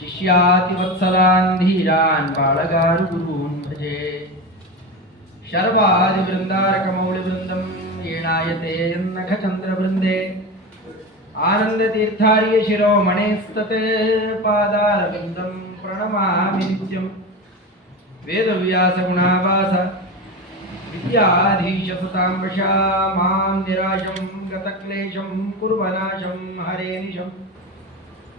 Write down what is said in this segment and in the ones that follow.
ಶಿಷ್ಯಾತಿವತ್ಸಲಾನ್ ಧೀರಾನ್ ಬಾಳಗಾರು ಗುರೂನ್ ಭಜೆ ಶರ್ವಾದಿ ವೃಂದಾರಕ ಮೌಳಿ ವೃಂದಂ ಏಣಾಯತೆ ಯನ್ನಘ ಚಂದ್ರ ವೃಂದೆ ಆನಂದ ತೀರ್ಥಾರ್ಯ ಶಿರೋಮಣೇಸ್ತತೆ ಪಾದಾರವಿಂದಂ ಪ್ರಣಮಾಮಿ ನಿತ್ಯಂ ವೇದವ್ಯಾಸ ಗುಣಾವಾಸ ವಿದ್ಯಾಧೀಶ ಸುತಾಂಬಶ ಮಾಂ ನಿರಾಶಂ ಗತಕ್ಲೇಶಂ ಕುರ್ವನಾಶಂ ಹರೇ ನಿಶಂ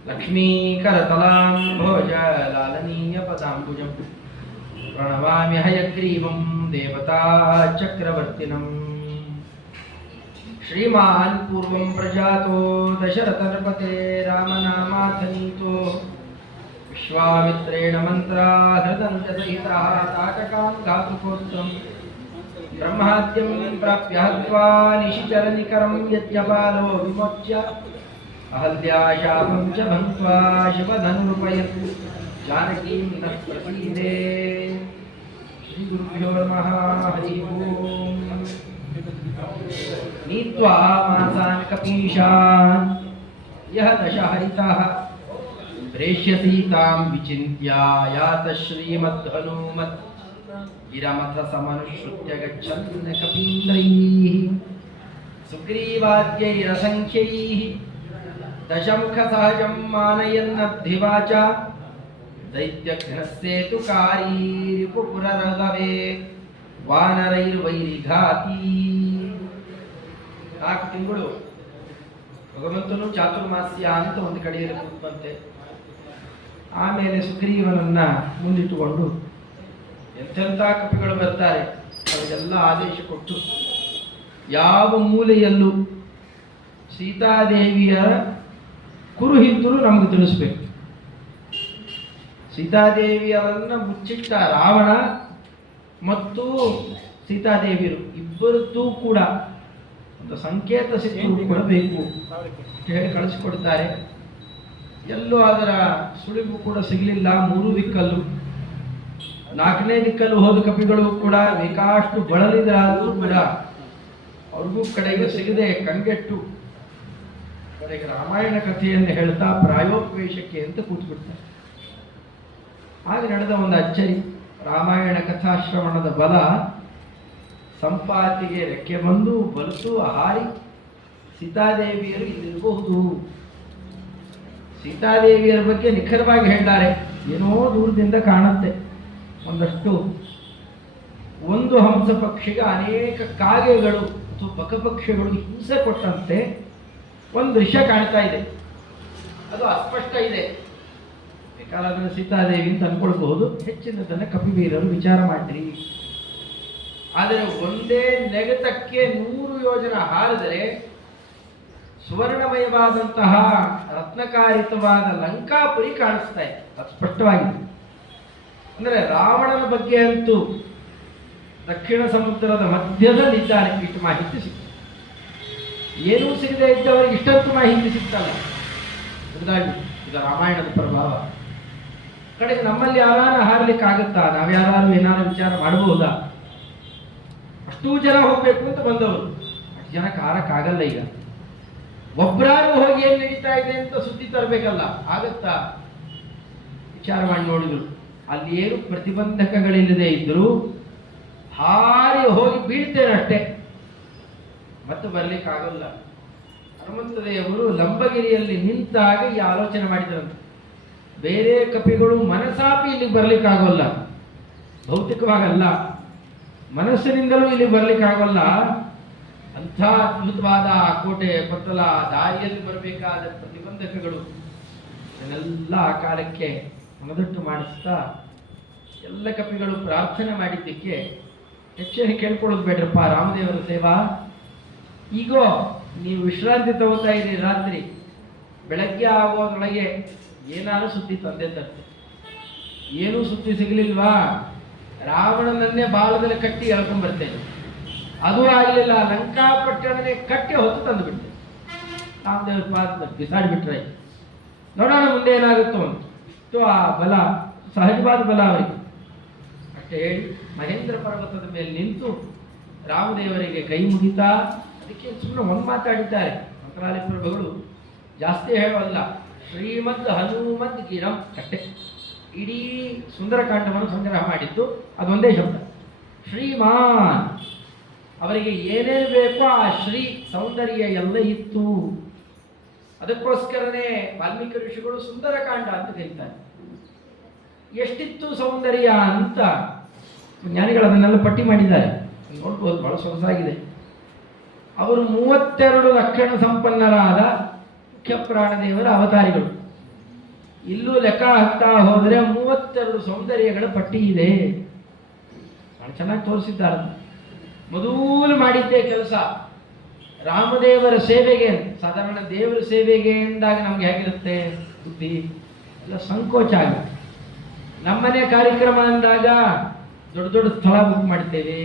ಲಕ್ಷ್ಮೀಕರತಲಾಂ ಭೋಜ ಲಾಲನೀಯ ಪದಾಂಬುಜಂ ಪ್ರಣಮಾಮಿ ಹಯಗ್ರೀವಂ ದೇವತಾ ಚಕ್ರವರ್ತಿನಂ ಶ್ರೀಮಾನ್ ಪೂರ್ವಂ ಪ್ರಜಾತೋ ದಶರಥನೃಪತೆ ರಾಮನಾಮಾಥನೀತೋ ವಿಶ್ವಾಮಿತ್ರೇಣ ಮಂತ್ರಾಹೃದಂಚ ಸಹಿತಃ ತಾಟಕಾಂ ಘಾತುಕೋತ್ರಂ ಬ್ರಹ್ಮಾದ್ಯಂ ಪ್ರಾಪ್ಯ ಹತ್ವಾ ನಿಶಿಚರನಿಕರಂ ಯಜ್ಞಪಾಲೋ ವಿಮೋಚ್ಯ ಅಹಲ್ಯಾಶಾಪಂ ಚ ಭಂಕ್ತ್ವಾ ಶಿವಧನುರುಪಯತ್ ಜಾನಕೀಂ ನಃ ಪ್ರಸೀದೆ. ಶ್ರೀ ಗುರುಭ್ಯೋ ನಮಃ. ಹರಿ ಓಂ. नीत्वा मासान् कपीशान् यः दश हरितः प्रेष्यसीतां विचिन्त्य यात श्रीमद्धनुमत् गिरमथ समनुश्रुत्य गच्छन् कपीन्द्रैः सुग्रीवाद्यैरसङ्ख्यैः दशमुखसहजं मानयन्नब्धिवाचा दैत्यघ्नस्सेतुकारी रिपुपुररघवे ವಾನರೈರ್ವೈರಿಘಾತಿ. 4 ತಿಂಗಳು ಭಗವಂತನು ಚಾತುರ್ಮಾಸ್ಯ ಅಂತ ಒಂದು ಕಡೆಯಲ್ಲಿ ಕೂತಂತೆ. ಆಮೇಲೆ ಸುಗ್ರೀವನನ್ನ ಮುಂದಿಟ್ಟುಕೊಂಡು ಎಂತೆಂಥ ಕಪಿಗಳು ಬರ್ತಾರೆ ಅವರಿಗೆಲ್ಲ ಆದೇಶ ಕೊಟ್ಟು ಯಾವ ಮೂಲೆಯಲ್ಲೂ ಸೀತಾದೇವಿಯರ ಕುರುಹಿದ್ದರೂ ನಮಗೆ ತಿಳಿಸ್ಬೇಕು. ಸೀತಾದೇವಿಯರನ್ನ ಮುಚ್ಚಿಟ್ಟ ರಾವಣ ಮತ್ತು ಸೀತಾದೇವಿಯರು ಇಬ್ಬರದ್ದು ಕೂಡ ಒಂದು ಸಂಕೇತ ಸಿಕ್ಕಿ ಕೊಡಬೇಕು ಹೇಳಿ ಕಳಿಸಿಕೊಡ್ತಾರೆ. ಎಲ್ಲೂ ಅದರ ಸುಳಿವು ಕೂಡ ಸಿಗಲಿಲ್ಲ. 3 ದಿಕ್ಕಲ್ಲೂ 4ನೇ ದಿಕ್ಕಲ್ಲೂ ಹೋದ ಕಪಿಗಳು ಕೂಡ ಬೇಕಾಷ್ಟು ಬಳಲಿದಾದರೂ ಕೂಡ ಅವ್ರಿಗೂ ಕಡೆಗೆ ಸಿಗದೆ ಕಂಗೆಟ್ಟು ಕಡೆಗೆ ರಾಮಾಯಣ ಕಥೆಯನ್ನು ಹೇಳ್ತಾ ಪ್ರಾಯೋಪವೇಶಕ್ಕೆ ಅಂತ ಕೂತ್ಬಿಡ್ತಾರೆ. ಹಾಗೆ ನಡೆದ ಒಂದು ಅಚ್ಚರಿ. ರಾಮಾಯಣ ಕಥಾಶ್ರವಣದ ಬಲ ಸಂಪಾತಿಗೆ ರೆಕ್ಕೆ ಬಂದು ಬಲಿತು ಹಾರಿ ಸೀತಾದೇವಿಯರು ಇಲ್ಲಿರಬಹುದು. ಸೀತಾದೇವಿಯರ ಬಗ್ಗೆ ನಿಖರವಾಗಿ ಹೇಳ್ತಾರೆ. ಏನೋ ದೂರದಿಂದ ಕಾಣುತ್ತೆ ಒಂದಷ್ಟು. ಒಂದು ಹಂಸ ಪಕ್ಷಿಗೆ ಅನೇಕ ಕಾಗೆಗಳು ಅಥವಾ ಬಕಪಕ್ಷಿಗಳು ಹಿಂಸೆ ಕೊಟ್ಟಂತೆ ಒಂದು ದೃಶ್ಯ ಕಾಣ್ತಾ ಇದೆ. ಅದು ಅಸ್ಪಷ್ಟ ಇದೆ. ಬೇಕಾದ್ರೆ ಸೀತಾದೇವಿ ಅಂತ ಅನ್ಕೊಳ್ಬಹುದು. ಹೆಚ್ಚಿನದನ್ನು ಕಪಿವೀರರು ವಿಚಾರ ಮಾಡಿರಿ. ಆದರೆ ಒಂದೇ ನೆಗೆತಕ್ಕೆ 100 ಯೋಜನ ಹಾರಿದರೆ ಸುವರ್ಣಮಯವಾದಂತಹ ರತ್ನಕಾರಿತವಾದ ಲಂಕಾಪುರಿ ಕಾಣಿಸ್ತಾ ಇದೆ. ಅದು ಸ್ಪಷ್ಟವಾಗಿದೆ. ಅಂದರೆ ರಾವಣನ ಬಗ್ಗೆ ಅಂತೂ ದಕ್ಷಿಣ ಸಮುದ್ರದ ಮಧ್ಯದಲ್ಲಿದ್ದಾರೆ. ಇಷ್ಟು ಮಾಹಿತಿ ಸಿಕ್ತು. ಏನೂ ಸಿಗದೆ ಇದ್ದವರಿಗೆ ಇಷ್ಟೊತ್ತು ಮಾಹಿತಿ ಸಿಗ್ತಲ್ಲ. ಹೀಗಾಗಿ ಇದು ರಾಮಾಯಣದ ಪ್ರಭಾವ. ಕಡೆಗೆ ನಮ್ಮಲ್ಲಿ ಯಾರಾನ ಹಾರ್ಲಿಕ್ಕೆ ಆಗುತ್ತಾ? ನಾವ್ಯಾರು ಏನಾರು ವಿಚಾರ ಮಾಡಬಹುದಾ? ಅಷ್ಟೂ ಜನ ಹೋಗ್ಬೇಕು ಅಂತ ಬಂದವರು. ಅಷ್ಟು ಜನ ಕಾರಕ್ಕಾಗಲ್ಲ. ಈಗ ಒಬ್ಬರಾರು ಹೋಗಿ ಏನ್ ನಡೀತಾ ಇದೆ ಅಂತ ಸುದ್ದಿ ತರಬೇಕಲ್ಲ, ಆಗತ್ತಾ? ವಿಚಾರ ಮಾಡಿ ನೋಡಿದ್ರು. ಅಲ್ಲಿ ಏನು ಪ್ರತಿಬಂಧಕಗಳಿಲ್ಲದೆ ಇದ್ರು ಹಾರಿ ಹೋಗಿ ಬೀಳ್ತೇನೆ ಅಷ್ಟೇ, ಮತ್ತೆ ಬರ್ಲಿಕ್ಕಾಗಲ್ಲ. ಹನುಮಂತ ದೇವರು ಲಂಬಗಿರಿಯಲ್ಲಿ ನಿಂತಾಗ ಈ ಆಲೋಚನೆ ಮಾಡಿದ್ರಂತೆ. ಬೇರೆ ಕಪಿಗಳು ಮನಸಾಪಿ ಇಲ್ಲಿಗೆ ಬರ್ಲಿಕ್ಕಾಗೋಲ್ಲ, ಭೌತಿಕವಾಗಲ್ಲ, ಮನಸ್ಸಿನಿಂದಲೂ ಇಲ್ಲಿ ಬರ್ಲಿಕ್ಕಾಗೋಲ್ಲ. ಅಂಥ ಅದ್ಭುತವಾದ ಕೋಟೆ ಕೊತ್ತಲ ದಾರಿಯಲ್ಲಿ ಬರಬೇಕಾದ ಪ್ರತಿಬಂಧಕಗಳು ಇದನ್ನೆಲ್ಲ ಆ ಕಾಲಕ್ಕೆ ಮನದಟ್ಟು ಮಾಡಿಸ್ತಾ ಎಲ್ಲ ಕಪಿಗಳು ಪ್ರಾರ್ಥನೆ ಮಾಡಿದ್ದಕ್ಕೆ ಹೆಚ್ಚೇನು ಕೇಳ್ಕೊಳ್ಳೋದು ಬೇಡ್ರಪ್ಪ, ರಾಮದೇವರ ಸೇವಾ. ಈಗೋ ನೀವು ವಿಶ್ರಾಂತಿ ತಗೋತಾ ಇದ್ದೀರಿ. ರಾತ್ರಿ ಬೆಳಗ್ಗೆ ಆಗೋದ್ರೊಳಗೆ ಏನಾರು ಸುದ್ದಿ ತಂದೆ ತರ್ತೆ. ಏನೂ ಸುದ್ದಿ ಸಿಗಲಿಲ್ವಾ? ರಾವಣನನ್ನೇ ಬಾಲದಲ್ಲಿ ಕಟ್ಟಿ ಎಳ್ಕೊಂಡ್ಬರ್ತೇನೆ. ಅದು ಆಗಲಿಲ್ಲ, ಲಂಕಾಪಟ್ಟಣನೇ ಕಟ್ಟಿ ಹೊತ್ತು ತಂದು ಬಿಟ್ಟೆ. ರಾಮದೇವ್ರ ಪಾದ ಬಿಸಾಡಿಬಿಟ್ರೆ ನೋಡೋಣ ಮುಂದೆ ಏನಾಗುತ್ತೋ ಅಂತ. ಆ ಬಲ ಸಹಜವಾದ ಬಲ ಅವರಿಗೆ. ಅಷ್ಟೇ ಹೇಳಿ ಮಹೇಂದ್ರ ಪರ್ವತದ ಮೇಲೆ ನಿಂತು ರಾಮದೇವರಿಗೆ ಕೈ ಮುಗಿತಾ, ಅದಕ್ಕೆ ಸುಮ್ಮನೆ ಒಂದು ಮಾತಾಡಿದ್ದಾರೆ ಮಂತ್ರಾಲಯ ಪ್ರಭುಗಳು, ಜಾಸ್ತಿ ಹೇಳೋಲ್ಲ. ಶ್ರೀಮದ್ ಹನುಮದ್ ಗಿರಂ ಅಷ್ಟೇ. ಇಡೀ ಸುಂದರಕಾಂಡವನ್ನು ಸಂಗ್ರಹ ಮಾಡಿದ್ದು ಅದೊಂದೇ ಶಬ್ದ. ಶ್ರೀಮಾನ್, ಅವರಿಗೆ ಏನೇನು ಬೇಕೋ ಆ ಶ್ರೀ ಸೌಂದರ್ಯ ಎಲ್ಲ ಇತ್ತು. ಅದಕ್ಕೋಸ್ಕರನೇ ವಾಲ್ಮೀಕಿ ಋಷಿಗಳು ಸುಂದರಕಾಂಡ ಅಂತ ಕರೀತಾರೆ. ಎಷ್ಟಿತ್ತು ಸೌಂದರ್ಯ ಅಂತ ಜ್ಞಾನಿಗಳು ಅದನ್ನೆಲ್ಲ ಪಟ್ಟಿ ಮಾಡಿದ್ದಾರೆ, ನೋಡ್ಬೋದು, ಬಹಳ ಸೊಗಸಾಗಿದೆ. ಅವರು 32 ಲಕ್ಷಣ ಸಂಪನ್ನರಾದ ಮುಖ್ಯ ಪ್ರಾಣದೇವರ ಅವತಾರಿಗಳು. ಇಲ್ಲೂ ಲೆಕ್ಕ ಹಾಕ್ತಾ ಹೋದರೆ 32 ಸೌಂದರ್ಯಗಳ ಪಟ್ಟಿ ಇದೆ. ಬಹಳ ಚೆನ್ನಾಗಿ ತೋರಿಸಿದ್ದಾರೆ. ಮೊದಲು ಮಾಡಿದ್ದೇ ಕೆಲಸ ರಾಮದೇವರ ಸೇವೆಗೆ. ಸಾಧಾರಣ ದೇವರ ಸೇವೆಗೆ ಎಂದಾಗ ನಮ್ಗೆ ಹೇಗಿರುತ್ತೆ ಬುದ್ಧಿ ಎಲ್ಲ ಸಂಕೋಚ ಆಗುತ್ತೆ. ನಮ್ಮನೆ ಕಾರ್ಯಕ್ರಮ ಅಂದಾಗ ದೊಡ್ಡ ದೊಡ್ಡ ಸ್ಥಳ ಬುಕ್ ಮಾಡ್ತೇವೆ,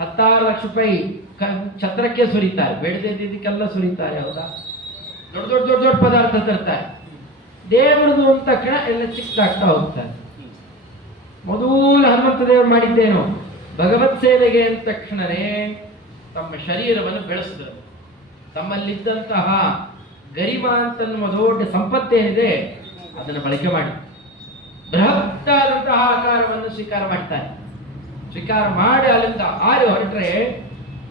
16 ಲಕ್ಷ ರೂಪಾಯಿ ಛತ್ರಕ್ಕೆ ಸುರಿತಾರೆ, ಬೇಡದಿದ್ದಕ್ಕೆಲ್ಲ ಸುರಿತಾರೆ, ಹೌದಾ? ದೊಡ್ಡ ದೊಡ್ಡ ದೊಡ್ಡ ದೊಡ್ಡ ಪದಾರ್ಥ ತರ್ತಾರೆ. ದೇವರದು ಅಂದ ತಕ್ಷಣ ಎಲ್ಲ ಚಿಕ್ಕದಾಗ್ತಾ ಹೋಗ್ತಾರೆ. ಮೊದಲು ಹನುಮಂತ ದೇವರು ಮಾಡಿದ್ದೇನು, ಭಗವತ್ ಸೇವೆಗೆ ಅಂದ ತಕ್ಷಣವೇ ತಮ್ಮ ಶರೀರವನ್ನು ಬೆಳೆಸಿದರು. ತಮ್ಮಲ್ಲಿದ್ದಂತಹ ಗರಿಮಾ ಅಂತನ್ನುವ ದೊಡ್ಡ ಸಂಪತ್ತೇನಿದೆ ಅದನ್ನು ಬಳಕೆ ಮಾಡಿ ಬೃಹತ್ತಾದಂತಹ ಆಕಾರವನ್ನು ಸ್ವೀಕಾರ ಮಾಡ್ತಾರೆ. ಸ್ವೀಕಾರ ಮಾಡಿ ಅಲ್ಲಿಂದ ಹಾರಿ ಹೊರಟ್ರೆ,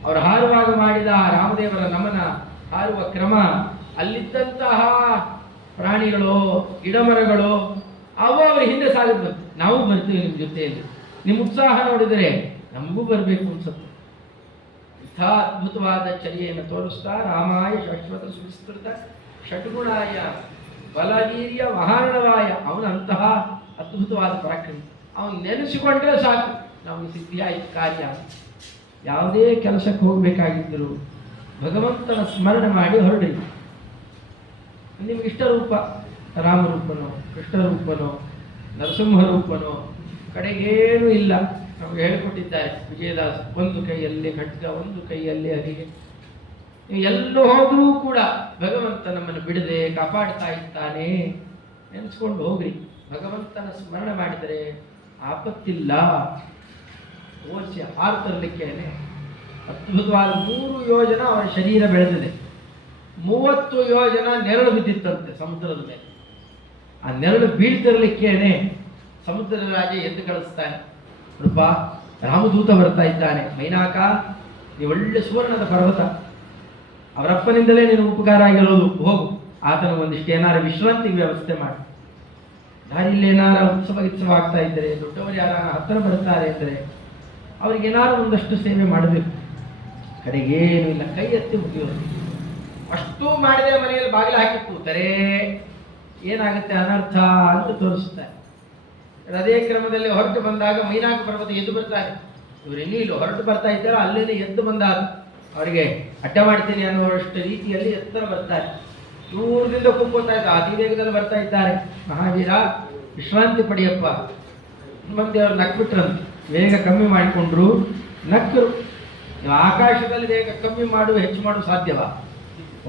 ಅವರು ಹಾರುವಾಗ ಮಾಡಿದ ರಾಮದೇವರ ನಮನ, ಹಾರುವ ಕ್ರಮ, ಅಲ್ಲಿದ್ದಂತಹ ಪ್ರಾಣಿಗಳು, ಗಿಡಮರಗಳು ಅವು ಅವ್ರ ಹಿಂದೆ ಸಾಗಿದ್ದು. ನಾವು ಬರ್ತೀವಿ ನಿಮ್ಮ ಜೊತೆಯಲ್ಲಿ, ನಿಮ್ಮ ಉತ್ಸಾಹ ನೋಡಿದರೆ ನಮಗೂ ಬರಬೇಕು ಅನ್ಸುತ್ತೆ. ಇಂಥ ಅದ್ಭುತವಾದ ಚರ್ಯೆಯನ್ನು ತೋರಿಸ್ತಾ ರಾಮಾಯ ಶಾಶ್ವತ ಸುವಿಸ್ತೃತ ಷಡ್ಗುಣಾಯ ಬಲವೀರ್ಯ ಮಹಾರಣವಾಯ, ಅವನಂತಹ ಅದ್ಭುತವಾದ ಪರಾಕ್ರಮ. ಅವನು ನೆನೆಸಿಕೊಂಡ್ರೆ ಸಾಕು ನಮಗೆ ಸಿದ್ಧಿ ಆಯ್ತು ಕಾರ್ಯ. ಯಾವುದೇ ಕೆಲಸಕ್ಕೆ ಹೋಗಬೇಕಾಗಿದ್ದರು ಭಗವಂತನ ಸ್ಮರಣೆ ಮಾಡಿ ಹೊರಡ್ರಿ. ನಿಮ್ಗೆ ಇಷ್ಟ ರೂಪ ರಾಮರೂಪನೋ, ಕೃಷ್ಣರೂಪನೋ, ನರಸಿಂಹರೂಪನೋ, ಕಡೆಗೇನೂ ಇಲ್ಲ. ನಮಗೆ ಹೇಳಿಕೊಟ್ಟಿದ್ದಾರೆ ವಿಜಯದಾಸ್, ಒಂದು ಕೈಯಲ್ಲಿ ಖಡ್ಗ, ಒಂದು ಕೈಯಲ್ಲಿ ಅರಿಗೆ. ನೀವು ಎಲ್ಲೂ ಹೋದರೂ ಕೂಡ ಭಗವಂತ ನಮ್ಮನ್ನು ಬಿಡದೆ ಕಾಪಾಡ್ತಾ ಇದ್ದಾನೆ ನೆನೆಸ್ಕೊಂಡು ಹೋಗ್ರಿ. ಭಗವಂತನ ಸ್ಮರಣೆ ಮಾಡಿದರೆ ಆಪತ್ತಿಲ್ಲ. ಓದಿಸಿ ಹಾರು ತರಲಿಕ್ಕೇನೆ ಅದ್ಭುತವಾದ 3 ಯೋಜನ ಅವರ ಶರೀರ ಬೆಳೆದಿದೆ. 30 ಯೋಜನ ನೆರಳು ಬಿದ್ದಿತ್ತಂತೆ ಸಮುದ್ರದ ಮೇಲೆ. ಆ ನೆರಳು ಬೀಳ್ತಿರ್ಲಿಕ್ಕೇನೆ ಸಮುದ್ರ ರಾಜ ಎದ್ದು ಕಳಿಸ್ತಾನೆ, ರೂಪ ರಾಮದೂತ ಬರ್ತಾ ಇದ್ದಾನೆ, ಮೈನಾಕ ನೀವು ಒಳ್ಳೆ ಸುವರ್ಣದ ಪರ್ವತ, ಅವರಪ್ಪನಿಂದಲೇ ನೀನು ಉಪಕಾರ ಆಗಿರೋದು, ಹೋಗು, ಆತನ ಒಂದಿಷ್ಟು ಏನಾರು ವಿಶ್ರಾಂತಿಗೆ ವ್ಯವಸ್ಥೆ ಮಾಡಿ. ದಾರಿಯಲ್ಲಿ ಏನಾರ ಉತ್ಸವ ಆಗ್ತಾ ಇದ್ದರೆ, ದೊಡ್ಡವರು ಯಾರ ಹತ್ತಿರ ಬರ್ತಾರೆ ಅಂದರೆ ಅವ್ರಿಗೇನಾರು ಒಂದಷ್ಟು ಸೇವೆ ಮಾಡಬೇಕು. ಕಡೆಗೇನು ಇಲ್ಲ, ಕೈ ಎತ್ತಿ ಮುಗಿಯೋದು. ಅಷ್ಟೂ ಮಾಡಿದೆ ಮನೆಯಲ್ಲಿ ಬಾಗಿಲು ಹಾಕಿ ಕೂತಾರೆ, ಏನಾಗುತ್ತೆ ಅನರ್ಥ ಅಂತ ತೋರಿಸ್ತಾರೆ. ಅದೇ ಕ್ರಮದಲ್ಲಿ ಹೊರಟು ಬಂದಾಗ ಮೈನಾಕ ಪರ್ವತ ಎದ್ದು ಬರ್ತಾರೆ. ಇವರೆನ್ನೂ ಇಲ್ಲಿ ಹೊರಟು ಬರ್ತಾ ಇದ್ದಾರೆ, ಅಲ್ಲೇನೆ ಎದ್ದು ಬಂದಾಗ ಅವರಿಗೆ ಅಡ್ಡ ಮಾಡ್ತೀನಿ ಅನ್ನುವಷ್ಟು ರೀತಿಯಲ್ಲಿ ಎತ್ತರ ಬರ್ತಾರೆ. ದೂರದಿಂದ ಕೂಗ್ಕೋತಾ ಇದ್ದಾರೆ, ಅತಿ ವೇಗದಲ್ಲಿ ಬರ್ತಾ ಇದ್ದಾರೆ. ಮಹಾವೀರ ವಿಶ್ರಾಂತಿ ಪಡಿಯಪ್ಪ. ಮಂದಿ ಅವ್ರು ನಕ್ಬಿಟ್ರಂತೆ, ವೇಗ ಕಮ್ಮಿ ಮಾಡಿಕೊಂಡ್ರು, ನಕ್ಕರು. ನೀವು ಆಕಾಶದಲ್ಲಿ ವೇಗ ಕಮ್ಮಿ ಮಾಡು ಹೆಚ್ಚು ಮಾಡು ಸಾಧ್ಯವಾ?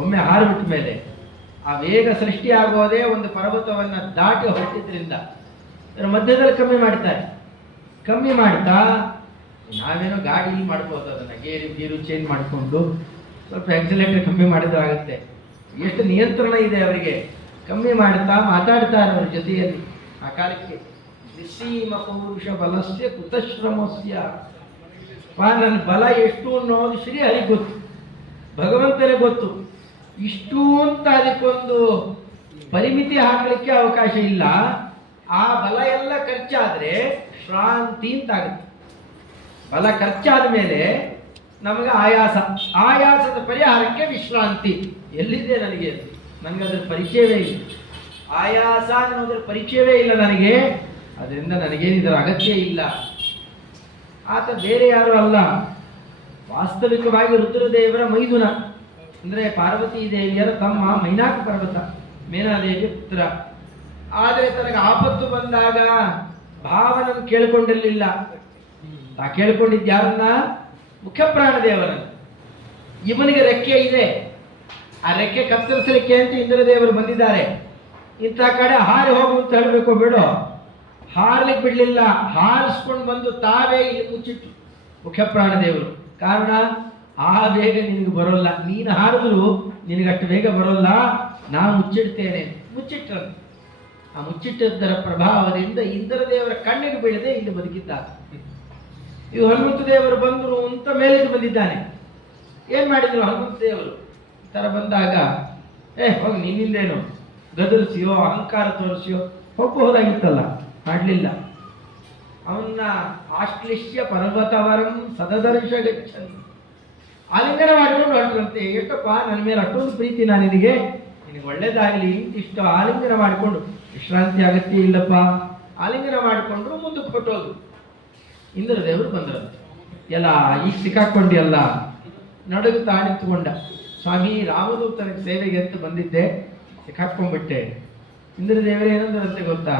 ಒಮ್ಮೆ ಹಾರುಬಿಟ್ಟ ಮೇಲೆ ಆ ವೇಗ ಸೃಷ್ಟಿಯಾಗೋದೇ ಒಂದು ಪರ್ವತವನ್ನು ದಾಟಿ ಹೊರಟಿದ್ರಿಂದ ಇದರ ಮಧ್ಯದಲ್ಲಿ ಕಮ್ಮಿ ಮಾಡ್ತಾರೆ. ಕಮ್ಮಿ ಮಾಡ್ತಾ ನಾವೇನೋ ಗಾಡಿಯಲ್ಲಿ ಮಾಡ್ಬೋದು, ಅದನ್ನು ಗೀರು ಚೇಂಜ್ ಮಾಡಿಕೊಂಡು ಸ್ವಲ್ಪ ಆಕ್ಸಿಲೇಟರ್ ಕಮ್ಮಿ ಮಾಡಿದ್ರಾಗುತ್ತೆ. ಎಷ್ಟು ನಿಯಂತ್ರಣ ಇದೆ ಅವರಿಗೆ. ಕಮ್ಮಿ ಮಾಡ್ತಾ ಮಾತಾಡ್ತಾರೆ ಅವ್ರ ಜೊತೆಯಲ್ಲಿ. ಆ ಕಾಲಕ್ಕೆ ನಿಸ್ಸೀಮ ಪೌರುಷ ಬಲಸ್ಯ ಕುತಶ್ರಮಸ್ಯ, ನನ್ನ ಬಲ ಎಷ್ಟು ಅನ್ನೋದು ಶ್ರೀ ಹರಿಗೆ ಗೊತ್ತು, ಭಗವಂತನೇ ಗೊತ್ತು. ಇಷ್ಟು ಅಂತ ಅದಕ್ಕೊಂದು ಪರಿಮಿತಿ ಹಾಕಲಿಕ್ಕೆ ಅವಕಾಶ ಇಲ್ಲ. ಆ ಬಲ ಎಲ್ಲ ಖರ್ಚಾದರೆ ಶ್ರಾಂತಿ ಅಂತಾಗುತ್ತೆ. ಬಲ ಖರ್ಚಾದ ಮೇಲೆ ನಮಗೆ ಆಯಾಸ, ಆಯಾಸದ ಪರಿಹಾರಕ್ಕೆ ವಿಶ್ರಾಂತಿ. ಎಲ್ಲಿದೆ ನನಗೆ? ನನಗದ್ರ ಪರಿಚಯವೇ ಇಲ್ಲ. ಆಯಾಸ ಅನ್ನೋದ್ರ ಪರಿಚಯವೇ ಇಲ್ಲ ನನಗೆ, ಅದರಿಂದ ನನಗೇನಿದರ ಅಗತ್ಯ ಇಲ್ಲ. ಆತ ಬೇರೆ ಯಾರು ಅಲ್ಲ, ವಾಸ್ತವಿಕವಾಗಿ ರುದ್ರದೇವರ ಮೈದುನ, ಅಂದರೆ ಪಾರ್ವತೀ ದೇವಿಯರ ತಮ್ಮ ಮೈನಾಕ ಪರ್ವತ, ಮೇನಾದೇವಿಯ ಪುತ್ರ. ಆದರೆ ತನಗೆ ಆಪತ್ತು ಬಂದಾಗ ಭಾವನನ್ನು ಕೇಳಿಕೊಂಡಿರಲಿಲ್ಲ. ತಾ ಕೇಳಿಕೊಂಡಿದ್ದು ಯಾರನ್ನ? ಮುಖ್ಯ ಪ್ರಾಣದೇವರನ್ನು. ಇವನಿಗೆ ರೆಕ್ಕೆ ಇದೆ, ಆ ರೆಕ್ಕೆ ಕತ್ತರಿಸಲಿಕ್ಕೆ ಅಂತ ಇಂದ್ರದೇವರು ಬಂದಿದ್ದಾರೆ. ಇಂಥ ಕಡೆ ಹಾರಿ ಹೋಗು ಅಂತ ಹೇಳಬೇಕು, ಬಿಡು. ಹಾರ್ಲಿಕ್ಕೆ ಬಿಡಲಿಲ್ಲ, ಹಾರಿಸ್ಕೊಂಡು ಬಂದು ತಾವೇ ಇಲ್ಲಿ ಮುಚ್ಚಿಟ್ಟು ಮುಖ್ಯ ಪ್ರಾಣದೇವರು. ಕಾರಣ, ಆ ಬೇಗ ನಿನಗೆ ಬರೋಲ್ಲ, ನೀನು ಹಾರಿದ್ರು ನಿನಗಷ್ಟು ಬೇಗ ಬರೋಲ್ಲ, ನಾನು ಮುಚ್ಚಿಡ್ತೇನೆ. ಮುಚ್ಚಿಟ್ಟರಂತೆ. ಆ ಮುಚ್ಚಿಟ್ಟದ್ದರ ಪ್ರಭಾವದಿಂದ ಇಂದ್ರದೇವರ ಕಣ್ಣಿಗೆ ಬೀಳದೆ ಇಲ್ಲಿ ಬದುಕಿದ್ದಾರೆ. ಇವು ಹನುಮಂತ ದೇವರು ಬಂದರು ಅಂತ ಮೇಲೆ ಬಂದಿದ್ದಾನೆ. ಏನ್ ಮಾಡಿದ್ರು ಹನುಮಂತ ದೇವರು ಈ ತರ ಬಂದಾಗ, ಹೋಗಿ ನಿನ್ನಿಂದೇನು ಗದರಿಸಿಯೋ ಅಹಂಕಾರ ತೋರಿಸಿಯೋ ಹೋಗಬಹುದಾಗಿತ್ತಲ್ಲ, ಮಾಡಲಿಲ್ಲ. ಅವನ್ನ ಆಶ್ಲಿಷ್ಯ ಪರ್ವತವರಂ ಸದದರ್ಶ ಗಚ್ಚನ್ ಆಲಿಂಗನ ಮಾಡಿಕೊಂಡು ಹೊರಟ್ರಂತೆ. ಎಷ್ಟಪ್ಪ ನನ್ನ ಮೇಲೆ ಅಷ್ಟೊಂದು ಪ್ರೀತಿ ನಿನಗೆ ಒಳ್ಳೇದಾಗಲಿ ಇಷ್ಟು ಆಲಿಂಗನ ಮಾಡಿಕೊಂಡು, ವಿಶ್ರಾಂತಿ ಅಗತ್ಯ ಇಲ್ಲಪ್ಪ, ಆಲಿಂಗನ ಮಾಡಿಕೊಂಡ್ರು ಮುಂದಕ್ಕೆ ಹೊಟ್ಟೋದು. ಇಂದ್ರದೇವರು ಬಂದ್ರಂತೆ. ಎಲ್ಲ ಈಗ ಸಿಕ್ಕಾಕೊಂಡಿಯಲ್ಲ, ನಡುಗುತ್ತಾ ನಿಂತುಕೊಂಡ. ಸ್ವಾಮಿ, ರಾಮದೂತನಿಗೆ ಸೇವೆಗೆ ಅಂತ ಬಂದಿದ್ದೆ, ಸಿಕ್ಕಾಕೊಂಡ್ಬಿಟ್ಟೆ. ಇಂದ್ರದೇವರು ಏನಂದ್ರಂತೆ ಗೊತ್ತಾ?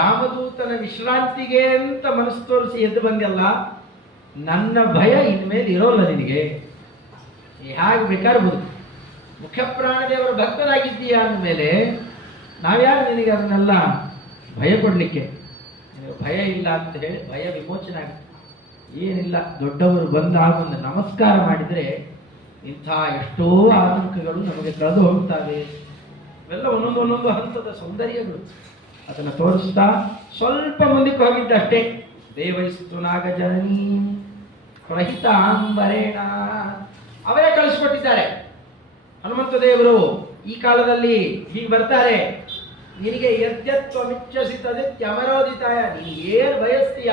ರಾಮದೂತನ ವಿಶ್ರಾಂತಿಗೆ ಅಂತ ಮನಸ್ಸು ತೋರಿಸಿ ಎದ್ದು ಬಂದಲ್ಲ, ನನ್ನ ಭಯ ಇನ್ಮೇಲೆ ಇರೋಲ್ಲ ನಿನಗೆ, ಹೇಗೆ ಬೇಕಾದ್ರೆ ಬದುಕು. ಮುಖ್ಯ ಪ್ರಾಣದೇವರ ಭಕ್ತರಾಗಿದ್ದೀಯ ಅಂದಮೇಲೆ ನಾವ್ಯಾರು ನಿನಗೆ ಅದನ್ನೆಲ್ಲ ಭಯ ಕೊಡಲಿಕ್ಕೆ? ನಿನಗೆ ಭಯ ಇಲ್ಲ ಅಂತ ಹೇಳಿ ಭಯ ವಿಮೋಚನೆ ಆಗುತ್ತೆ. ಏನಿಲ್ಲ, ದೊಡ್ಡವರು ಬಂದಾಗ ಒಂದು ನಮಸ್ಕಾರ ಮಾಡಿದರೆ ಇಂಥ ಎಷ್ಟೋ ಆತಂಕಗಳು ನಮಗೆ ಕಳೆದು ಹೋಗ್ತವೆ. ಇವೆಲ್ಲ ಒಂದೊಂದು ಹಂತದ ಸೌಂದರ್ಯಗಳು. ಅದನ್ನು ತೋರಿಸ್ತಾ ಸ್ವಲ್ಪ ಮುಂದಕ್ಕೆ ಹೋಗಿದ್ದಷ್ಟೇ. ದೇವೈಸ್ತು ನಾಗಜನನಿ ಪ್ರಹಿತ ಅಂಬರೇಣ, ಅವರೇ ಕಳಿಸ್ಕೊಟ್ಟಿದ್ದಾರೆ. ಹನುಮಂತ ದೇವರು ಈ ಕಾಲದಲ್ಲಿ ಹೀಗೆ ಬರ್ತಾರೆ. ನಿನಗೆ ಯದ್ಯತ್ವಮಿಚ್ಛಸಿ ತದಿತ್ಯಮರೋದಿತಾಯ, ನೀನು ಏನು ಬಯಸ್ತೀಯ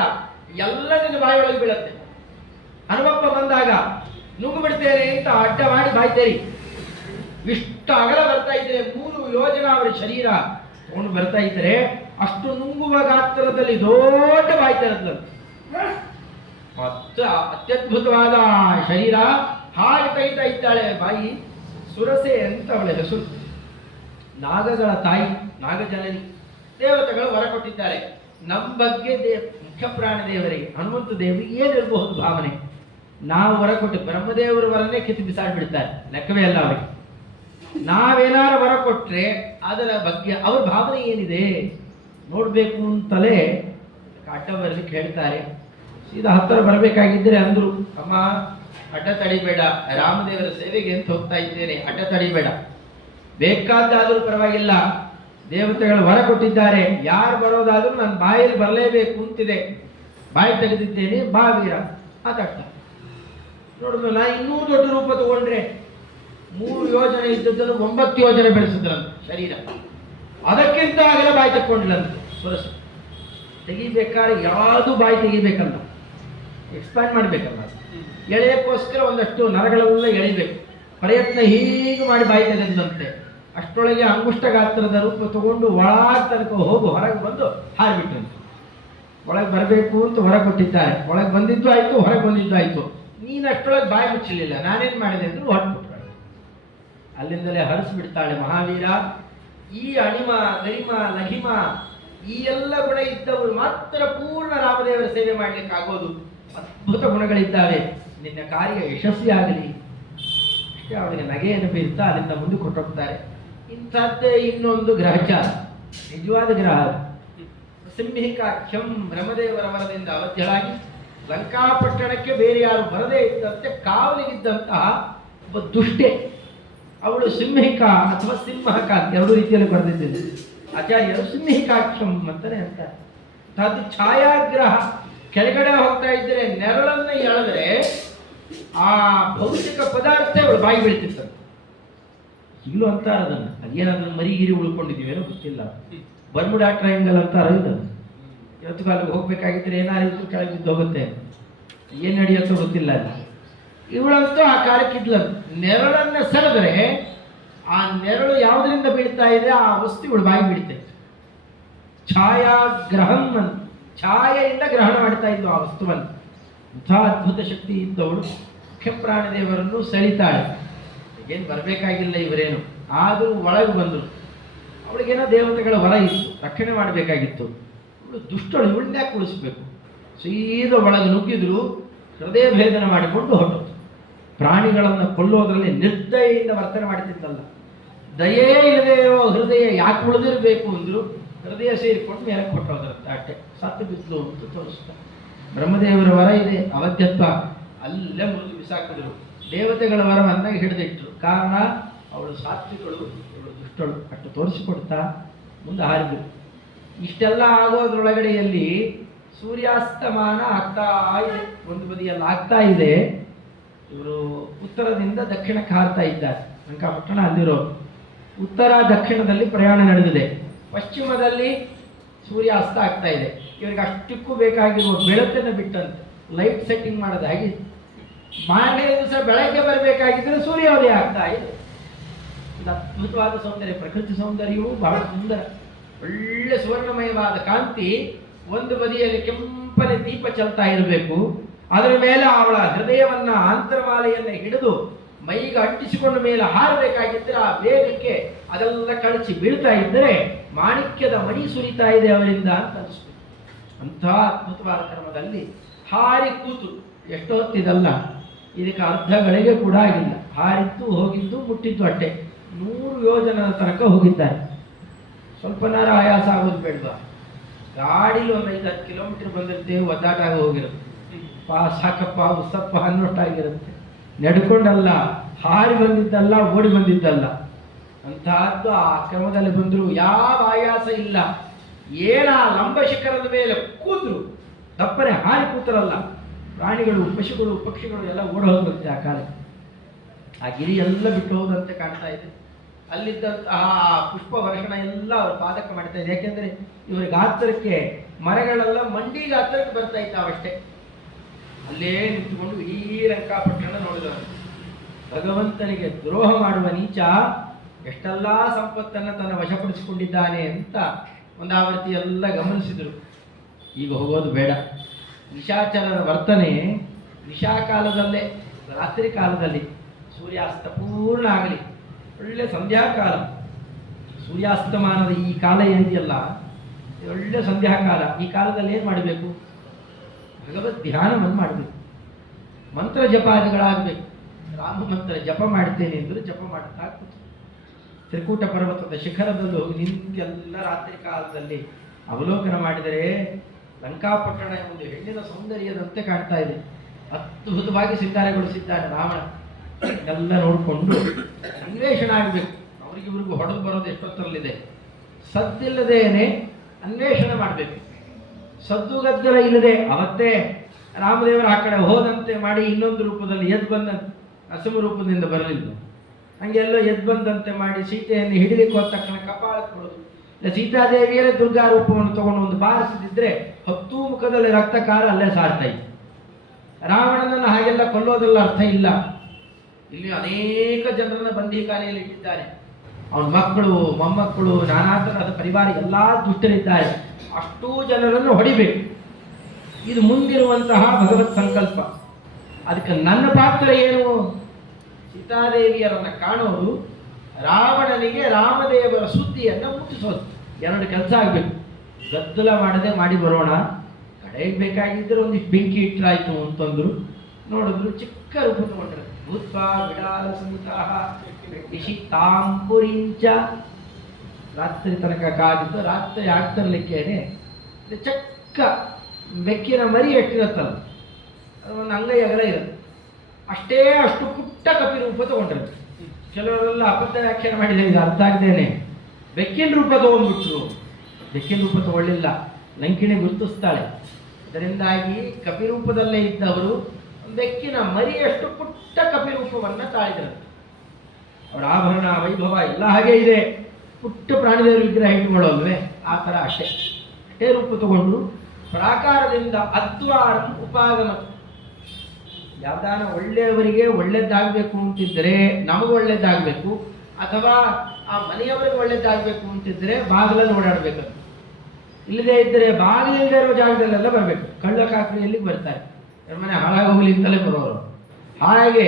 ಎಲ್ಲ ನಿನ್ನ ಬಾಯಿಯೊಳಗೆ ಬೀಳುತ್ತೆ. ಹನುಮಪ್ಪ ಬಂದಾಗ ನುಗ್ಗು ಬಿಡ್ತೇನೆ ಅಂತ ಅಡ್ಡ ಮಾಡಿ ಬಾಯ್ತೇರಿ. ಇಷ್ಟು ಅಗಲ ಬರ್ತಾ ಇದ್ರೆ 3 ಯೋಜನ ಅವರ ಶರೀರ ತಗೊಂಡು ಬರ್ತಾ ಇದ್ರೆ, ಅಷ್ಟು ನುಂಗುವ ಗಾತ್ರದಲ್ಲಿ ದೊಡ್ಡ ಬಾಯ್ತಿರತ್ತಂತೆ. ಅತ್ಯದ್ಭುತವಾದ ಶರೀರ, ಹಾಗೆ ತೆಗಿತಾ ಇದ್ದಾಳೆ ಬಾಯಿ. ಸುರಸೆ ಅಂತ ಅವಳ ಹೆಸರು. ನಾಗಗಳ ತಾಯಿ, ನಾಗಜನನಿ. ದೇವತೆಗಳು ವರ ಕೊಟ್ಟಿದ್ದಾರೆ ನಮ್ಮ ಬಗ್ಗೆ. ಮುಖ್ಯ ಪ್ರಾಣ ದೇವರಿಗೆ, ಹನುಮಂತ ದೇವರಿಗೆ ಏನಿರಬಹುದು ಭಾವನೆ? ನಾವು ವರ ಕೊಟ್ಟು ಬ್ರಹ್ಮದೇವರು ವರನ್ನೇ ಕಿತ್ತು ಬಿಸಾಡ್ಬಿಡ್ತಾರೆ, ಲೆಕ್ಕವೇ ಅಲ್ಲ ಅವರಿಗೆ. ನಾವೇನಾರು ವರ ಕೊಟ್ರೆ ಅದರ ಬಗ್ಗೆ ಅವ್ರ ಭಾವನೆ ಏನಿದೆ ನೋಡ್ಬೇಕು ಅಂತಲೇ ಅಡ್ಡ ಬರ್ಲಿಕ್ಕೆ ಹೇಳ್ತಾರೆ. ಸೀದಾ ಹತ್ತಿರ ಬರಬೇಕಾಗಿದ್ದರೆ ಅಂದ್ರು, ಅಮ್ಮ ಅಡ್ಡ ತಡಿಬೇಡ, ರಾಮದೇವರ ಸೇವೆಗೆ ಅಂತ ಹೋಗ್ತಾ ಇದ್ದೇನೆ, ಅಡ್ಡ ತಡಿಬೇಡ, ಬೇಕಾದ್ದಾದ್ರೂ ಪರವಾಗಿಲ್ಲ, ದೇವತೆಗಳು ವರ ಕೊಟ್ಟಿದ್ದಾರೆ, ಯಾರು ಬರೋದಾದ್ರೂ ನನ್ನ ಬಾಯಲ್ಲಿ ಬರಲೇಬೇಕು ಅಂತಿದೆ, ಬಾಯಿ ತೆಗೆದಿದ್ದೇನೆ, ಬಾ ವೀರ ಆತಕ್ಕ. ನೋಡಿದ್ರು, ನಾ 200 ದೊಡ್ಡ ರೂಪ ತಗೊಂಡ್ರೆ 3 ಯೋಜನೆ ಇದ್ದದ್ದನ್ನು 9 ಯೋಜನೆ ಬೆಳೆಸಿದ್ರಂತೆ ಶರೀರ. ಅದಕ್ಕಿಂತ ಆಗಲೇ ಬಾಯಿ ತಕ್ಕೊಂಡಿಲ್ಲಂತೆ ಸುರಸ. ತೆಗಿಬೇಕಾದ್ರೆ ಯಾವುದು ಬಾಯಿ ತೆಗಿಬೇಕಲ್ಲ, ಎಕ್ಸ್ಪ್ಯಾಂಡ್ ಮಾಡಬೇಕಲ್ಲ, ಎಳೆಯಕ್ಕೋಸ್ಕರ ಒಂದಷ್ಟು ನರಗಳೆಲ್ಲ ಎಳಿಬೇಕು. ಪ್ರಯತ್ನ ಹೀಗೆ ಮಾಡಿ ಬಾಯಿ ತೆಗೆದಂತೆ. ಅಷ್ಟರೊಳಗೆ ಅಂಗುಷ್ಟ ಗಾತ್ರದ ರೂಪ ತಗೊಂಡು ಒಳಗೆ ತನಕ ಹೋಗು, ಹೊರಗೆ ಬಂದು ಹಾರಿಬಿಟ್ಟಂತೆ. ಒಳಗೆ ಬರಬೇಕು ಅಂತ ಹೊರ ಕೊಟ್ಟಿದ್ದಾರೆ, ಒಳಗೆ ಬಂದಿದ್ದು ಆಯ್ತು, ಹೊರಗೆ ಬಂದಿದ್ದು ಆಯ್ತು. ನೀನು ಅಷ್ಟರೊಳಗೆ ಬಾಯಿ ಮುಚ್ಚಲಿಲ್ಲ, ನಾನೇನು ಮಾಡಿದೆ ಅಂದ್ರು ಹೊರಟ್ಬಿಟ್ರು. ಅಲ್ಲಿಂದಲೇ ಹರಿಸ್ಬಿಡ್ತಾಳೆ ಮಹಾವೀರ. ಈ ಅಣಿಮ, ಗರಿಮ, ಲಘಿಮ ಈ ಎಲ್ಲ ಗುಣ ಇದ್ದವರು ಮಾತ್ರ ಪೂರ್ಣ ರಾಮದೇವರ ಸೇವೆ ಮಾಡ್ಲಿಕ್ಕೆ ಆಗೋದು. ಅದ್ಭುತ ಗುಣಗಳಿದ್ದಾವೆ, ನಿನ್ನ ಕಾರ್ಯ ಯಶಸ್ವಿ ಆಗಲಿ ಅಷ್ಟೇ. ಅವರಿಗೆ ನಗೆಯನ್ನು ಬೀರ್ತಾ ಅಲ್ಲಿಂದ ಮುಂದೆ ಕೊಟ್ಟೋಗ್ತಾರೆ. ಇಂಥದ್ದೇ ಇನ್ನೊಂದು ಗ್ರಹಚಾರ, ನಿಜವಾದ ಗ್ರಹ. ಸಿಂಹಿಕಾಖ್ಯಂ, ಬ್ರಹ್ಮದೇವರ ವರದಿಂದ ಅವಧ್ಯಳಾಗಿ ಲಂಕಾಪಟ್ಟಣಕ್ಕೆ ಬೇರೆ ಯಾರು ಬರದೇ ಇದ್ದಂತೆ ಕಾವಲಿಗಿದ್ದಂತಹ ಒಬ್ಬ ದುಷ್ಟೆ. ಅವಳು ಸಿಂಹಿಕ ಅಥವಾ ಸಿಂಹಕ ಅಂತ 2 ರೀತಿಯಲ್ಲಿ ಬರೆದಿದ್ದೇನೆ ಆಚಾರ್ಯರು. ಸಿಂಹಿಕಾಖ್ಯಂ ಅಂತಾನೆ ಅಂತಾರೆ. ಅದು ಛಾಯಾಗ್ರಹ. ಕೆಳಗಡೆ ಹೋಗ್ತಾ ಇದ್ರೆ ನೆರಳನ್ನು ಎಳೆದ್ರೆ ಆ ಭೌತಿಕ ಪದಾರ್ಥ ಅವಳು ಬಾಯಿ ಬೀಳ್ತಿರ್ತದೆ. ಈಗಲೂ ಅಂತಾರೆ ಅದನ್ನು. ಅದೇನಾದ್ರೂ ಮರಿಗಿರಿ ಉಳ್ಕೊಂಡಿದ್ದೀವೇನೋ ಗೊತ್ತಿಲ್ಲ. ಬರ್ಮುಡಾ ಟ್ರಯಾಂಗಲ್ ಅಂತಾರೆ ಇದನ್ನು. ಇವತ್ತು ಕಾಲಕ್ಕೆ ಹೋಗ್ಬೇಕಾಗಿದ್ರೆ ಏನಾದ್ರು ಕೆಳಗಿದ್ದು ಹೋಗುತ್ತೆ, ಏನು ನಡೆಯುತ್ತೋ ಗೊತ್ತಿಲ್ಲ. ಇವಳಂತೂ ಆ ಕಾಲಕ್ಕಿದ್ಲ. ನೆರಳನ್ನು ಸೆಳೆದ್ರೆ ಆ ನೆರಳು ಯಾವುದರಿಂದ ಬೀಳ್ತಾ ಇದೆ ಆ ವಸ್ತು ಇವಳು ಬಾಯಿ ಬೀಳ್ತೈತೆ. ಛಾಯಾಗ್ರಹಂ ಅಂತ, ಛಾಯೆಯಿಂದ ಗ್ರಹಣ ಮಾಡ್ತಾ ಇದ್ಲು ಆ ವಸ್ತುವನ್ನು. ಇಂಥ ಅದ್ಭುತ ಶಕ್ತಿ ಇದ್ದವಳು ಮುಖ್ಯ ಪ್ರಾಣದೇವರನ್ನು ಸೆಳಿತಾಳೆ. ಏನು ಬರಬೇಕಾಗಿಲ್ಲ ಇವರೇನು, ಆದರೂ ಒಳಗೆ ಬಂದರು. ಅವಳಿಗೇನೋ ದೇವತೆಗಳ ವರ ಇತ್ತು, ರಕ್ಷಣೆ ಮಾಡಬೇಕಾಗಿತ್ತು. ಇವಳು ದುಷ್ಟಳು, ಇವಳನ್ನ ಯಾಕೆ ಉಳಿಸ್ಬೇಕು? ಸೀದಾ ಒಳಗೆ ನುಗ್ಗಿದ್ರು, ಹೃದಯ ಭೇದನ ಮಾಡಿಕೊಂಡು ಹೊರಟು. ಪ್ರಾಣಿಗಳನ್ನು ಕೊಲ್ಲೋದ್ರಲ್ಲಿ ನಿರ್ದಯೆಯಿಂದ ವರ್ತನೆ ಮಾಡ್ತಿದ್ದಲ್ಲ. ದಯೇ ಇಲ್ಲದೆ ಇರೋ ಹೃದಯ ಯಾಕೆ ಉಳಿದಿರಬೇಕು ಅಂದ್ರು, ಹೃದಯ ಸೇರಿಕೊಂಡು ಮೇಲಕ್ಕೆ ಕೊಟ್ಟೋದ್ರಂತೆ. ಅಷ್ಟೇ, ಸತ್ತು ಬಿದ್ದು ಅಂತ ತೋರಿಸ್ತಾರೆ. ಬ್ರಹ್ಮದೇವರ ವರ ಇದೆ, ಅವಧ್ಯತ್ವ, ಅಲ್ಲೇ ಮುರಿದು ಬಿಸಾಕಿದ್ರು. ದೇವತೆಗಳ ವರವನ್ನ ಹಿಡಿದಿಟ್ರು. ಕಾರಣ ಅವಳು ಸಾತ್ವಿಕಳು, ಇವಳು ದುಷ್ಟ. ಅಷ್ಟು ತೋರಿಸಿಕೊಡ್ತಾ ಮುಂದೆ ಹಾರಿದ್ರು. ಇಷ್ಟೆಲ್ಲ ಆಗೋದ್ರೊಳಗಡೆಯಲ್ಲಿ ಸೂರ್ಯಾಸ್ತಮಾನ ಆಗ್ತಾ ಇದೆ, ಒಂದು ಬದಿಯಲ್ಲಿ ಆಗ್ತಾ ಇದೆ. ಇವರು ಉತ್ತರದಿಂದ ದಕ್ಷಿಣಕ್ಕೆ ಹಾರ್ತಾ ಇದ್ದಾರೆ. ಲಂಕಾಪಟ್ಟಣ ಅಲ್ಲಿರೋರು. ಉತ್ತರ ದಕ್ಷಿಣದಲ್ಲಿ ಪ್ರಯಾಣ ನಡೆದಿದೆ. ಪಶ್ಚಿಮದಲ್ಲಿ ಸೂರ್ಯಾಸ್ತ ಆಗ್ತಾ ಇದೆ. ಇವರಿಗೆ ಅಷ್ಟಕ್ಕೂ ಬೇಕಾಗಿರುವ ಬೆಳಕನ್ನು ಬಿಟ್ಟಂತೆ ಲೈಟ್ ಸೆಟ್ಟಿಂಗ್ ಮಾಡೋದು ಹಾಗೆ. ಮಾರನೇ ದಿವಸ ಬೆಳಗ್ಗೆ ಬರಬೇಕಾಗಿದ್ದರೆ ಸೂರ್ಯೋದಯ ಆಗ್ತಾ ಇದೆ. ಇದು ಅದ್ಭುತವಾದ ಸೌಂದರ್ಯ. ಪ್ರಕೃತಿ ಸೌಂದರ್ಯವೂ ಬಹಳ ಸುಂದರ. ಒಳ್ಳೆ ಸುವರ್ಣಮಯವಾದ ಕಾಂತಿ. ಒಂದು ಬದಿಯಲ್ಲಿ ಕೆಂಪನೆ ದೀಪ ಚೆಲ್ತಾ ಇರಬೇಕು. ಅದರ ಮೇಲೆ ಅವಳ ಹೃದಯವನ್ನ ಅಂತರ್ಮಾಲೆಯನ್ನು ಹಿಡಿದು ಮೈಗೆ ಅಂಟಿಸಿಕೊಂಡ ಮೇಲೆ ಹಾರಬೇಕಾಗಿದ್ದರೆ ಆ ವೇಗಕ್ಕೆ ಅದೆಲ್ಲ ಕಳಚಿ ಬೀಳ್ತಾ ಇದ್ದರೆ ಮಾಣಿಕ್ಯದ ಮಣಿ ಸುರಿತಾ ಇದೆ ಅವರಿಂದ ಅಂತ ಅನಿಸ್ತು. ಅಂಥ ಅದ್ಭುತವಾದ ಕ್ರಮದಲ್ಲಿ ಹಾರಿ ಕೂತು ಎಷ್ಟೋ ಹೊತ್ತಿದಲ್ಲ, ಇದಕ್ಕೆ ಅರ್ಧ ಗಳಿಗೆ ಕೂಡ ಆಗಿಲ್ಲ. ಹಾರಿದ್ದು ಹೋಗಿದ್ದು ಮುಟ್ಟಿದ್ದು ಅಟ್ಟೆ. 100 ಯೋಜನದ ತನಕ ಹೋಗಿದ್ದಾರೆ. ಸ್ವಲ್ಪನಾರ ಆಯಾಸ ಆಗೋದು ಬೇಡವಾ? ಗಾಡಿಲಿ ಒಂದು 5-10 ಕಿಲೋಮೀಟರ್ ಬಂದಿರ್ತೇವೆ, ಒದ್ದಾಟ ಆಗಿ ಹೋಗಿರುತ್ತೆ. ಸಾಕಪ್ಪ ಉಸಪ್ಪ ಅನ್ನೋಷ್ಟಾಗಿರುತ್ತೆ. ನಡ್ಕೊಂಡಲ್ಲ, ಹಾರಿ ಬಂದಿದ್ದಲ್ಲ, ಓಡಿ ಬಂದಿದ್ದಲ್ಲ. ಅಂತಹದ್ದು ಆ ಕ್ರಮದಲ್ಲಿ ಬಂದರು. ಯಾವ ಆಯಾಸ ಇಲ್ಲ. ಏನ ಲಂಬ ಶಿಖರದ ಮೇಲೆ ಕೂತರು, ತಪ್ಪನೆ ಹಾರಿ ಕೂತರಲ್ಲ. ಪ್ರಾಣಿಗಳು, ಪಶುಗಳು, ಪಕ್ಷಿಗಳು ಎಲ್ಲ ಓಡಿ ಹೋಗುತ್ತೆ ಆ ಕಾಲಕ್ಕೆ. ಆ ಗಿರಿ ಎಲ್ಲ ಬಿಟ್ಟು ಹೋದಂತೆ ಕಾಣ್ತಾ ಇದೆ. ಅಲ್ಲಿದ್ದಂತಹ ಪುಷ್ಪ ವರ್ಷಣ ಎಲ್ಲ ಅವರು ಪಾದಕ ಮಾಡ್ತಾ ಇದೆ. ಯಾಕೆಂದ್ರೆ ಇವರ ಗಾತ್ರಕ್ಕೆ ಮರಗಳೆಲ್ಲ ಮಂಡಿ ಗಾತ್ರಕ್ಕೆ ಬರ್ತಾ ಇದ್ದಾವಷ್ಟೇ. ಅಲ್ಲೇ ನಿಂತುಕೊಂಡು ಈ ಲಂಕಾಪಟ್ಟಣ ನೋಡಿದವರು. ಭಗವಂತನಿಗೆ ದ್ರೋಹ ಮಾಡುವ ನೀಚ ಎಷ್ಟೆಲ್ಲ ಸಂಪತ್ತನ್ನು ತನ್ನ ವಶಪಡಿಸಿಕೊಂಡಿದ್ದಾನೆ ಅಂತ ಒಂದಾವರ್ತಿ ಎಲ್ಲ ಗಮನಿಸಿದರು. ಈಗ ಹೋಗೋದು ಬೇಡ. ನಿಶಾಚರರ ವರ್ತನೆ ನಿಶಾಕಾಲದಲ್ಲೇ, ರಾತ್ರಿ ಕಾಲದಲ್ಲಿ ಸೂರ್ಯಾಸ್ತ ಪೂರ್ಣ ಆಗಲಿ, ಒಳ್ಳೆ ಸಂಧ್ಯಾಕಾಲ. ಸೂರ್ಯಾಸ್ತಮಾನದ ಈ ಕಾಲ ಏನಿದೆಯಲ್ಲ, ಒಳ್ಳೆ ಸಂಧ್ಯಾಕಾಲ. ಈ ಕಾಲದಲ್ಲಿ ಏನು ಮಾಡಬೇಕು? ಭಗವದ್ ಧ್ಯಾನವನ್ನು ಮಾಡಬೇಕು. ಮಂತ್ರ ಜಪಾದಿಗಳಾಗಬೇಕು. ರಾಮ ಮಂತ್ರ ಜಪ ಮಾಡ್ತೇನೆ ಎಂದರು ಜಪ ಮಾಡ್ತಾ ಕೂತು ತ್ರಿಕೂಟ ಪರ್ವತದ ಶಿಖರದಲ್ಲಿ ಹೋಗಿ ನಿಂತೆಲ್ಲ ರಾತ್ರಿ ಕಾಲದಲ್ಲಿ ಅವಲೋಕನ ಮಾಡಿದರೆ ಲಂಕಾಪಟ್ಟಣ ಒಂದು ಹೆಣ್ಣಿನ ಸೌಂದರ್ಯದಂತೆ ಕಾಣ್ತಾ ಇದೆ. ಅದ್ಭುತವಾಗಿ ಸಿದ್ಧಾರಗೊಳಿಸಿದ್ದಾನೆ ರಾವಣ. ಎಲ್ಲ ನೋಡಿಕೊಂಡು ಅನ್ವೇಷಣೆ ಆಗಬೇಕು. ಅವರಿಗಿವ್ರಿಗೂ ಹೊಡೆದು ಬರೋದು ಎಷ್ಟೊತ್ತರಲ್ಲಿದೆ. ಸದ್ದಿಲ್ಲದೇನೆ ಅನ್ವೇಷಣೆ ಮಾಡಬೇಕು. ಸದ್ದು ಗದ್ದಲ ಇಲ್ಲದೆ ಅವತ್ತೇ ರಾಮದೇವರ ಆ ಕಡೆ ಹೋದಂತೆ ಮಾಡಿ ಇನ್ನೊಂದು ರೂಪದಲ್ಲಿ ಎದ್ದು ಬಂದಂತೆ, ನರಸಿಂಹ ರೂಪದಿಂದ ಬರಲಿಲ್ಲ, ಹಂಗೆಲ್ಲೋ ಎದ್ದು ಬಂದಂತೆ ಮಾಡಿ ಸೀತೆಯನ್ನು ಹಿಡಿಲಿಕ್ಕೆ ಹೋದ ತಕ್ಷಣ ಕಪಾಳ ಕೊಡೋದು. ಇಲ್ಲ ಸೀತಾದೇವಿಯರೇ ದುರ್ಗಾ ರೂಪವನ್ನು ತಗೊಂಡು ಒಂದು ಬಾರಿಸಿದ್ರೆ 10 ಮುಖದಲ್ಲಿ ರಕ್ತಕಾರ ಅಲ್ಲೇ ಸಾರ್ತಾ ಇತ್ತು. ರಾವಣನನ್ನು ಹಾಗೆಲ್ಲ ಕೊಲ್ಲೋದ್ರಲ್ಲಿ ಅರ್ಥ ಇಲ್ಲ. ಇಲ್ಲಿ ಅನೇಕ ಜನರನ್ನ ಬಂದೀಖಾನೆಯಲ್ಲಿ ಇಟ್ಟಿದ್ದಾರೆ. ಅವನ ಮಕ್ಕಳು, ಮೊಮ್ಮಕ್ಕಳು, ನಾನಾ ತರಹದ ಪರಿವಾರ ಎಲ್ಲ ದುಷ್ಟರಿದ್ದಾರೆ. ಅಷ್ಟೂ ಜನರನ್ನು ಹೊಡಿಬೇಕು. ಇದು ಮುಂದಿರುವಂತಹ ಭಗವತ್ ಸಂಕಲ್ಪ. ಅದಕ್ಕೆ ನನ್ನ ಪಾತ್ರ ಏನು? ಸೀತಾದೇವಿಯರನ್ನು ಕಾಣೋದು, ರಾವಣನಿಗೆ ರಾಮದೇವರ ಸುದ್ದಿಯನ್ನು ಮುಟ್ಟಿಸೋದು. 2 ಕೆಲಸ ಆಗಬೇಕು. ಗದ್ದಲ ಮಾಡದೆ ಮಾಡಿ ಬರೋಣ. ಕಡೆಗೆ ಬೇಕಾಗಿದ್ದರೆ ಒಂದಿಷ್ಟು ಬೆಂಕಿ ಇಟ್ಟರಾಯ್ತು ಅಂತಂದ್ರು. ನೋಡಿದ್ರು ಚಿಕ್ಕ ರೂಪ ತಗೊಂಡ್ರೆ ಭೂತ್ವಾ ಬಿಡಾಲ ಸಂತಾಹ ತಾಂಪುರಿಂಚ. ರಾತ್ರಿ ತನಕ ಕಾದಿದ್ದು, ರಾತ್ರಿ ಆಗ್ತಿರ್ಲಿಕ್ಕೇನೆ ಚಕ್ಕ ಬೆಕ್ಕಿನ ಮರಿ ಎಷ್ಟಿರುತ್ತಲ್ಲ, ಅದು ಒಂದು ಅಂಗೈ ಅಗಲ ಇರುತ್ತೆ. ಅಷ್ಟು ಪುಟ್ಟ ಕಪಿ ರೂಪ ತಗೊಂಡ್ರೆ. ಕೆಲವರೆಲ್ಲ ಅಬದ್ಧ ವ್ಯಾಖ್ಯಾನ ಮಾಡಿದ್ದಾರೆ, ಇದು ಅರ್ಥ ಆಗ್ದೇನೆ ಬೆಕ್ಕಿನ ರೂಪ ತಗೊಂಡ್ಬಿಟ್ರು. ಬೆಕ್ಕಿನ ರೂಪ ತಗೊಳ್ಳಿಲ್ಲ, ಲಂಕಿಣಿ ಗುರುತಿಸ್ತಾಳೆ. ಇದರಿಂದಾಗಿ ಕಪಿರೂಪದಲ್ಲೇ ಇದ್ದವರು ಬೆಕ್ಕಿನ ಮರಿಯಷ್ಟು ಪುಟ್ಟ ಕಪಿರೂಪವನ್ನು ತಾಳಿದರು. ಅವರ ಆಭರಣ, ವೈಭವ ಎಲ್ಲ ಹಾಗೆ ಇದೆ. ಪುಟ್ಟ ಪ್ರಾಣಿದೇವರ ವಿಗ್ರಹ ಇಟ್ಕೊಳ್ಳೋಲ್ವೇ, ಆ ಥರ ಅಷ್ಟೇ ರೂಪ ತಗೊಂಡು ಪ್ರಾಕಾರದಿಂದ ಅದ್ವಾರಂ ಉಪಾಗಮ. ಯಾವ್ದಾನ ಒಳ್ಳೆಯವರಿಗೆ ಒಳ್ಳೇದಾಗಬೇಕು ಅಂತಿದ್ದರೆ ನಮಗೆ ಒಳ್ಳೇದಾಗಬೇಕು, ಅಥವಾ ಆ ಮನೆಯವರಿಗೆ ಒಳ್ಳೇದಾಗಬೇಕು ಅಂತಿದ್ದರೆ ಬಾಗಿಲಲ್ಲಿ ಓಡಾಡಬೇಕು. ಇಲ್ಲದೇ ಇದ್ದರೆ ಬಾಗಿಲಿಲ್ಲದೆ ಇರೋ ಜಾಗದಲ್ಲೆಲ್ಲ ಬರಬೇಕು. ಕಳ್ಳ ಕಾಕರಿ ಎಲ್ಲಿಗೆ ಬರ್ತಾರೆ? ಮನೆ ಹಾಳಾಗಿ ಹೋಗಲಿ ಅಂತಲೇ ಬರೋರು. ಹಾಗೆ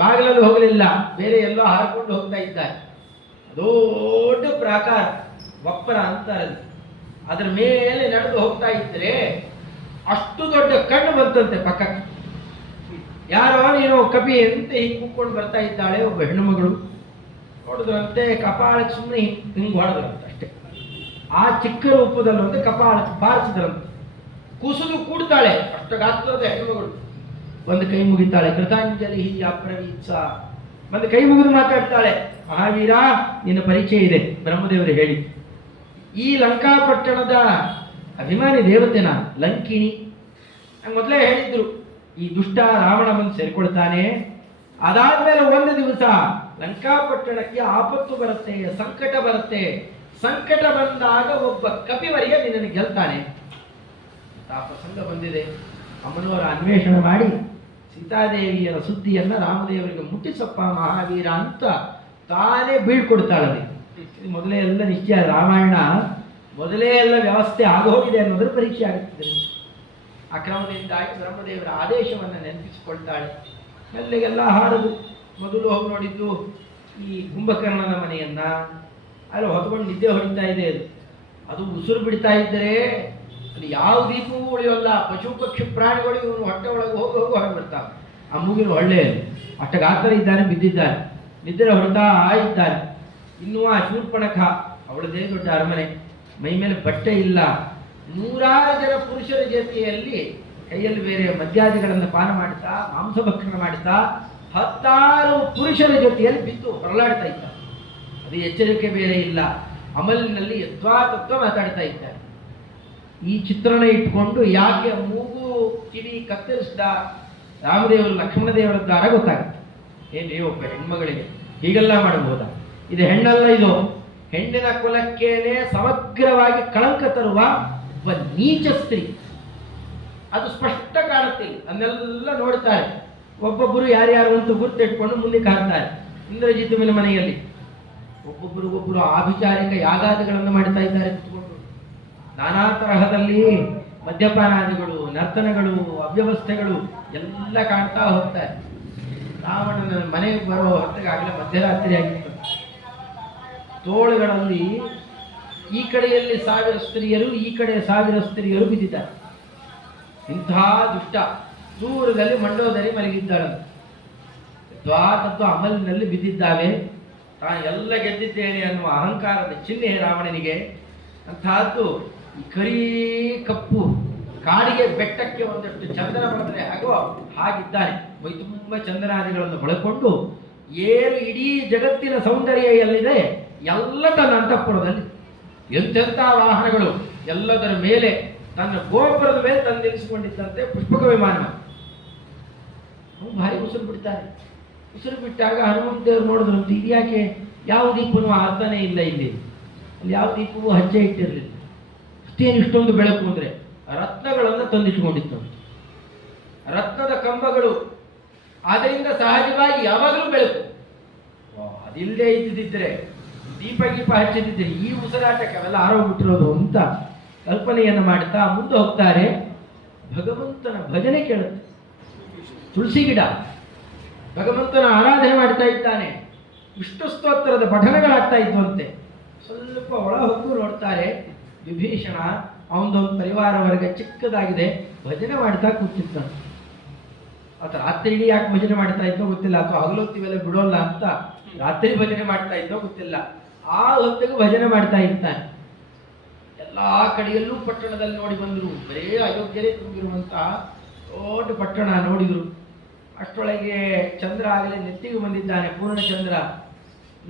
ಬಾಗಿಲಲ್ಲಿ ಹೋಗಲಿಲ್ಲ, ಬೇರೆ ಎಲ್ಲೋ ಹಾರಿಕೊಂಡು ಹೋಗ್ತಾ ಇದ್ದಾರೆ. ದೊಡ್ಡ ಪ್ರಾಕಾರ, ವಪ್ಪರ ಅಂತಾರೆ. ಅದರ ಮೇಲೆ ನಡೆದು ಹೋಗ್ತಾ ಇದ್ರೆ ಅಷ್ಟು ದೊಡ್ಡ ಕಣ್ಣು ಬಂತಂತೆ ಪಕ್ಕಕ್ಕೆ. ಯಾರೋ ನೀನು ಕಪಿ ಅಂತ ಹಿಂಗೆ ಕೂತ್ಕೊಂಡು ಬರ್ತಾ ಇದ್ದಾಳೆ ಒಬ್ಬ ಹೆಣ್ಣು ಮಗಳು. ನೋಡಿದ್ರಂತೆ ಕಪಾಳಕ್ಕೆ ಸುಮ್ಮನೆ ಹಿಂಗೆ ಹೊಡೆದ್ರಂತೆ ಅಷ್ಟೇ. ಆ ಚಿಕ್ಕ ರೂಪದಲ್ಲಂತೆ ಕಪಾಳಕ್ಕೆ ಬಾರಿಸಿದ್ರಂತೆ. ಕುಸಿದು ಕೂಡ್ತಾಳೆ, ಅಷ್ಟು ಗಾತ್ರದ ಹೆಣ್ಣು ಮಗಳು. ಒಂದು ಕೈ ಮುಗಿತಾಳೆ, ಕೃತಾಂಜಲಿ ಅಪ್ರವೀತ್ಸ. ಬಂದು ಕೈ ಮುಗಿದು ಮಾತಾಡ್ತಾಳೆ, ಮಹಾವೀರ ನಿನ್ನ ಪರಿಚಯ ಇದೆ ಬ್ರಹ್ಮದೇವರು ಹೇಳಿ. ಈ ಲಂಕಾಪಟ್ಟಣದ ಅಭಿಮಾನಿ ದೇವತೆನ ಲಂಕಿಣಿ ಮೊದಲೇ ಹೇಳಿದ್ರು. ಈ ದುಷ್ಟ ರಾವಣ ಬಂದು ಸೇರ್ಕೊಳ್ತಾನೆ, ಅದಾದ್ಮೇಲೆ ಒಂದು ದಿವಸ ಲಂಕಾಪಟ್ಟಣಕ್ಕೆ ಆಪತ್ತು ಬರುತ್ತೆ, ಸಂಕಟ ಬರುತ್ತೆ. ಸಂಕಟ ಬಂದಾಗ ಒಬ್ಬ ಕಪಿವರಿಯ ನಿನ್ನನ್ನು ಗೆಲ್ತಾನೆ. ಆ ಪ್ರಸಂಗ ಬಂದಿದೆ. ಅಮ್ಮನವರ ಅನ್ವೇಷಣೆ ಮಾಡಿ ಸೀತಾದೇವಿಯರ ಸುದ್ದಿಯನ್ನ ರಾಮದೇವರಿಗೆ ಮುಟ್ಟಿಸಪ್ಪ ಮಹಾವೀರ ಅಂತ ತಾನೇ ಬೀಳ್ಕೊಡ್ತಾಳಲ್ಲಿ. ಮೊದಲೇ ಎಲ್ಲ ನಿಶ್ಚಯ, ರಾಮಾಯಣ ಮೊದಲೇ ಎಲ್ಲ ವ್ಯವಸ್ಥೆ ಆಗೋಗಿದೆ ಅನ್ನೋದ್ರ ಪರೀಕ್ಷೆ ಆಗುತ್ತದೆ. ಅಕ್ರಮದಿಂದಾಗಿ ಬ್ರಹ್ಮದೇವರ ಆದೇಶವನ್ನು ನೆನಪಿಸಿಕೊಳ್ತಾಳೆ. ಮೆಲ್ಲಿಗೆಲ್ಲ ಹಾಡುದು. ಮೊದಲು ಹೋಗಿ ನೋಡಿದ್ದು ಈ ಕುಂಭಕರ್ಣನ ಮನೆಯನ್ನ, ಅಲ್ಲಿ ಹೊತ್ಕೊಂಡು ನಿದ್ದೆ ಹೊಡಿತಾ ಇದೆ. ಅದು ಉಸಿರು ಬಿಡ್ತಾ ಇದ್ದರೆ ಅಲ್ಲಿ ಯಾವ ದೀಪವೂ ಉಳಿಯೋಲ್ಲ. ಪಶು ಪಕ್ಷಿ ಪ್ರಾಣಿಗಳು ಇವನು ಹೊಟ್ಟೆ ಒಳಗೆ ಹೋಗಿ ಹೊರಗೆ ಬಿಡ್ತಾವೆ. ಆ ಮೂಗಿನ ಒಳ್ಳೆ ಅಷ್ಟ ಗಾತ್ರ ಇದ್ದಾನೆ, ಬಿದ್ದಿದ್ದಾನೆ, ನಿದ್ರೆ ಹೊರತಾ ಇದ್ದಾನೆ. ಇನ್ನೂ ಆ ಶೂರ್ಪಣಖ, ಅವಳದೇ ದೊಡ್ಡ ಅರಮನೆ, ಮೈ ಮೇಲೆ ಬಟ್ಟೆ ಇಲ್ಲ, 100 ಜನ ಪುರುಷರ ಜೊತೆಯಲ್ಲಿ ಕೈಯಲ್ಲಿ ಬೇರೆ ಮದ್ಯಾದಿಗಳನ್ನು ಪಾನ ಮಾಡ್ತಾ ಮಾಂಸಭಕ್ಷಣ ಮಾಡ್ತಾ 10 ಪುರುಷರ ಜೊತೆಯಲ್ಲಿ ಬಿದ್ದು ಹೊರಲಾಡ್ತಾ ಇದ್ದ. ಅದು ಎಚ್ಚರಿಕೆ ಬೇರೆ ಇಲ್ಲ. ಅಮಲಿನಲ್ಲಿ ಯಥಾತತ್ವ ಮಾತಾಡ್ತಾ ಇದ್ದಾರೆ. ಈ ಚಿತ್ರಣ ಇಟ್ಕೊಂಡು ಯಾಕೆ ಮೂಗು ಕಿವಿ ಕತ್ತರಿಸಿದ ರಾಮದೇವರು ಲಕ್ಷ್ಮಣದೇವರ ದ್ವಾರ ಗೊತ್ತಾಗುತ್ತೆ. ಏನ್ರಿ ಒಬ್ಬ ಹೆಣ್ಮಗಳಿಗೆ ಹೀಗೆಲ್ಲ ಮಾಡಬಹುದಾ? ಇದು ಹೆಣ್ಣಲ್ಲ, ಇದು ಹೆಣ್ಣಿನ ಕುಲಕ್ಕೇನೆ ಸಮಗ್ರವಾಗಿ ಕಳಂಕ ತರುವ ಒಬ್ಬ ನೀಚ ಸ್ತ್ರೀ. ಅದು ಸ್ಪಷ್ಟ ಕಾಣುತ್ತೆ. ಅದನ್ನೆಲ್ಲ ನೋಡ್ತಾರೆ. ಒಬ್ಬೊಬ್ಬರು ಯಾರ್ಯಾರು ಅಂತ ಗುರ್ತಿಟ್ಕೊಂಡು ಮುಂದಕ್ಕೆ ಹಾಕ್ತಾರೆ. ಇಂದ್ರಜಿತ್ತುವಿನ ಮನೆಯಲ್ಲಿ ಒಬ್ಬೊಬ್ಬರು ಆಭಿಚಾರಿಕ ಯಾಗಾದಿಗಳನ್ನು ಮಾಡ್ತಾ ಇದ್ದಾರೆ ಕುತ್ಕೊಂಡು. ನಾನಾ ತರಹದಲ್ಲಿ ಮದ್ಯಪಾನಾದಿಗಳು, ನರ್ತನಗಳು, ಅವ್ಯವಸ್ಥೆಗಳು ಎಲ್ಲ ಕಾಣ್ತಾ ಹೋಗ್ತಾರೆ. ರಾವಣನ ಮನೆಗೆ ಬರೋ ಹೊತ್ತಿಗಾಗಲೇ ಮಧ್ಯರಾತ್ರಿ ಆಗಿತ್ತು. ತೋಳುಗಳಲ್ಲಿ ಈ ಕಡೆಯಲ್ಲಿ 1000 ಸ್ತ್ರೀಯರು, ಈ ಕಡೆ 1000 ಸ್ತ್ರೀಯರು ಬಿದ್ದಿದ್ದಾರೆ. ಇಂಥ ದುಷ್ಟ ದೂರದಲ್ಲಿ ಮಂಡೋದರಿ ಮಲಗಿದ್ದಾಳೆ. ದ್ವಾತತ್ವ ಅಮಲಿನಲ್ಲಿ ಬಿದ್ದಿದ್ದಾವೆ. ತಾನು ಎಲ್ಲ ಗೆದ್ದಿದ್ದೇನೆ ಅನ್ನುವ ಅಹಂಕಾರದ ಚಿಹ್ನೆ ರಾವಣನಿಗೆ. ಅಂತಹದ್ದು ಈ ಕರಿ ಕಪ್ಪು ಕಾಡಿಗೆ ಬೆಟ್ಟಕ್ಕೆ ಒಂದಷ್ಟು ಚಂದನ ಬಳದ್ರೆ ಹಾಗೋ ಹಾಗಿದ್ದಾನೆ. ಮೈ ತುಂಬ ಚಂದನಾದಿಗಳನ್ನು ಬಳಕೊಂಡು ಏನು ಇಡೀ ಜಗತ್ತಿನ ಸೌಂದರ್ಯ ಎಲ್ಲಿದೆ ಎಲ್ಲ ತನ್ನ ಅಂತಃಪುರದಲ್ಲಿ. ಎಂತೆಂಥ ವಾಹನಗಳು ಎಲ್ಲದರ ಮೇಲೆ, ತನ್ನ ಗೋಪುರದ ಮೇಲೆ ತಂದು ನಿಲ್ಲಿಸಿಕೊಂಡಿದ್ದಂತೆ ಪುಷ್ಪಕ ವಿಮಾನ. ಭಾರಿ ಉಸಿರು ಬಿಡ್ತಾರೆ. ಉಸಿರು ಬಿಟ್ಟಾಗ ಹನುಮಂತೇವರು ನೋಡಿದ್ರಂತೆ, ಇದು ಯಾಕೆ ಯಾವ ದೀಪನೂ ಅರ್ಥನೇ ಇಲ್ಲ ಇಲ್ಲಿ, ಅಲ್ಲಿ ಯಾವ ದೀಪವೂ ಹಚ್ಚೆ ಇಟ್ಟಿರಲಿಲ್ಲ. ಅಷ್ಟೇನು ಇಷ್ಟೊಂದು ಬೆಳಕು ಅಂದರೆ ರತ್ನಗಳನ್ನು ತಂದಿಟ್ಕೊಂಡಿತ್ತು. ರತ್ನದ ಕಂಬಗಳು, ಅದರಿಂದ ಸಹಜವಾಗಿ ಯಾವಾಗಲೂ ಬೆಳಕು. ಅದಿಲ್ಲದೆ ಇದ್ದಿದ್ದರೆ, ದೀಪ ಗೀಪ ಹಚ್ಚಿದ್ದಿದ್ರೆ ಈ ಉಸಿರಾಟಕ್ಕೆ ಅವೆಲ್ಲ ಆರೋಗ್ಬಿಟ್ಟಿರೋದು ಅಂತ ಕಲ್ಪನೆಯನ್ನು ಮಾಡುತ್ತಾ ಮುಂದೆ ಹೋಗ್ತಾರೆ. ಭಗವಂತನ ಭಜನೆ ಕೇಳುತ್ತೆ. ತುಳಸಿ ಗಿಡ ಭಗವಂತನ ಆರಾಧನೆ ಮಾಡ್ತಾ ಇದ್ದಾನೆ. ವಿಷ್ಣು ಸ್ತೋತ್ರದ ಪಠಣಗಳಾಗ್ತಾ ಇದ್ವಂತೆ. ಸ್ವಲ್ಪ ಒಳ ಹೊತ್ತು ನೋಡ್ತಾರೆ. ವಿಭೀಷಣ ಅವನದೊಂದು ಪರಿವಾರ ವರ್ಗ ಚಿಕ್ಕದಾಗಿದೆ, ಭಜನೆ ಮಾಡ್ತಾ ಕೂತಿದ್ದಾನೆ. ಆತ ರಾತ್ರಿ ಇಡೀ ಯಾಕೆ ಭಜನೆ ಮಾಡ್ತಾ ಇದ್ದೋ ಗೊತ್ತಿಲ್ಲ, ಅಥವಾ ಹಗಲೊತ್ತಿವೆಲ್ಲ ಬಿಡೋಲ್ಲ ಅಂತ ರಾತ್ರಿ ಭಜನೆ ಮಾಡ್ತಾ ಇದ್ದೋ ಗೊತ್ತಿಲ್ಲ. ಆ ಹೊತ್ತಿಗೂ ಭಜನೆ ಮಾಡ್ತಾ ಇರ್ತಾನೆ. ಎಲ್ಲ ಕಡೆಯಲ್ಲೂ ಪಟ್ಟಣದಲ್ಲಿ ನೋಡಿ ಬಂದರು. ಬರೇ ಅಯೋಗ್ಯರೇ ತುಂಬಿರುವಂತಹ ದೊಡ್ಡ ಪಟ್ಟಣ ನೋಡಿದರು. ಅಷ್ಟರೊಳಗೆ ಚಂದ್ರ ಆಗಲೇ ನೆತ್ತಿಗೆ ಬಂದಿದ್ದಾನೆ, ಪೂರ್ಣಚಂದ್ರ.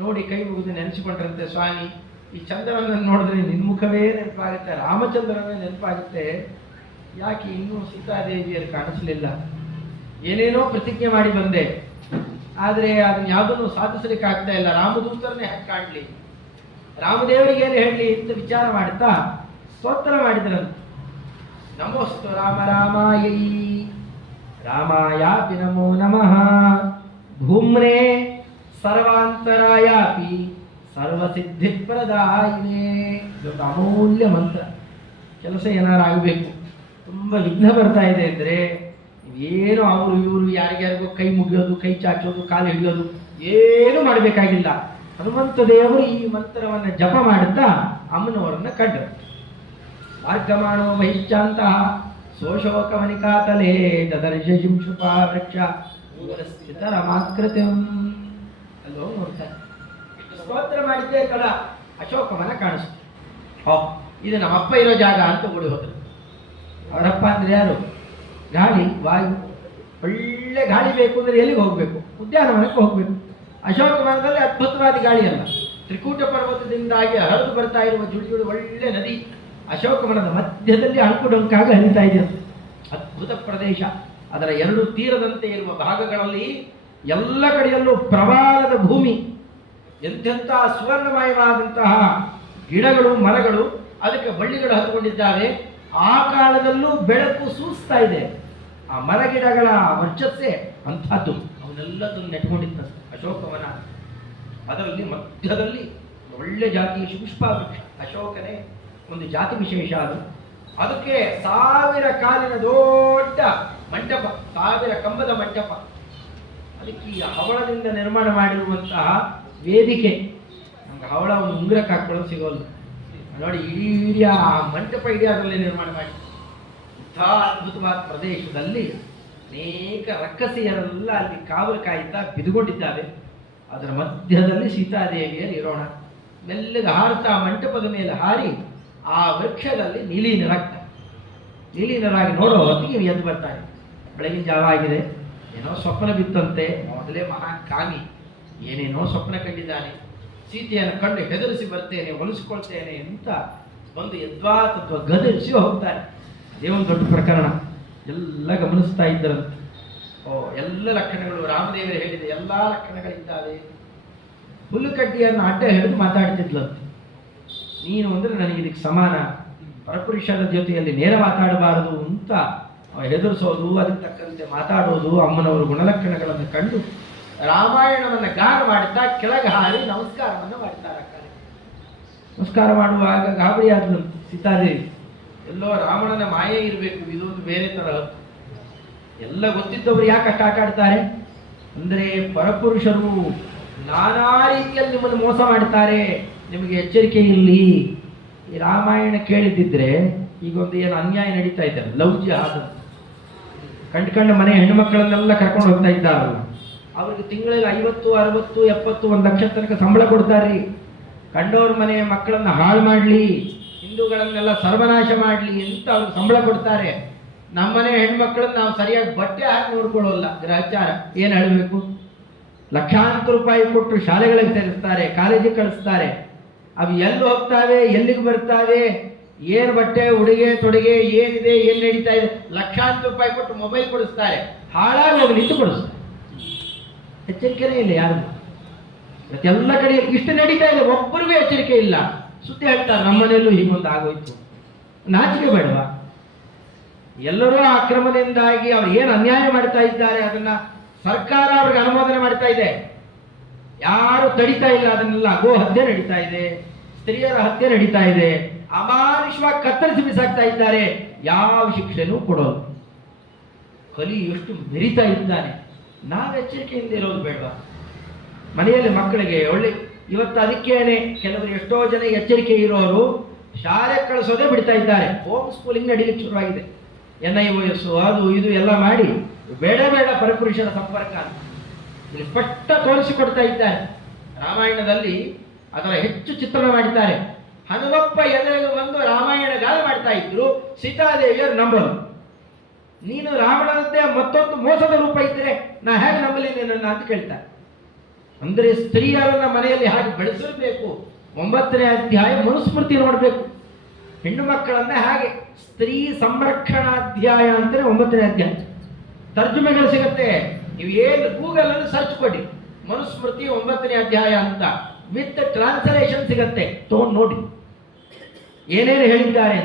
ನೋಡಿ ಕೈ ಮುಗಿದು ನೆನೆಸಿಕೊಂಡ್ರಂತೆ, ಸ್ವಾಮಿ ಈ ಚಂದ್ರನನ್ನು ನೋಡಿದ್ರೆ ನಿನ್ಮುಖವೇ ನೆನಪಾಗುತ್ತೆ, ರಾಮಚಂದ್ರನೇ ನೆನಪಾಗುತ್ತೆ. ಯಾಕೆ ಇನ್ನೂ ಸೀತಾದೇವಿಯರು ಕಾಣಿಸಲಿಲ್ಲ? ಏನೇನೋ ಪ್ರತಿಜ್ಞೆ ಮಾಡಿ ಬಂದೆ, ಆದರೆ ಅದನ್ನ ಯಾವುದನ್ನು ಸಾಧಿಸಲಿಕ್ಕೆ ಆಗ್ತಾ ಇಲ್ಲ. ರಾಮದೂತರನ್ನೇ ಹಾಕಿ ಕಾಣಲಿ, ರಾಮದೇವರಿಗೆ ಏನು ಹೇಳಲಿ ಅಂತ ವಿಚಾರ ಮಾಡ್ತಾ ಸ್ತೋತ್ರ ಮಾಡಿದ್ರಂತೆ. ನಮೋಸ್ತು ರಾಮ ರಾಮಾಯೈ ರಾಮಾಯಾಪಿ ನಮೋ ನಮಃ ಭೂಮ್ನೇ ಸರ್ವಾಂತರಾಯಾಪಿ ಸರ್ವಸಿದ್ಧಿಪ್ರದಾಯಿನೇ. ಇದೊಂದು ಅಮೂಲ್ಯ ಮಂತ್ರ. ಕೆಲಸ ಏನಾರು ಆಗಬೇಕು, ತುಂಬ ವಿಘ್ನ ಬರ್ತಾ ಇದೆ ಅಂದರೆ ಏನು ಅವರು ಇವರು ಯಾರಿಗ್ಯಾರಿಗೋ ಕೈ ಮುಗಿಯೋದು, ಕೈ ಚಾಚೋದು, ಕಾಲು ಹಿಡಿಯೋದು ಏನು ಮಾಡಬೇಕಾಗಿಲ್ಲ. ಹನುಮಂತ ದೇವರು ಈ ಮಂತ್ರವನ್ನು ಜಪ ಮಾಡುತ್ತಾ ಅಮ್ಮನವರನ್ನು ಕಂಡರು. ಮಾರ್ಗಮಾಣೋ ಮಹಿಷ್ಠಾಂತಹ ಸೋಶೋಕವನಿಕಾತಲೇ ದದರ್ಶ ಶಿಂಶುಪಾ ವೃಕ್ಷ ಸ್ಥಿತರಮಾಕೃತಿ. ಅಲ್ಲೋ ನೋಡ್ತಾರೆ, ಸ್ತೋತ್ರ ಮಾಡಿದ್ದೇ ಕಡ ಅಶೋಕವನ ಕಾಣಿಸ್ತು. ಇದು ನಮ್ಮಪ್ಪ ಇರೋ ಜಾಗ ಅಂತ ಓಡಿ ಹೋದರು. ಅವರಪ್ಪ ಅಂದ್ರೆ ಯಾರು? ಗಾಳಿ, ವಾಯು. ಒಳ್ಳೆ ಗಾಳಿ ಬೇಕು ಅಂದರೆ ಎಲ್ಲಿಗೆ ಹೋಗಬೇಕು? ಉದ್ಯಾನವನಕ್ಕೆ ಹೋಗಬೇಕು. ಅಶೋಕವನದಲ್ಲಿ ಅದ್ಭುತವಾದ ಗಾಳಿ ಅಲ್ಲ, ತ್ರಿಕೂಟ ಪರ್ವತದಿಂದಾಗಿ ಹರಿದು ಬರ್ತಾ ಇರುವ ಜುಡಿ ಒಳ್ಳೆ ನದಿ ಅಶೋಕವನದ ಮಧ್ಯದಲ್ಲಿ ಅಂಕುಡೊಂಕಾಗಿ ಹರಿತಾ ಇದೆ. ಅದ್ಭುತ ಪ್ರದೇಶ. ಅದರ ಎರಡು ತೀರದಂತೆ ಇರುವ ಭಾಗಗಳಲ್ಲಿ ಎಲ್ಲ ಕಡೆಯಲ್ಲೂ ಪ್ರವಾಲದ ಭೂಮಿ, ಎಂತೆಂಥ ಸುವರ್ಣಮಯವಾದಂತಹ ಗಿಡಗಳು ಮರಗಳು, ಅದಕ್ಕೆ ಬಳ್ಳಿಗಳು ಹತ್ಕೊಂಡಿದ್ದಾವೆ. ಆ ಕಾಲದಲ್ಲೂ ಬೆಳಕು ಸೂಸ್ತಾ ಇದೆ. ಆ ಮರ ಗಿಡಗಳ ವರ್ಚಸ್ಸೇ ಅಂಥದ್ದು. ಅವನ್ನೆಲ್ಲದನ್ನು ನೆಟ್ಕೊಂಡಿದ್ದ ಅಶೋಕವನ. ಅದರಲ್ಲಿ ಮಧ್ಯದಲ್ಲಿ ಒಳ್ಳೆ ಜಾತಿಯ ಪುಷ್ಪ ವೃಕ್ಷ, ಅಶೋಕನೇ ಒಂದು ಜಾತಿ ವಿಶೇಷ. ಅದಕ್ಕೆ 1000 ಕಾಲಿನ ದೊಡ್ಡ ಮಂಟಪ, 1000 ಕಂಬದ ಮಂಟಪ. ಅದಕ್ಕೆ ಈ ಹವಳದಿಂದ ನಿರ್ಮಾಣ ಮಾಡಿರುವಂತಹ ವೇದಿಕೆ. ನಮ್ಗೆ ಹವಳ ಒಂದು ಉಂಗುರಕ್ಕೆ ಹಾಕೊಳ್ಳೋದು ಸಿಗೋಲ್ಲ ನೋಡಿ. ಇಡೀ ಆ ಮಂಟಪ ಇಡೀ ಅದರಲ್ಲಿ ನಿರ್ಮಾಣ ಮಾಡಿ ಇಂಥ ಅದ್ಭುತವಾದ ಪ್ರದೇಶದಲ್ಲಿ ಅನೇಕ ರಕ್ಕಸಿಯರೆಲ್ಲ ಅಲ್ಲಿ ಕಾವಲು ಕಾಯುತ್ತಾ ಬಿದುಕೊಂಡಿದ್ದಾರೆ. ಅದರ ಮಧ್ಯದಲ್ಲಿ ಸೀತಾದೇವಿಯರು ಇರೋಣ. ಮೆಲ್ಲಗೆ ಹಾರುತ್ತಾ ಮಂಟಪದ ಮೇಲೆ ಹಾರಿ ಆ ವೃಕ್ಷದಲ್ಲಿ ನೀಲೀನರಾಗಿ ನೋಡೋ ಹೊತ್ತಿಗೆ ಎದ್ದು ಬರ್ತಾರೆ. ಬೆಳಗಿನ ಜಾವ ಆಗಿದೆ, ಏನೋ ಸ್ವಪ್ನ ಬಿತ್ತಂತೆ. ಮೊದಲೇ ಮಹಾಕಾಮಿ, ಏನೇನೋ ಸ್ವಪ್ನ ಕಂಡಿದ್ದಾನೆ. ಸೀತೆಯನ್ನು ಕಂಡು ಹೆದರಿಸಿ ಬರ್ತೇನೆ, ಹೊಲಿಸ್ಕೊಳ್ತೇನೆ ಅಂತ ಒಂದು ಯದ್ವಾ ತತ್ವ ಗದರಿಸಿ ಹೋಗ್ತಾರೆ. ಅದೇ ಒಂದು ದೊಡ್ಡ ಪ್ರಕರಣ. ಎಲ್ಲ ಗಮನಿಸ್ತಾ ಇದ್ದರಂತೆ. ಎಲ್ಲ ಲಕ್ಷಣಗಳು ರಾಮದೇವರು ಹೇಳಿದ ಎಲ್ಲ ಲಕ್ಷಣಗಳಿದ್ದಾವೆ. ಹುಲ್ಲುಕಡ್ಡಿಯನ್ನು ಅಡ್ಡ ಹಿಡಿದು ಮಾತಾಡ್ತಿದ್ಲಂತೆ. ನೀನು ಅಂದರೆ ನನಗೆ ಇದಕ್ಕೆ ಸಮಾನ, ಪರಪುರುಷರ ಜೊತೆಯಲ್ಲಿ ನೇರ ಮಾತಾಡಬಾರದು ಅಂತ ಹೆದರಿಸೋದು, ಅದಕ್ಕೆ ತಕ್ಕಂತೆ ಮಾತಾಡೋದು. ಅಮ್ಮನವರ ಗುಣಲಕ್ಷಣಗಳನ್ನು ಕಂಡು ರಾಮಾಯಣವನ್ನು ಗಾನ ಮಾಡುತ್ತಾ ಕೆಳಗೆ ಹಾರಿ ನಮಸ್ಕಾರವನ್ನು ಮಾಡ್ತಾರೆ. ನಮಸ್ಕಾರ ಮಾಡುವಾಗ ಗಾಬರಿ ಆದ್ಲಂತೆ ಸೀತಾದೇವಿ. ಎಲ್ಲೋ ರಾವಣನ ಮಾಯೆ ಇರಬೇಕು, ಇದೊಂದು ಬೇರೆ ತರಹ. ಎಲ್ಲ ಗೊತ್ತಿದ್ದವರು ಯಾಕೆ ಅಷ್ಟು ಆಟ ಆಡ್ತಾರೆ ಅಂದರೆ, ಪರಪುರುಷರು ನಾನಾ ರೀತಿಯಲ್ಲಿ ನಿಮ್ಮನ್ನು ಮೋಸ ಮಾಡ್ತಾರೆ, ನಿಮಗೆ ಎಚ್ಚರಿಕೆ ಇರಲಿ. ಈ ರಾಮಾಯಣ ಕೇಳಿದ್ದಿದ್ರೆ ಈಗೊಂದು ಏನು ಅನ್ಯಾಯ ನಡೀತಾ ಇದ್ದಾರೆ, ಲವ್ ಜಿಹಾದ್. ಕಂಡು ಮನೆ ಹೆಣ್ಣುಮಕ್ಕಳನ್ನೆಲ್ಲ ಕರ್ಕೊಂಡು ಹೋಗ್ತಾ ಇದ್ದಾರಲ್ಲ, ಅವ್ರಿಗೆ ತಿಂಗಳಿಗೆ 50, 60, 70, 1 ಲಕ್ಷ ತನಕ ಸಂಬಳ ಕೊಡ್ತಾರ್ರಿ. ಕಂಡವ್ರ ಮನೆಯ ಮಕ್ಕಳನ್ನ ಹಾಳು ಮಾಡಲಿ, ಹಿಂದೂಗಳನ್ನೆಲ್ಲ ಸರ್ವನಾಶ ಮಾಡಲಿ ಅಂತ ಅವ್ರಿಗೆ ಸಂಬಳ ಕೊಡ್ತಾರೆ. ನಮ್ಮನೆ ಹೆಣ್ಮಕ್ಳನ್ನ ನಾವು ಸರಿಯಾಗಿ ಬಟ್ಟೆ ಹಾಕಿ ನೋಡ್ಕೊಳ್ಳೋಲ್ಲ. ಗ್ರಹಚಾರ ಏನು ಹೇಳಬೇಕು? ಲಕ್ಷಾಂತರ ರೂಪಾಯಿ ಕೊಟ್ಟು ಶಾಲೆಗಳಿಗೆ ಸೇರಿಸ್ತಾರೆ, ಕಾಲೇಜಿಗೆ ಕಳಿಸ್ತಾರೆ. ಅವು ಎಲ್ಲಿ ಹೋಗ್ತಾವೆ, ಎಲ್ಲಿಗೆ ಬರ್ತಾವೆ, ಏನು ಬಟ್ಟೆ ಉಡುಗೆ ತೊಡುಗೆ ಏನಿದೆ, ಏನು ನಡೀತಾ ಇದೆ, ಲಕ್ಷಾಂತರ ರೂಪಾಯಿ ಕೊಟ್ಟು ಮೊಬೈಲ್ ಕೊಡಿಸ್ತಾರೆ. ಹಾಳಾಗಿ ಹೋಗಿ ನಿಂತು ಕೊಡಿಸ್ತಾರೆ. ಎಚ್ಚರಿಕೆನೇ ಇಲ್ಲ ಯಾರು. ಎಲ್ಲ ಕಡೆ ಇಷ್ಟು ನಡೀತಾ ಇದೆ, ಒಬ್ಬರಿಗೂ ಎಚ್ಚರಿಕೆ ಇಲ್ಲ. ಸುದ್ದಿ ಹೇಳ್ತಾರೆ ನಮ್ಮನೆಯಲ್ಲೂ ಹೀಗೊಂದು ಆಗೋಯ್ತು. ನಾಚಿಕೆ ಬೇಡವಾ? ಎಲ್ಲರೂ ಅಕ್ರಮದಿಂದಾಗಿ ಅವ್ರು ಏನು ಅನ್ಯಾಯ ಮಾಡ್ತಾ ಇದ್ದಾರೆ ಅದನ್ನ ಸರ್ಕಾರ ಅವ್ರಿಗೆ ಅನುಮೋದನೆ ಮಾಡ್ತಾ ಇದೆ. ಯಾರು ತಡಿತಾ ಇಲ್ಲ ಅದನ್ನೆಲ್ಲ. ಗೋ ಹತ್ಯೆ ನಡೀತಾ ಇದೆ, ಸ್ತ್ರೀಯರ ಹತ್ಯೆ ನಡೀತಾ ಇದೆ, ಅಮಾನುಷವಾಗಿ ಕತ್ತರಿಸಿ ಬಿಸಾಕ್ತಾ ಇದ್ದಾರೆ. ಯಾವ ಶಿಕ್ಷೆನೂ ಕೊಡೋದು. ಕಲಿ ಎಷ್ಟು ಬೆರಿತಾ ಇದ್ದಾನೆ. ನಾವು ಎಚ್ಚರಿಕೆಯಿಂದ ಇರೋದು ಬೇಡವಾ? ಮನೆಯಲ್ಲಿ ಮಕ್ಕಳಿಗೆ ಒಳ್ಳೆ ಇವತ್ತು ಅದಕ್ಕೇನೆ ಕೆಲವರು ಎಷ್ಟೋ ಜನ ಎಚ್ಚರಿಕೆ ಇರೋರು ಶಾಲೆ ಕಳಿಸೋದೇ ಬಿಡ್ತಾ ಇದ್ದಾರೆ. ಹೋಮ್ ಸ್ಕೂಲಿಂಗ್ ನಡೀಲಿಕ್ಕೆ ಶುರುವಾಗಿದೆ. NIOS ಅದು ಇದು ಎಲ್ಲ ಮಾಡಿ ಬೇಡ ಪರಪುರುಷರ ಸಂಪರ್ಕ ಇಲ್ಲಿ ಸ್ಪಷ್ಟ ತೋರಿಸಿಕೊಡ್ತಾ ಇದ್ದಾರೆ. ರಾಮಾಯಣದಲ್ಲಿ ಅದರ ಹೆಚ್ಚು ಚಿತ್ರಣ ಮಾಡಿದ್ದಾರೆ. ಹನುಮಪ್ಪ ಎದುರಿಗೆ ಬಂದು ರಾಮಾಯಣ ಗಾನ ಮಾಡ್ತಾ ಇದ್ರು, ಸೀತಾದೇವಿಯರು ನಂಬರು. ನೀನು ರಾವಣನದ್ದೇ ಮತ್ತೊಂದು ಮೋಸದ ರೂಪ ಇದ್ದರೆ ನಾ ಹೇಗೆ ನಂಬಲಿ ನಿನ್ನನ್ನು ಅಂತ ಕೇಳ್ತಾರೆ. ಅಂದರೆ ಸ್ತ್ರೀಯರನ್ನ ಮನೆಯಲ್ಲಿ ಹಾಗೆ ಬೆಳೆಸಬೇಕು. 9ನೇ ಅಧ್ಯಾಯ ಮನುಸ್ಮೃತಿ ನೋಡಬೇಕು. ಹೆಣ್ಣು ಮಕ್ಕಳನ್ನ ಹಾಗೆ ಸ್ತ್ರೀ ಸಂರಕ್ಷಣಾಧ್ಯಾಯ ಅಂತಲೇ 9ನೇ ಅಧ್ಯಾಯ. ತರ್ಜುಮೆಗಳು ಸಿಗುತ್ತೆ. ನೀವು ಏನು ಗೂಗಲ್ ಅಲ್ಲಿ ಸರ್ಚ್ ಕೊಡಿ, ಮನುಸ್ಮೃತಿ 9ನೇ ಅಧ್ಯಾಯ ಅಂತ ವಿತ್ ಟ್ರಾನ್ಸ್ಲೇಷನ್ ಸಿಗತ್ತೆ. ತಗೊಂಡು ನೋಡಿ ಏನೇನು ಹೇಳಿದ್ದಾರೆ.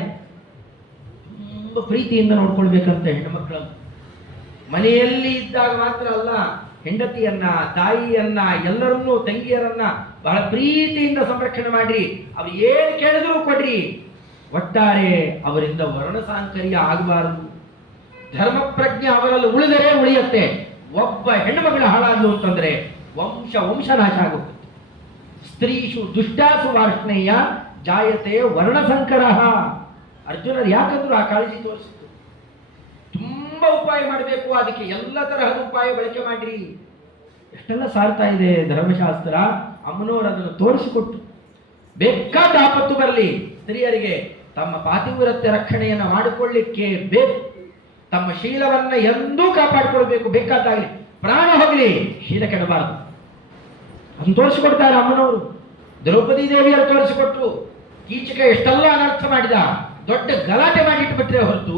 ತುಂಬ ಪ್ರೀತಿಯಿಂದ ನೋಡ್ಕೊಳ್ಬೇಕಂತ ಹೆಣ್ಣು ಮಕ್ಕಳನ್ನು. ಮನೆಯಲ್ಲಿ ಇದ್ದಾಗ ಮಾತ್ರ ಅಲ್ಲ, ಹೆಂಡತಿಯನ್ನ, ತಾಯಿಯನ್ನ, ಎಲ್ಲರನ್ನೂ, ತಂಗಿಯರನ್ನ ಬಹಳ ಪ್ರೀತಿಯಿಂದ ಸಂರಕ್ಷಣೆ ಮಾಡಿ ಅವ್ರು ಏನು ಕೇಳಿದ್ರು ಕೊಡ್ರಿ. ಒಟ್ಟಾರೆ ಅವರಿಂದ ವರ್ಣಸಾಂಕರ್ಯ ಆಗಬಾರದು. ಧರ್ಮ ಪ್ರಜ್ಞೆ ಅವರಲ್ಲಿ ಉಳಿದರೆ ಉಳಿಯುತ್ತೆ. ಒಬ್ಬ ಹೆಣ್ಣು ಮಗಳ ಹಾಳಾದ್ಲು ಅಂತಂದ್ರೆ ವಂಶನಾಶ ಆಗುತ್ತೆ. ಸ್ತ್ರೀಷು ದುಷ್ಟಾಸು ವಾರ್ಷ್ಣೇಯ ಜಾಯತೆ ವರ್ಣಸಂಕರ. ಅರ್ಜುನರು ಯಾಕಂದ್ರು ಆ ಕಾಳಜಿ ತೋರಿಸಿತ್ತು. ತುಂಬ ಉಪಾಯ ಮಾಡಬೇಕು, ಅದಕ್ಕೆ ಎಲ್ಲ ತರಹದ ಉಪಾಯ ಬಳಕೆ ಮಾಡ್ರಿ. ಎಷ್ಟೆಲ್ಲ ಸಾರ್ತಾ ಇದೆ ಧರ್ಮಶಾಸ್ತ್ರ. ಅಮ್ಮನವರು ಅದನ್ನು ತೋರಿಸಿಕೊಟ್ಟು ಬೇಕಾದ ಆಪತ್ತು ಬರಲಿ ಸ್ತ್ರೀಯರಿಗೆ ತಮ್ಮ ಪಾತಿವ್ರತ್ಯ ರಕ್ಷಣೆಯನ್ನು ಮಾಡಿಕೊಳ್ಳಿಕ್ಕೆ ಬೇಕು. ತಮ್ಮ ಶೀಲವನ್ನ ಎಂದೂ ಕಾಪಾಡಿಕೊಳ್ಬೇಕು. ಬೇಕಾದಾಗಲಿ ಪ್ರಾಣ ಹೋಗಲಿ, ಶೀಲ ಕೆಡಬಾರದು. ಅದನ್ನು ತೋರಿಸಿಕೊಡ್ತಾರೆ ಅಮ್ಮನವರು. ದ್ರೌಪದಿ ದೇವಿಯರು ತೋರಿಸಿಕೊಟ್ರು. ಕೀಚಕ ಎಷ್ಟೆಲ್ಲ ಅನರ್ಥ ಮಾಡಿದ, ದೊಡ್ಡ ಗಲಾಟೆ ಮಾಡಿಟ್ಬಿಟ್ರೆ ಹೊರತು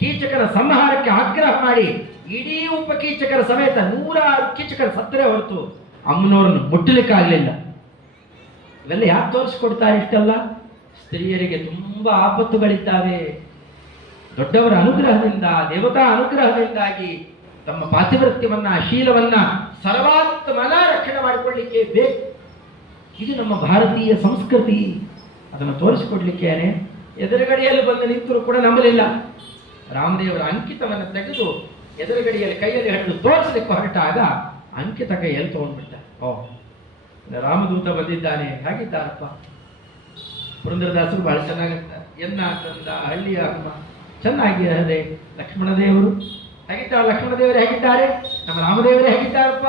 ಕೀಚಕರ ಸಂಹಾರಕ್ಕೆ ಆಗ್ರಹ ಮಾಡಿ ಇಡೀ ಉಪಕೀಚಕರ ಸಮೇತ 106 ಕೀಚಕರ ಸತ್ತರೆ ಹೊರತು ಅಮ್ಮನವ್ರನ್ನು ಮುಟ್ಟಲಿಕ್ಕಾಗಲಿಲ್ಲ. ಇವೆಲ್ಲ ಯಾಕೆ ತೋರಿಸ್ಕೊಡ್ತಾರೆ ಇಷ್ಟೆಲ್ಲ? ಸ್ತ್ರೀಯರಿಗೆ ತುಂಬಾ ಆಪತ್ತುಗಳಿದ್ದಾವೆ. ದೊಡ್ಡವರ ಅನುಗ್ರಹದಿಂದ, ದೇವತಾ ಅನುಗ್ರಹದಿಂದಾಗಿ ತಮ್ಮ ಪಾತಿವೃತ್ಯವನ್ನ, ಶೀಲವನ್ನ ಸರ್ವಾತ್ಮನ ರಕ್ಷಣೆ ಮಾಡಿಕೊಳ್ಳಿಕ್ಕೆ ಬೇಕು. ಇದು ನಮ್ಮ ಭಾರತೀಯ ಸಂಸ್ಕೃತಿ. ಅದನ್ನು ತೋರಿಸಿಕೊಡ್ಲಿಕ್ಕೇನೆ ಎದುರುಗಡೆಯಲ್ಲಿ ಬಂದು ನಿಂತರೂ ಕೂಡ ನಂಬಲಿಲ್ಲ. ರಾಮದೇವರ ಅಂಕಿತವನ್ನು ತೆಗೆದು ಎದುರುಗಡೆಯಲ್ಲಿ ಕೈಯಲ್ಲಿ ಹಿಡಿದು ತೋರಿಸಲಿಕ್ಕೆ ಹೊರಟಾಗ ಅಂಕಿತ ಕೈಯಲ್ಲಿ ತಗೊಂಡ್ಬಿಟ್ಟ. ರಾಮದೂತ ಬಂದಿದ್ದಾನೆ, ಹೇಗಿದ್ದಾರಪ್ಪ? ಪುರಂದರದಾಸರು ಬಹಳ ಚೆನ್ನಾಗಿರ್ತಾರೆ. ಎನ್ನ ತಂದ ಹಳ್ಳಿಯ ಅಮ್ಮ ಚೆನ್ನಾಗಿರದೆ ಲಕ್ಷ್ಮಣ ದೇವರು ಹೇಗಿದ್ದಾರೆ? ಲಕ್ಷ್ಮಣ ದೇವರು ಹೇಗಿದ್ದಾರೆ? ನಮ್ಮ ರಾಮದೇವರೇ ಹೇಗಿದ್ದಾರಪ್ಪ?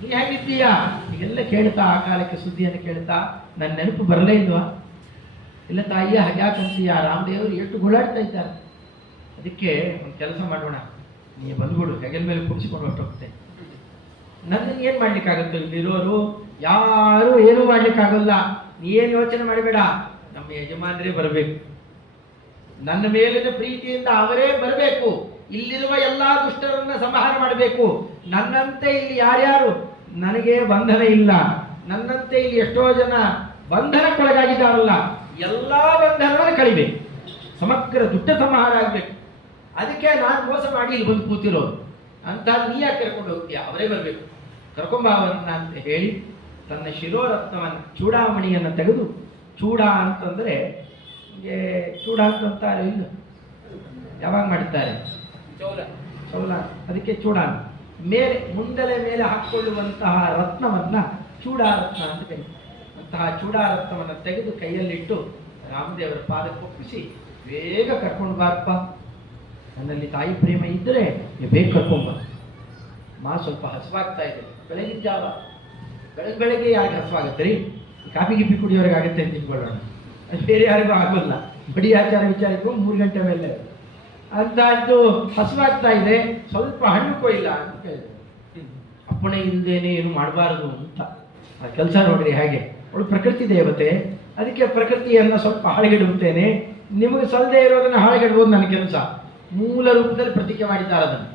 ನೀ ಹೇಗಿದ್ದೀಯಾ? ಹೀಗೆಲ್ಲ ಕೇಳ್ತಾ, ಆ ಕಾಲಕ್ಕೆ ಸುದ್ದಿಯನ್ನು ಕೇಳ್ತಾ ನನ್ನ ನೆನಪು ಬರಲೇ ಇಲ್ವಾ? ಇಲ್ಲ ತಾಯಿಯ ಹಾಗ್ಯಾಕಂತೀಯ? ರಾಮದೇವರು ಎಷ್ಟು ಗುಳಾಡ್ತಾ ಇದ್ದಾರೆ. ಅದಕ್ಕೆ ಒಂದು ಕೆಲಸ ಮಾಡೋಣ, ನೀ ಬಂದ್ಬಿಡು, ಹೆಗಲ ಮೇಲೆ ಕುಡಿಸಿಕೊಂಡು ಹೊರಟೋಗ್ತೆ. ನನ್ನನ್ನು ಏನು ಮಾಡ್ಲಿಕ್ಕಾಗತ್ತೆ? ಇಲ್ಲಿರೋರು ಯಾರು ಏನೂ ಮಾಡ್ಲಿಕ್ಕಾಗಲ್ಲ. ನೀ ಏನು ಯೋಚನೆ ಮಾಡಬೇಡ, ನಮ್ಮ ಯಜಮಾನರೇ ಬರಬೇಕು. ನನ್ನ ಮೇಲಿನ ಪ್ರೀತಿಯಿಂದ ಅವರೇ ಬರಬೇಕು. ಇಲ್ಲಿರುವ ಎಲ್ಲಾ ದುಷ್ಟರನ್ನ ಸಂಹಾರ ಮಾಡಬೇಕು. ನನ್ನಂತೆ ಇಲ್ಲಿ ಯಾರ್ಯಾರು ನನಗೆ ಬಂಧನ ಇಲ್ಲ, ನನ್ನಂತೆ ಇಲ್ಲಿ ಎಷ್ಟೋ ಜನ ಬಂಧನಕ್ಕೊಳಗಾಗಿದ್ದಾರಲ್ಲ, ಎಲ್ಲಾ ಬಂಧನವನ್ನು ಕಳಿಬೇಕು. ಸಮಗ್ರ ದುಷ್ಟ ಸಂಹಾರ ಆಗಬೇಕು. ಅದಕ್ಕೆ ನಾನು ಮೋಸ ಮಾಡಿ ಇಲ್ಲಿ ಬಂದು ಕೂತಿರೋದು ಅಂತ ನೀ ಯಾಕೆ ಕರ್ಕೊಂಡು ಹೋಗ್ತೀಯ? ಅವರೇ ಬರಬೇಕು, ಕರ್ಕೊಂಬಾವನ್ನ ಅಂತ ಹೇಳಿ ತನ್ನ ಶಿರೋರತ್ನವನ್ನು, ಚೂಡಾಮಣಿಯನ್ನು ತೆಗೆದು, ಚೂಡ ಅಂತಂದ್ರೆ ಚೂಡ ಅಂತಂತಾರೆ, ಇಲ್ಲ ಯಾವಾಗ ಮಾಡ್ತಾರೆ? ಚೌಲ. ಅದಕ್ಕೆ ಚೂಡ ಮೇಲೆ ಮುಂದಲೆ ಮೇಲೆ ಹಾಕಿಕೊಳ್ಳುವಂತಹ ರತ್ನವನ್ನ ಚೂಡಾರತ್ನ ಅಂತ ಕರೀತಾರೆ. ಅಂತಹ ಚೂಡಾರತ್ನವನ್ನು ತೆಗೆದು ಕೈಯಲ್ಲಿಟ್ಟು ರಾಮದೇವರ ಪಾದಕ್ಕೆ ಒಪ್ಪಿಸಿ, ಬೇಗ ಕರ್ಕೊಂಡು ಬಾರಪ್ಪ, ನನ್ನಲ್ಲಿ ತಾಯಿ ಪ್ರೇಮ ಇದ್ದರೆ ಬೇಗ ಕರ್ಕೊಂಬ. ಸ್ವಲ್ಪ ಹಸುವಾಗ್ತಾ ಇದೆ. ಬೆಳಗಿನ ಜಾವ, ಬೆಳಗ್ಗೆ ಯಾರಿಗೆ ಹಸುವಾಗತ್ತೆ ರೀ? ಕಾಫಿ ಗಿಫಿ ಕುಡಿಯೋರಿಗೆ ಆಗುತ್ತೆ ಅಂತ ತಿಳ್ಕೊಳ್ಳೋಣ, ಬೇರೆ ಯಾರಿಗೂ ಆಗೋಲ್ಲ. ಬಡಿ ಆಚಾರ ವಿಚಾರಕ್ಕೂ 3 ಗಂಟೆ ಮೇಲೆ ಅಂತದ್ದು ಹಸುವಾಗ್ತಾ ಇದೆ, ಸ್ವಲ್ಪ ಹಣ್ಣು ಕೊಯ್ಲ್ಲ ಅಂತ ಕೇಳಿದೆ. ಅಪ್ಪಣೆ ಇಲ್ಲದೇನೆ ಏನು ಮಾಡಬಾರದು ಅಂತ. ಆ ಕೆಲಸ ನೋಡ್ರಿ ಹೇಗೆ, ಅವಳು ಪ್ರಕೃತಿ ದೇವತೆ, ಅದಕ್ಕೆ ಪ್ರಕೃತಿಯನ್ನು ಸ್ವಲ್ಪ ಹಾಳುಗೆಡುತ್ತೇನೆ, ನಿಮಗೆ ಸಲ್ಲದೆ ಇರೋದನ್ನು ಹಾಳುಗೆಡ್ಬೋದು ನನ್ನ ಕೆಲಸ. ಮೂಲ ರೂಪದಲ್ಲಿ ಪ್ರತಿಜ್ಞೆ ಮಾಡಿದ್ದಾರೆ ಅದನ್ನು.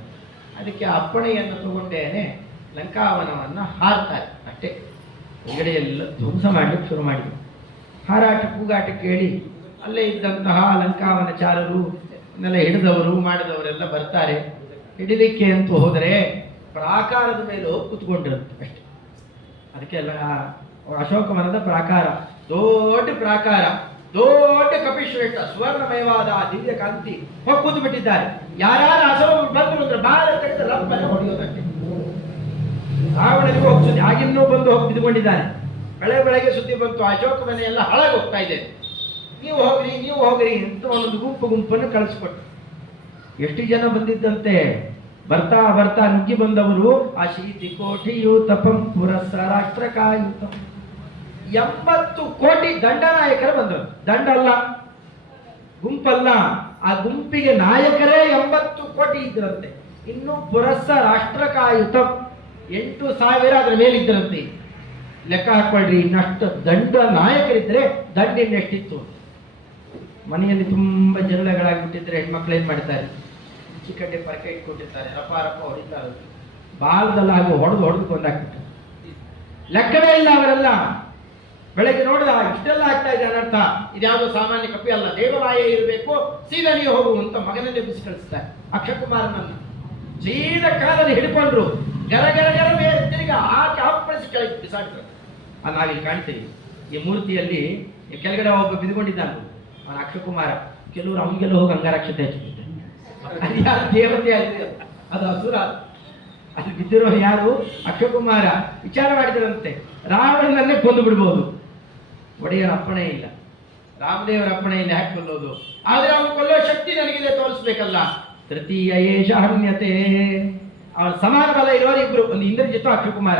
ಅದಕ್ಕೆ ಅಪ್ಪಣೆಯನ್ನು ತಗೊಂಡೇನೆ ಲಂಕಾವನವನ್ನು ಹಾರ್ತಾರೆ. ಅಷ್ಟೇ, ಹೊರಗಡೆಯೆಲ್ಲ ಧ್ವಂಸ ಮಾಡಲಿಕ್ಕೆ ಶುರು ಮಾಡಿದರು. ಹಾರಾಟ ಕೂಗಾಟ ಕೇಳಿ ಅಲ್ಲೇ ಇದ್ದಂತಹ ಲಂಕಾವನಚಾರರು ನೆಲ ಹಿಡಿದವರು ಮಾಡಿದವರೆಲ್ಲ ಬರ್ತಾರೆ. ಹಿಡಿಲಿಕ್ಕೆ ಅಂತ ಹೋದರೆ ಪ್ರಾಕಾರದ ಮೇಲೆ ಹೋಗಿ ಕೂತ್ಕೊಂಡಿರುತ್ತೆ ಅಷ್ಟೆ. ಅದಕ್ಕೆಲ್ಲ ಅಶೋಕವನದ ಪ್ರಾಕಾರ, ದೊಡ್ಡ ಪ್ರಾಕಾರ, ದೊಡ್ಡ ಕಪಿಶ್ರೇಷ್ಠ ಸುವರ್ಣಮಯವಾದ ದಿವ್ಯ ಕಾಂತಿ ಹೋಗಿ ಕೂತು ಬಿಟ್ಟಿದ್ದಾರೆ. ಯಾರ್ಯಾರು ಹಸರು ಬಂದರು ಅಂದ್ರೆ ಬಾಲ ತೆಗೆದು ರಪ್ಪನೆ ಹೊಡೆಯೋದಷ್ಟೇ. ರಾವಣನಿಗೂ ಹೋಗಿ ಸುದ್ದಿ ಆಗಿನ್ನೂ ಬಂದು ಹೋಗಿ ಬಿದ್ದುಕೊಂಡಿದ್ದಾನೆ. ಬೆಳಗ್ಗೆ ಸುದ್ದಿ ಬಂತು, ಅಶೋಕ ಮನೆಯೆಲ್ಲ ಹಾಳಾಗಿ ಹೋಗ್ತಾ ಇದೆ, ನೀವು ಹೋಗ್ರಿ ಅಂತ ಒಂದೊಂದು ಗುಂಪನ್ನು ಕಳಿಸ್ಕೊಟ್ಟು. ಎಷ್ಟು ಜನ ಬಂದಿದ್ದಂತೆ. ಬರ್ತಾ ಬರ್ತಾ ನುಗ್ಗಿ ಬಂದವರು ಆ ಶೀತಿ ಕೋಟಿಯು ತಪಂ ಪುರಸ್ಸರಾಷ್ಟ್ರಕಾಯುತ 80 ಕೋಟಿ ದಂಡನಾಯಕರು ಬಂದರು. ದಂಡಲ್ಲ, ಗುಂಪಲ್ಲ, ಆ ಗುಂಪಿಗೆ ನಾಯಕರೇ 80 ಕೋಟಿ ಇದ್ದರಂತೆ. ಇನ್ನು ಪುರಸ್ಸ ರಾಷ್ಟ್ರಕಾಯುತ 8,000 ಅದರ ಮೇಲಿದ್ದರಂತೆ. ಲೆಕ್ಕ ಹಾಕೊಳ್ಳ್ರಿ, ಇನ್ನಷ್ಟು ದಂಡ ನಾಯಕರಿದ್ರೆ ದಂಡ ಇನ್ನೆಷ್ಟಿತ್ತು. ಮನೆಯಲ್ಲಿ ತುಂಬ ಜಗಳಗಳಾಗಿಬಿಟ್ಟಿದ್ರೆ ಹೆಣ್ಮಕ್ಳು ಏನು ಮಾಡ್ತಾರೆ? ಚಿಕ್ಕಡ್ಡೆ ಪರಕೆ ಇಟ್ಕೊಟ್ಟಿರ್ತಾರೆ, ರಪ ಹೊಡಿತಾರೆ, ಬಾಲದಲ್ಲ ಹಾಗೆ ಹೊಡೆದು ಕೊಂದಾಕ್ಬಿಟ್ಟು ಲೆಕ್ಕವೇ ಇಲ್ಲ ಅವರೆಲ್ಲ. ಬೆಳಗ್ಗೆ ನೋಡಿದ ಇಷ್ಟೆಲ್ಲ ಆಗ್ತಾ ಇದೆ ಅನರ್ಥ, ಇದ್ಯಾವುದೋ ಸಾಮಾನ್ಯ ಕಪಿ ಅಲ್ಲ, ದೇವರಾಯ ಇರಬೇಕು, ಸೀದಾ ನೀವು ಹೋಗು ಅಂತ ಮಗನನ್ನೇ ಬಿಸಿ ಕಳಿಸ್ತಾರೆ. ಅಕ್ಷಕುಮಾರನನ್ನು ಸೀದಾ ಕಾಲಲ್ಲಿ ಹಿಡ್ಕೊಂಡ್ರು, ಗರ ಮೇಲೆ ತಿರುಗಿ ಆಪಳಿಸಿ ಕೆಳಗೆ ಬಿಸಾಡ್ತಾರೆ. ನಾವಿಲ್ಲಿ ಕಾಣ್ತೀವಿ ಈ ಮೂರ್ತಿಯಲ್ಲಿ ಕೆಳಗಡೆ ಒಬ್ಬ ಬಿದ್ದುಕೊಂಡಿದ್ದಾನೆ, ಅವನ ಅಕ್ಷಕುಮಾರ. ಕೆಲವರು ಅವನಿಗೆಲ್ಲ ಹೋಗಿ ಅಂಗಾರಕ್ಷತೆ ಹಚ್ಚಿಬಿಡ್ತಾರೆ. ಅದು ಯಾರು ದೇವತೆ ಆಗಿದೆ, ಅದು ಅಸುರ. ಅಲ್ಲಿ ಬಿದ್ದಿರೋ ಯಾರು? ಅಕ್ಷಕುಮಾರ. ವಿಚಾರ ಮಾಡಿದರಂತೆ, ರಾವಣನನ್ನೇ ಕೊಂದು ಬಿಡ್ಬೋದು, ಒಡೆಯರ ಅಪ್ಪಣೆ ಇಲ್ಲ, ರಾಮದೇವರ ಅಪ್ಪಣೆ ಇಲ್ಲ, ಯಾಕೆ ಕೊಲ್ಲೋದು? ಆದ್ರೆ ಅವನು ಕೊಲ್ಲೋ ಶಕ್ತಿ ನನಗಿದೆ, ತೋರಿಸ್ಬೇಕಲ್ಲ. ತೃತೀಯ ಏಷ ಹನ್ಯತೆ. ಅವನ ಸಮಾನ ಬಲ ಇರೋರು ಇಬ್ರು, ಒಂದು ಇಂದ್ರಜಿತ್ತು, ಅಕ್ಷಕುಮಾರ.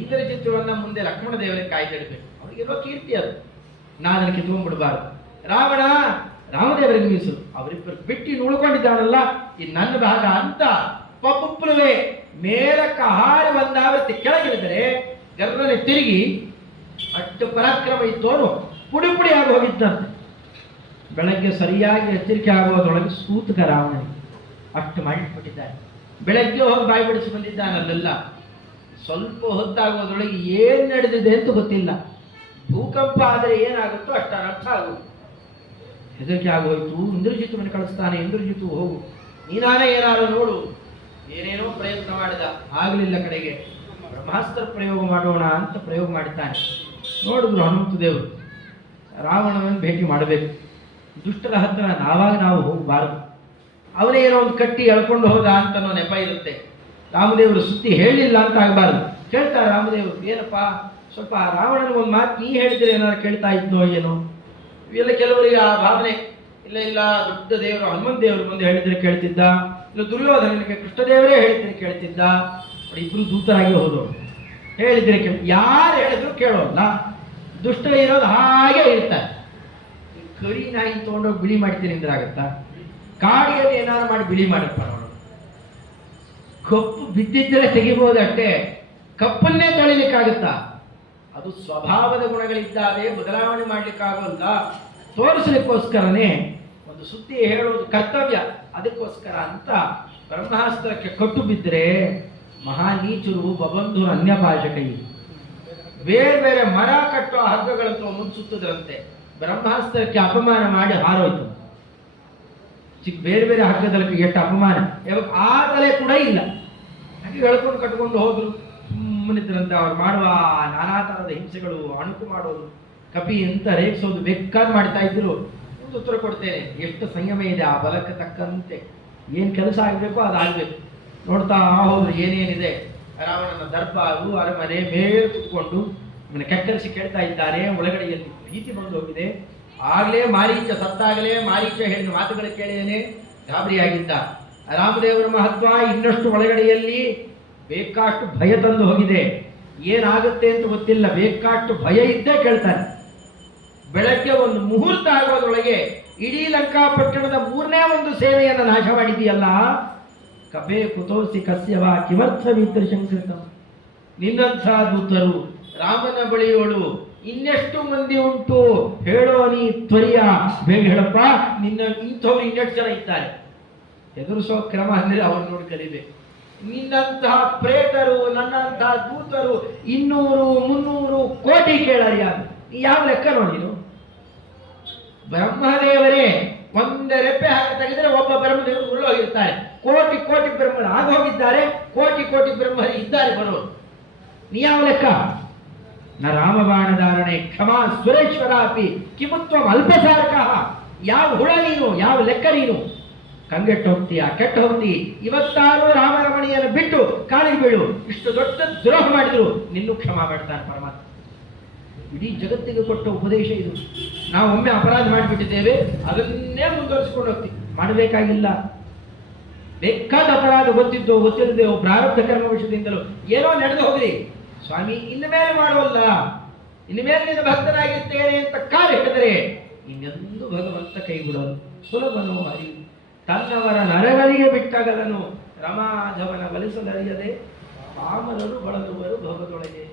ಇಂದ್ರಜಿತ್ತುವನ್ನ ಮುಂದೆ ಲಕ್ಷ್ಮಣ ದೇವರಿಗೆ ಕಾಯ್ದಿಡಬೇಕು, ಅವರಿಗಿರೋ ಕೀರ್ತಿ ಅದು, ನಾನು ಅದನ್ನು ಕಿತ್ಕೊಂಡ್ಬಿಡ್ಬಾರ್ದು. ರಾವಣ ರಾಮದೇವರಿಗೆ ಮೀಸು, ಅವರಿಬ್ಬರು ಬಿಟ್ಟು ಉಳ್ಕೊಂಡಿದ್ದಾನಲ್ಲ, ಈ ನನ್ನ ಭಾಗ ಅಂತ ಪಪ್ಪುಪ್ಪುಲವೇ ಮೇಲಕ್ಕ ಹಾಳು ಒಂದಾವೃತ್ತಿ ಕೆಳಗಿಳಿದರೆ ಗರ್ರನೆ ತಿರುಗಿ ಅಷ್ಟು ಪರಾಕ್ರಮ ಇದ್ದವನು ಪುಡಿ ಪುಡಿಯಾಗಿ ಹೋಗಿದ್ದಂತೆ. ಬೆಳಗ್ಗೆ ಸರಿಯಾಗಿ ಎಚ್ಚರಿಕೆ ಆಗುವುದರೊಳಗೆ ಸೂತಕ ರಾವಣನಿಗೆ ಅಷ್ಟು ಮಾಡಿಟ್ಬಿಟ್ಟಿದ್ದಾನೆ. ಬೆಳಗ್ಗೆ ಹೋಗಿ ಬಾಯಿ ಬಿಡಿಸಿ ಬಂದಿದ್ದಾನಲ್ಲೆಲ್ಲ. ಸ್ವಲ್ಪ ಹೊತ್ತಾಗುವುದರೊಳಗೆ ಏನು ನಡೆದಿದೆ ಅಂತ ಗೊತ್ತಿಲ್ಲ. ಭೂಕಂಪ ಆದರೆ ಏನಾಗುತ್ತೋ ಅಷ್ಟು ಅರ್ಥ ಆಗುವುದು. ಹೆದರಿಕೆ ಆಗೋಯ್ತು. ಇಂದ್ರಜಿತುವನ್ನು ಕಳಿಸ್ತಾನೆ. ಇಂದ್ರಜಿತು ಹೋಗು, ನೀನಾನೇ ಏನಾದ್ರು ನೋಡು. ಏನೇನೋ ಪ್ರಯತ್ನ ಮಾಡಿದ, ಆಗಲಿಲ್ಲ. ಕಡೆಗೆ ಬ್ರಹ್ಮಾಸ್ತ್ರ ಪ್ರಯೋಗ ಮಾಡೋಣ ಅಂತ ಪ್ರಯೋಗ ಮಾಡಿದ್ದಾನೆ. ನೋಡಿದ್ರು ಹನುಮಂತ ದೇವರು ರಾವಣನನ್ನು ಭೇಟಿ ಮಾಡಬೇಕು. ದುಷ್ಟರ ಹತ್ರ ನಾವು ಹೋಗಬಾರದು. ಅವನೇ ಏನೋ ಒಂದು ಕಟ್ಟಿ ಎಳ್ಕೊಂಡು ಹೋದ ಅಂತ ನೆಪ ಇರುತ್ತೆ. ರಾಮದೇವರು ಸುದ್ದಿ ಹೇಳಿಲ್ಲ ಅಂತ ಆಗಬಾರ್ದು. ಕೇಳ್ತಾರೆ ರಾಮದೇವರು, ಏನಪ್ಪ ಸ್ವಲ್ಪ ರಾವಣನ ಒಂದು ಮಾತು ನೀ ಹೇಳಿದ್ರೆ ಏನಾದ್ರು ಕೇಳ್ತಾ ಇದ್ನೋ ಏನೋ. ಇವೆಲ್ಲ ಕೆಲವರಿಗೆ ಆ ಭಾವನೆ. ಇಲ್ಲ ದೊಡ್ಡ ದೇವರು ಹನುಮಂತ ದೇವರು ಮುಂದೆ ಹೇಳಿದ್ರೆ ಕೇಳ್ತಿದ್ದ, ಇಲ್ಲ ದುರ್ಯೋಧನನಿಗೆ ಕೃಷ್ಣದೇವರೇ ಹೇಳಿದ್ರೆ ಕೇಳ್ತಿದ್ದ. ಇಬ್ರು ದೂತರಾಗಿ ಹೋದವರು. ಹೇಳಿದ್ರೆ ಯಾರು ಹೇಳಿದ್ರು ಕೇಳೋಲ್ಲ. ದುಷ್ಟ ಇರೋದು ಹಾಗೆ ಇರ್ತಾರೆ. ಕರಿ ನಾಯಿ ತೊಗೊಂಡೋಗಿ ಬಿಳಿ ಮಾಡ್ತೀನಿ ಅಂದ್ರೆ ಆಗತ್ತಾ? ಕಾಡಿಯಲ್ಲಿ ಏನಾರು ಮಾಡಿ ಬಿಳಿ ಮಾಡಪ್ಪ ನೋಡು. ಕಪ್ಪು ಬಿದ್ದಿದ್ದರೆ ತೆಗಿಬಹುದು ಅಷ್ಟೇ, ಕಪ್ಪನ್ನೇ ತೊಳಿಲಿಕ್ಕಾಗುತ್ತಾ? ಅದು ಸ್ವಭಾವದ ಗುಣಗಳಿದ್ದಾವೆ, ಬದಲಾವಣೆ ಮಾಡ್ಲಿಕ್ಕಾಗೋಲ್ಲ. ತೋರಿಸಲಿಕ್ಕೋಸ್ಕರನೇ ಒಂದು ಸುದ್ದಿ ಹೇಳುವುದು ಕರ್ತವ್ಯ. ಅದಕ್ಕೋಸ್ಕರ ಅಂತ ಬ್ರಹ್ಮಾಸ್ತ್ರಕ್ಕೆ ಕಟ್ಟು ಬಿದ್ದರೆ ಮಹಾನೀಚರು ಬಬಂಧುರ ಅನ್ಯಭಾಷಕೈ ಬೇರೆ ಬೇರೆ ಮರ ಕಟ್ಟುವ ಹಗ್ಗಗಳಂತ ಮುನ್ಸುತ್ತಿದ್ರಂತೆ. ಬ್ರಹ್ಮಾಸ್ತ್ರಕ್ಕೆ ಅಪಮಾನ ಮಾಡಿ ಹಾರೋಯ್ತು. ಬೇರೆ ಬೇರೆ ಹಗ್ಗದಲ್ಲಿ ಎಷ್ಟು ಅಪಮಾನ. ಇವಾಗ ಆ ತಲೆ ಕೂಡ ಇಲ್ಲ. ಹಾಗೆ ಹೇಳ್ಕೊಂಡು ಕಟ್ಕೊಂಡು ಹೋದ್ರು. ಸುಮ್ಮನಿದ್ರಂತೆ. ಅವ್ರು ಮಾಡುವ ನಾನಾ ಥರದ ಹಿಂಸೆಗಳು, ಅಣುಕು ಮಾಡೋದು, ಕಪಿ ಅಂತ ರೇಗಿಸೋದು ಬೇಕಾದ್ ಮಾಡ್ತಾ ಇದ್ರು. ಒಂದು ಉತ್ತರ ಕೊಡ್ತೇನೆ. ಎಷ್ಟು ಸಂಯಮ ಇದೆ ಆ ಬಲಕ್ಕೆ ತಕ್ಕಂತೆ. ಏನು ಕೆಲಸ ಆಗಬೇಕು ಅದಾಗಬೇಕು. ನೋಡ್ತಾ ಹೋದ್ರು ಏನೇನಿದೆ. ರಾವಣನ ದರ್ಬಾರು, ಅರಮನೆ ಮೇಲೆ ಕುತ್ಕೊಂಡು ಇವನ ಕೆಕ್ಕರಿಸಿ ಕೇಳ್ತಾ ಇದ್ದಾನೆ. ಒಳಗಡೆಯಲ್ಲಿ ಭೀತಿ ಬಂದು ಹೋಗಿದೆ. ಆಗಲೇ ಮಾರೀಚ ಸತ್ತಾಗಲೇ ಮಾರೀಚ ಹೇಳಿದ ಮಾತುಗಳು ಕೇಳಿದೇನೆ ಗಾಬರಿಯಾಗಿದ್ದ. ರಾಮದೇವರ ಮಹತ್ವ ಇನ್ನಷ್ಟು ಒಳಗಡೆಯಲ್ಲಿ ಬೇಕಾಷ್ಟು ಭಯ ತಂದು ಹೋಗಿದೆ. ಏನಾಗುತ್ತೆ ಅಂತ ಗೊತ್ತಿಲ್ಲ. ಬೇಕಾಷ್ಟು ಭಯ ಇದ್ದೇ ಕೇಳ್ತಾನೆ. ಬೆಳಗ್ಗೆ ಒಂದು ಮುಹೂರ್ತ ಆಗೋದ್ರೊಳಗೆ ಇಡೀ ಲಂಕಾಪಟ್ಟಣದ 3ನೇ ಒಂದು ಸೇನೆಯನ್ನು ನಾಶ ಮಾಡಿದೆಯಲ್ಲ. ಕಪೆ ಕುತೋಸಿ ಕಸ್ಯವ ಕಿಮರ್ಥವಿದ್ರ ಶಂಕೃತಂ. ನಿನ್ನಂಥ ದೂತರು ರಾಮನ ಬಳಿಯೋಳು ಇನ್ನೆಷ್ಟು ಮಂದಿ ಉಂಟು ಹೇಳೋ ನೀ ತ್ವರಿಯ ಬೇಗ ಹೇಳಪ್ಪ. ನಿನ್ನ ಇಂಥವ್ರು ಇನ್ನೆಷ್ಟು ಜನ ಇದ್ದಾರೆ. ಎದುರಿಸೋ ಕ್ರಮ ಅಂದರೆ ಅವ್ರು ನೋಡಿ ಕಲಿಬೇಕು. ನಿನ್ನಂತಹ ಪ್ರೇತರು, ನನ್ನಂತಹ ದೂತರು 200, 300 ಕೋಟಿ ಕೇಳರಿಯ. ಯಾವ ಲೆಕ್ಕ ನೋಡಿನು? ಬ್ರಹ್ಮದೇವರೇ ಒಂದೇ ರೆಪ್ಪೆ ಹಾಕಿ ತೆಗೆದರೆ ಒಬ್ಬ ಬ್ರಹ್ಮದೇವರು ಉರುಳೋಗಿರ್ತಾರೆ. ಕೋಟಿ ಕೋಟಿ ಬ್ರಹ್ಮರು ಆಗೋಗಿದ್ದಾರೆ. ಕೋಟಿ ಕೋಟಿ ಬ್ರಹ್ಮರು ಇದ್ದಾರೆ ಬರೋರು. ನೀ ಯಾವ ಲೆಕ್ಕ? ನ ರಾಮಬಾಣಧಾರಣೆ ಕ್ಷಮಾ ಸುರೇಶ್ವರಾಪಿ ಕಿಮುತ್ವಂ ಅಲ್ಪಸಾರಕ. ಯಾವ ಹುಳ ನೀನು? ಯಾವ ಲೆಕ್ಕ ನೀನು? ಕಂಗೆಟ್ಟು ಹೋಗ್ತೀಯ, ಕೆಟ್ಟು ಹೋಗ್ತಿ. ಇವತ್ತಾರು ರಾಮರಮಣಿಯನ್ನು ಬಿಟ್ಟು ಕಾಲಿಗೆ ಬೀಳು. ಇಷ್ಟು ದೊಡ್ಡ ದ್ರೋಹ ಮಾಡಿದ್ರು ನಿನ್ನೂ ಕ್ಷಮಾ ಮಾಡ್ತಾನೆ ಪರಮಾತ್ಮ. ಇಡೀ ಜಗತ್ತಿಗೆ ಕೊಟ್ಟ ಉಪದೇಶ ಇದು. ನಾವು ಒಮ್ಮೆ ಅಪರಾಧ ಮಾಡಿಬಿಟ್ಟಿದ್ದೇವೆ, ಅದನ್ನೇ ಮುಂದುವರಿಸಿಕೊಂಡು ಹೋಗ್ತೀವಿ. ಮಾಡಬೇಕಾಗಿಲ್ಲ. ಬೇಕಾದ ಅಪರಾಧ ಗೊತ್ತಿದ್ದೋ ಗೊತ್ತಿಲ್ಲದೆಯೋ ಪ್ರಾರಬ್ಧ ಕರ್ಮ ವಿಷಯದಿಂದಲೂ ಏನೋ ನಡೆದು ಹೋಗ್ರಿ. ಸ್ವಾಮಿ ಇನ್ನು ಮೇಲೆ ಮಾಡುವಲ್ಲ, ಇನ್ನು ಮೇಲೆ ನಿನ್ನ ಭಕ್ತನಾಗಿರ್ತೇನೆ ಅಂತ ಕಾಲು ಹಿಡಿದರೆ ಇನ್ನೆಂದು ಭಗವಂತ ಕೈ ಬಿಡೋದು. ಸುಲಭನೋ ಹರಿ ತನ್ನವರ ನರಗಳಿಗೆ ಬಿಟ್ಟಾಗದನು. ರಮಾಧವನ ಬಲಿಸಲರಿಯದೆ ಪಾಮರರು ಬಳಲುವರು ಭವದೊಳಗೆ.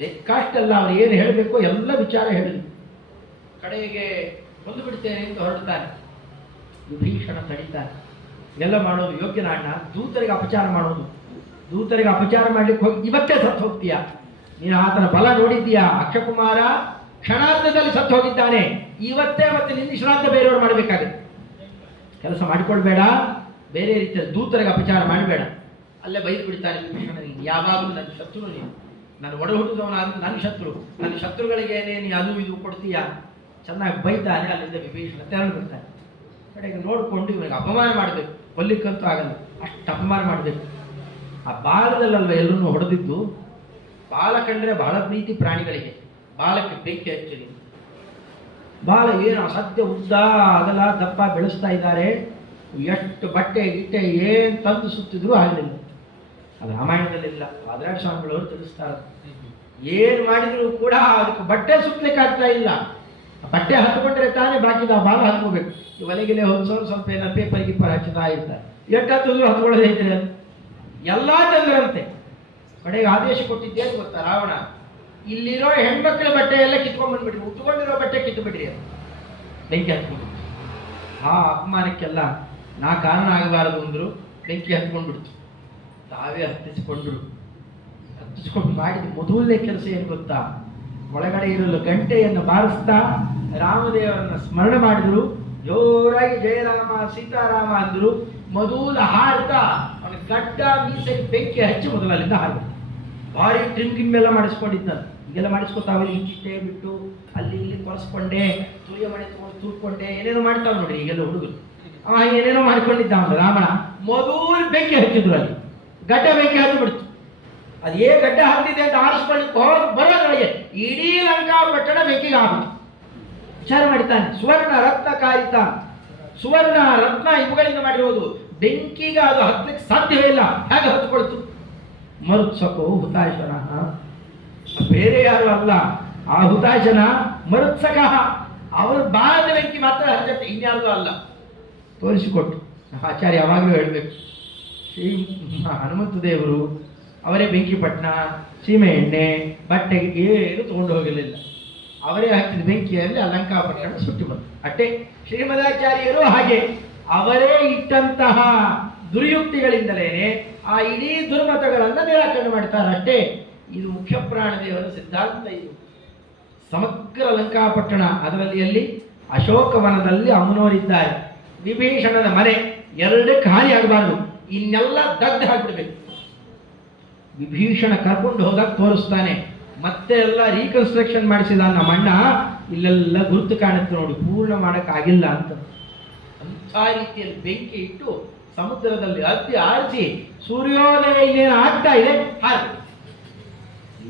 ಬೇಕಾಷ್ಟೆಲ್ಲ ಅವ್ರು ಏನು ಹೇಳಬೇಕು ಎಲ್ಲ ವಿಚಾರ ಹೇಳಿದ್ರು. ಕಡೆಗೆ ಕೊಂದು ಬಿಡ್ತೇನೆ ಅಂತ ಹೊರಡ್ತಾನೆ. ವಿಭೀಷಣ ತಡಿತಾನೆ. ಎಲ್ಲ ಮಾಡೋದು ಯೋಗ್ಯನ ಅಣ್ಣ. ದೂತರಿಗೆ ಅಪಚಾರ ಮಾಡೋದು. ದೂತರಿಗೆ ಅಪಚಾರ ಮಾಡ್ಲಿಕ್ಕೆ ಹೋಗಿ ಇವತ್ತೇ ಸತ್ತು ಹೋಗ್ತೀಯ. ನೀನು ಆತನ ಬಲ ನೋಡಿದ್ದೀಯಾ? ಅಕ್ಷಕುಮಾರ ಕ್ಷಣಾರ್ಧದಲ್ಲಿ ಸತ್ತು ಹೋಗಿದ್ದಾನೆ. ಇವತ್ತೇ ಮತ್ತೆ ನಿನ್ನ ಶ್ರಾದ್ದ ಬೇರೆಯವರು ಮಾಡಬೇಕಾಗುತ್ತೆ. ಕೆಲಸ ಮಾಡಿಕೊಳ್ಬೇಡ. ಬೇರೆ ರೀತಿಯಲ್ಲಿ ದೂತರಿಗೆ ಅಪಚಾರ ಮಾಡಬೇಡ. ಅಲ್ಲೇ ಬೈದು ಬಿಡ್ತಾನೆ ವಿಭೀಷಣನಿಗೆ. ಯಾವಾಗಲೂ ನನ್ನ ಶತ್ರು ನೀನು, ನಾನು ಒಡ ಹುಟ್ಟಿದವನಾದ ನನ್ನ ಶತ್ರು. ನನ್ನ ಶತ್ರುಗಳಿಗೇನೇ ನೀ ಅದು ಇದು ಕೊಡ್ತೀಯಾ? ಚೆನ್ನಾಗಿ ಬೈತಾನೆ. ಅಲ್ಲಿಂದ ವಿಭೀಷಣ ತೆರಳು ಬಿಡ್ತಾನೆ. ಕಡೆಗೆ ನೋಡಿಕೊಂಡು ಇವನಿಗೆ ಅಪಮಾನ ಮಾಡಬೇಕು. ಕೊಲ್ಲಿಕ್ಕಂತೂ ಆಗಲ್ಲ, ಅಷ್ಟು ಅಪಮಾನ ಮಾಡಬೇಕು. ಆ ಬಾಲದಲ್ಲಲ್ವ ಎಲ್ಲರನ್ನೂ ಹೊಡೆದಿದ್ದು. ಬಾಲ ಕಂಡ್ರೆ ಬಹಳ ಪ್ರೀತಿ ಪ್ರಾಣಿಗಳಿಗೆ. ಬಾಲಕ್ಕೆ ಬೆಂಕಿ ಹಚ್ಚಲಿ. ಬಾಲ ಏನು ಅಸಾಧ್ಯ ಉದ್ದ ಅಗಲ ದಪ್ಪ ಬೆಳೆಸ್ತಾ ಇದ್ದಾರೆ. ಎಷ್ಟು ಬಟ್ಟೆ ಗಿಟ್ಟೆ ಏನು ತಂದು ಸುತ್ತಿದ್ರು ಆಗಲಿಲ್ಲ. ಅದು ರಾಮಾಯಣದಲ್ಲಿಲ್ಲ, ಆದ್ರಾಗ ಸ್ವಾಮಿಗಳವರು ತಿಳಿಸ್ತಾರೆ. ಏನು ಮಾಡಿದ್ರು ಕೂಡ ಅದಕ್ಕೆ ಬಟ್ಟೆ ಸುತ್ತಲಿಕ್ಕೆ ಆಗ್ತಾ ಇಲ್ಲ. ಬಟ್ಟೆ ಹತ್ಕೊಂಡ್ರೆ ತಾನೇ ಬಾಕಿದ ಬಾಲ ಹತ್ಕೋಬೇಕು. ಈ ಒಲೆಗಿಲೆ ಹೊಂದೋರು ಸ್ವಲ್ಪ ಏನೋ ಪೇಪರ್ ಗಿಪ್ಪರ್ ಹಚ್ಚುತ್ತಾ ಇರ್ತಾರೆ. ಎಷ್ಟು ಹತ್ತಿದ್ರು ಹತ್ಕೊಳ್ಳೋದೇ ಇದ್ರೆ ಎಲ್ಲ ಚಂದ್ರಂತೆ. ಕಡೆಗೆ ಆದೇಶ ಕೊಟ್ಟಿದ್ದೇನು ಗೊತ್ತಾ ರಾವಣ, ಇಲ್ಲಿರೋ ಹೆಣ್ಮಕ್ಳ ಬಟ್ಟೆ ಎಲ್ಲ ಕಿತ್ಕೊಂಡ್ಬಂದ್ಬಿಟ್ರಿ, ಉಟ್ಕೊಂಡಿರೋ ಬಟ್ಟೆ ಕಿತ್ತುಬಿಟ್ರಿ ಅದು ಬೆಂಕಿ ಹತ್ಕೊಂಡು. ಆ ಅಪಮಾನಕ್ಕೆಲ್ಲ ನಾ ಕಾರಣ ಆಗಬಾರದು ಅಂದ್ರು, ಬೆಂಕಿ ಹತ್ಕೊಂಡ್ಬಿಡ್ತು. ತಾವೇ ಹತ್ತಿಸ್ಕೊಂಡು ಮಾಡಿದ ಮೊದಲನೇ ಕೆಲಸ ಏನು ಗೊತ್ತಾ, ಒಳಗಡೆ ಇರಲು ಗಂಟೆಯನ್ನು ಬಾರಿಸ್ತಾ ರಾಮದೇವರನ್ನ ಸ್ಮರಣೆ ಮಾಡಿದ್ರು, ಜೋರಾಗಿ ಜಯರಾಮ ಸೀತಾರಾಮ ಅಂದ್ರು. ಮೊದಲು ಹಾಡ್ತಾ ಅವನ ಗಡ್ಡ ಮೀಸೆಗೆ ಬೆಂಕಿ ಹಚ್ಚಿ ಮೊದಲಲ್ಲಿಂದ ಹಾಡ್ಬೇಕು. ಭಾರಿ ಡ್ರಿಂಕಿಂಗ್ ಎಲ್ಲ ಮಾಡಿಸ್ಕೊಂಡಿದ್ದ. ಈಗೆಲ್ಲ ಮಾಡಿಸ್ಕೊತಾವಲ್ಲಿ ಇಟ್ಟಿಟ್ಟೆ ಬಿಟ್ಟು ಅಲ್ಲಿ ಇಲ್ಲಿ ಕೊರೆಸ್ಕೊಂಡೆ, ತುಳಿಯ ಮನೆ ತಗೊಂಡು ತೂರ್ಕೊಂಡೆ, ಏನೇನೋ ಮಾಡ್ತಾವ ನೋಡ್ರಿ ಈಗೆಲ್ಲ ಹುಡುಗರು. ಅವ ಏನೇನೋ ಮಾಡ್ಕೊಂಡಿದ್ದ ಅವನು ರಾವಣ. ಮೊದಲು ಬೆಂಕಿ ಹಚ್ಚಿದ್ರು, ಅಲ್ಲಿ ಗಡ್ಡ ಬೆಂಕಿ ಹತ್ತು ಬಿಡ್ತು. ಅದೇ ಗಡ್ಡ ಹತ್ತಿದೆ ಅಂತ ಆರಿಸ್ಕೊಳ್ಳಿಕ್ಕೆ ಬರೋದ್ರೊಳಗೆ ಇಡೀ ಲಂಕಾಪಟ್ಟಣ ಬೆಂಕಿಗೆ ಆಗ್ಬಿಟ್ಟು. ವಿಚಾರ ಮಾಡ್ತಾನೆ, ಸುವರ್ಣ ರತ್ನ ಕಾರಿತ, ಸುವರ್ಣ ರತ್ನ ಇವುಗಳಿಂದ ಮಾಡಿರುವುದು, ಬೆಂಕಿಗೆ ಅದು ಹತ್ತಲಿಕ್ಕೆ ಸಾಧ್ಯವೇ ಇಲ್ಲ, ಹೇಗೆ ಹತ್ಕೊಳ್ತು. ಮರುತ್ಸಕೋ ಹುತಾಶನ, ಬೇರೆ ಯಾರು ಅಲ್ಲ, ಆ ಹುತಾಶನ ಮರುತ್ಸಕ, ಅವರು ಬಾಳದ ಬೆಂಕಿ ಮಾತ್ರ ಹಚ್ಚತ್ತೆ, ಇನ್ಯಾವುದೂ ಅಲ್ಲ. ತೋರಿಸಿಕೊಟ್ಟು ಆಚಾರ್ಯ ಯಾವಾಗಲೂ ಹೇಳಬೇಕು, ಶ್ರೀ ಹನುಮಂತ ದೇವರು ಅವರೇ ಬೆಂಕಿಪಟ್ಟಣ, ಸೀಮೆ ಎಣ್ಣೆ, ಬಟ್ಟೆಗೆ ಏನು ತಗೊಂಡು ಹೋಗಲಿಲ್ಲ, ಅವರೇ ಹಚ್ಚಿದ ಬೆಂಕಿಯಲ್ಲಿ ಲಂಕಾಪಟ್ಟಣ ಸುಟ್ಟು ಬಂತು. ಅಷ್ಟೇ ಶ್ರೀಮದಾಚಾರ್ಯರು ಹಾಗೆ ಅವರೇ ಇಟ್ಟಂತಹ ದುರ್ಯುಕ್ತಿಗಳಿಂದಲೇನೆ ಆ ಇಡೀ ದುರ್ಮತಗಳನ್ನು ನಿರಾಕರಣೆ ಮಾಡ್ತಾರೆ. ಅಷ್ಟೇ ಇದು ಮುಖ್ಯ ಪ್ರಾಣದೇವರ ಸಿದ್ಧಾಂತ. ಇದು ಸಮಗ್ರ ಲಂಕಾಪಟ್ಟಣ, ಅದರಲ್ಲಿ ಅಲ್ಲಿ ಅಶೋಕವನದಲ್ಲಿ ಅಮ್ಮನವರಿದ್ದಾರೆ, ವಿಭೀಷಣನ ಮನೆ ಎರಡಕ್ಕೆ ಹಾನಿ ಆಗಬಾರ್ದು, ಇನ್ನೆಲ್ಲ ದಗ್ಧ ಹಾಕಿಬಿಡ್ಬೇಕು. ವಿಭೀಷಣ ಕರ್ಕೊಂಡು ಹೋದಾಗ ತೋರಿಸ್ತಾನೆ, ಮತ್ತೆ ಎಲ್ಲ ರೀಕನ್ಸ್ಟ್ರಕ್ಷನ್ ಮಾಡಿಸಿದ ನಮ್ಮ ಅಣ್ಣ, ಇಲ್ಲೆಲ್ಲ ಗುರುತು ಕಾಣುತ್ತೆ ನೋಡಿ, ಪೂರ್ಣ ಮಾಡೋಕ್ಕಾಗಿಲ್ಲ ಅಂತ. ಅಂಥ ರೀತಿಯಲ್ಲಿ ಬೆಂಕಿ ಇಟ್ಟು ಸಮುದ್ರದಲ್ಲಿ ಅದ್ದಿ ಆರಿಸಿ ಸೂರ್ಯೋದಯ ಇನ್ನೇನು ಆಗ್ತಾ ಇದೆ, ಹಾರು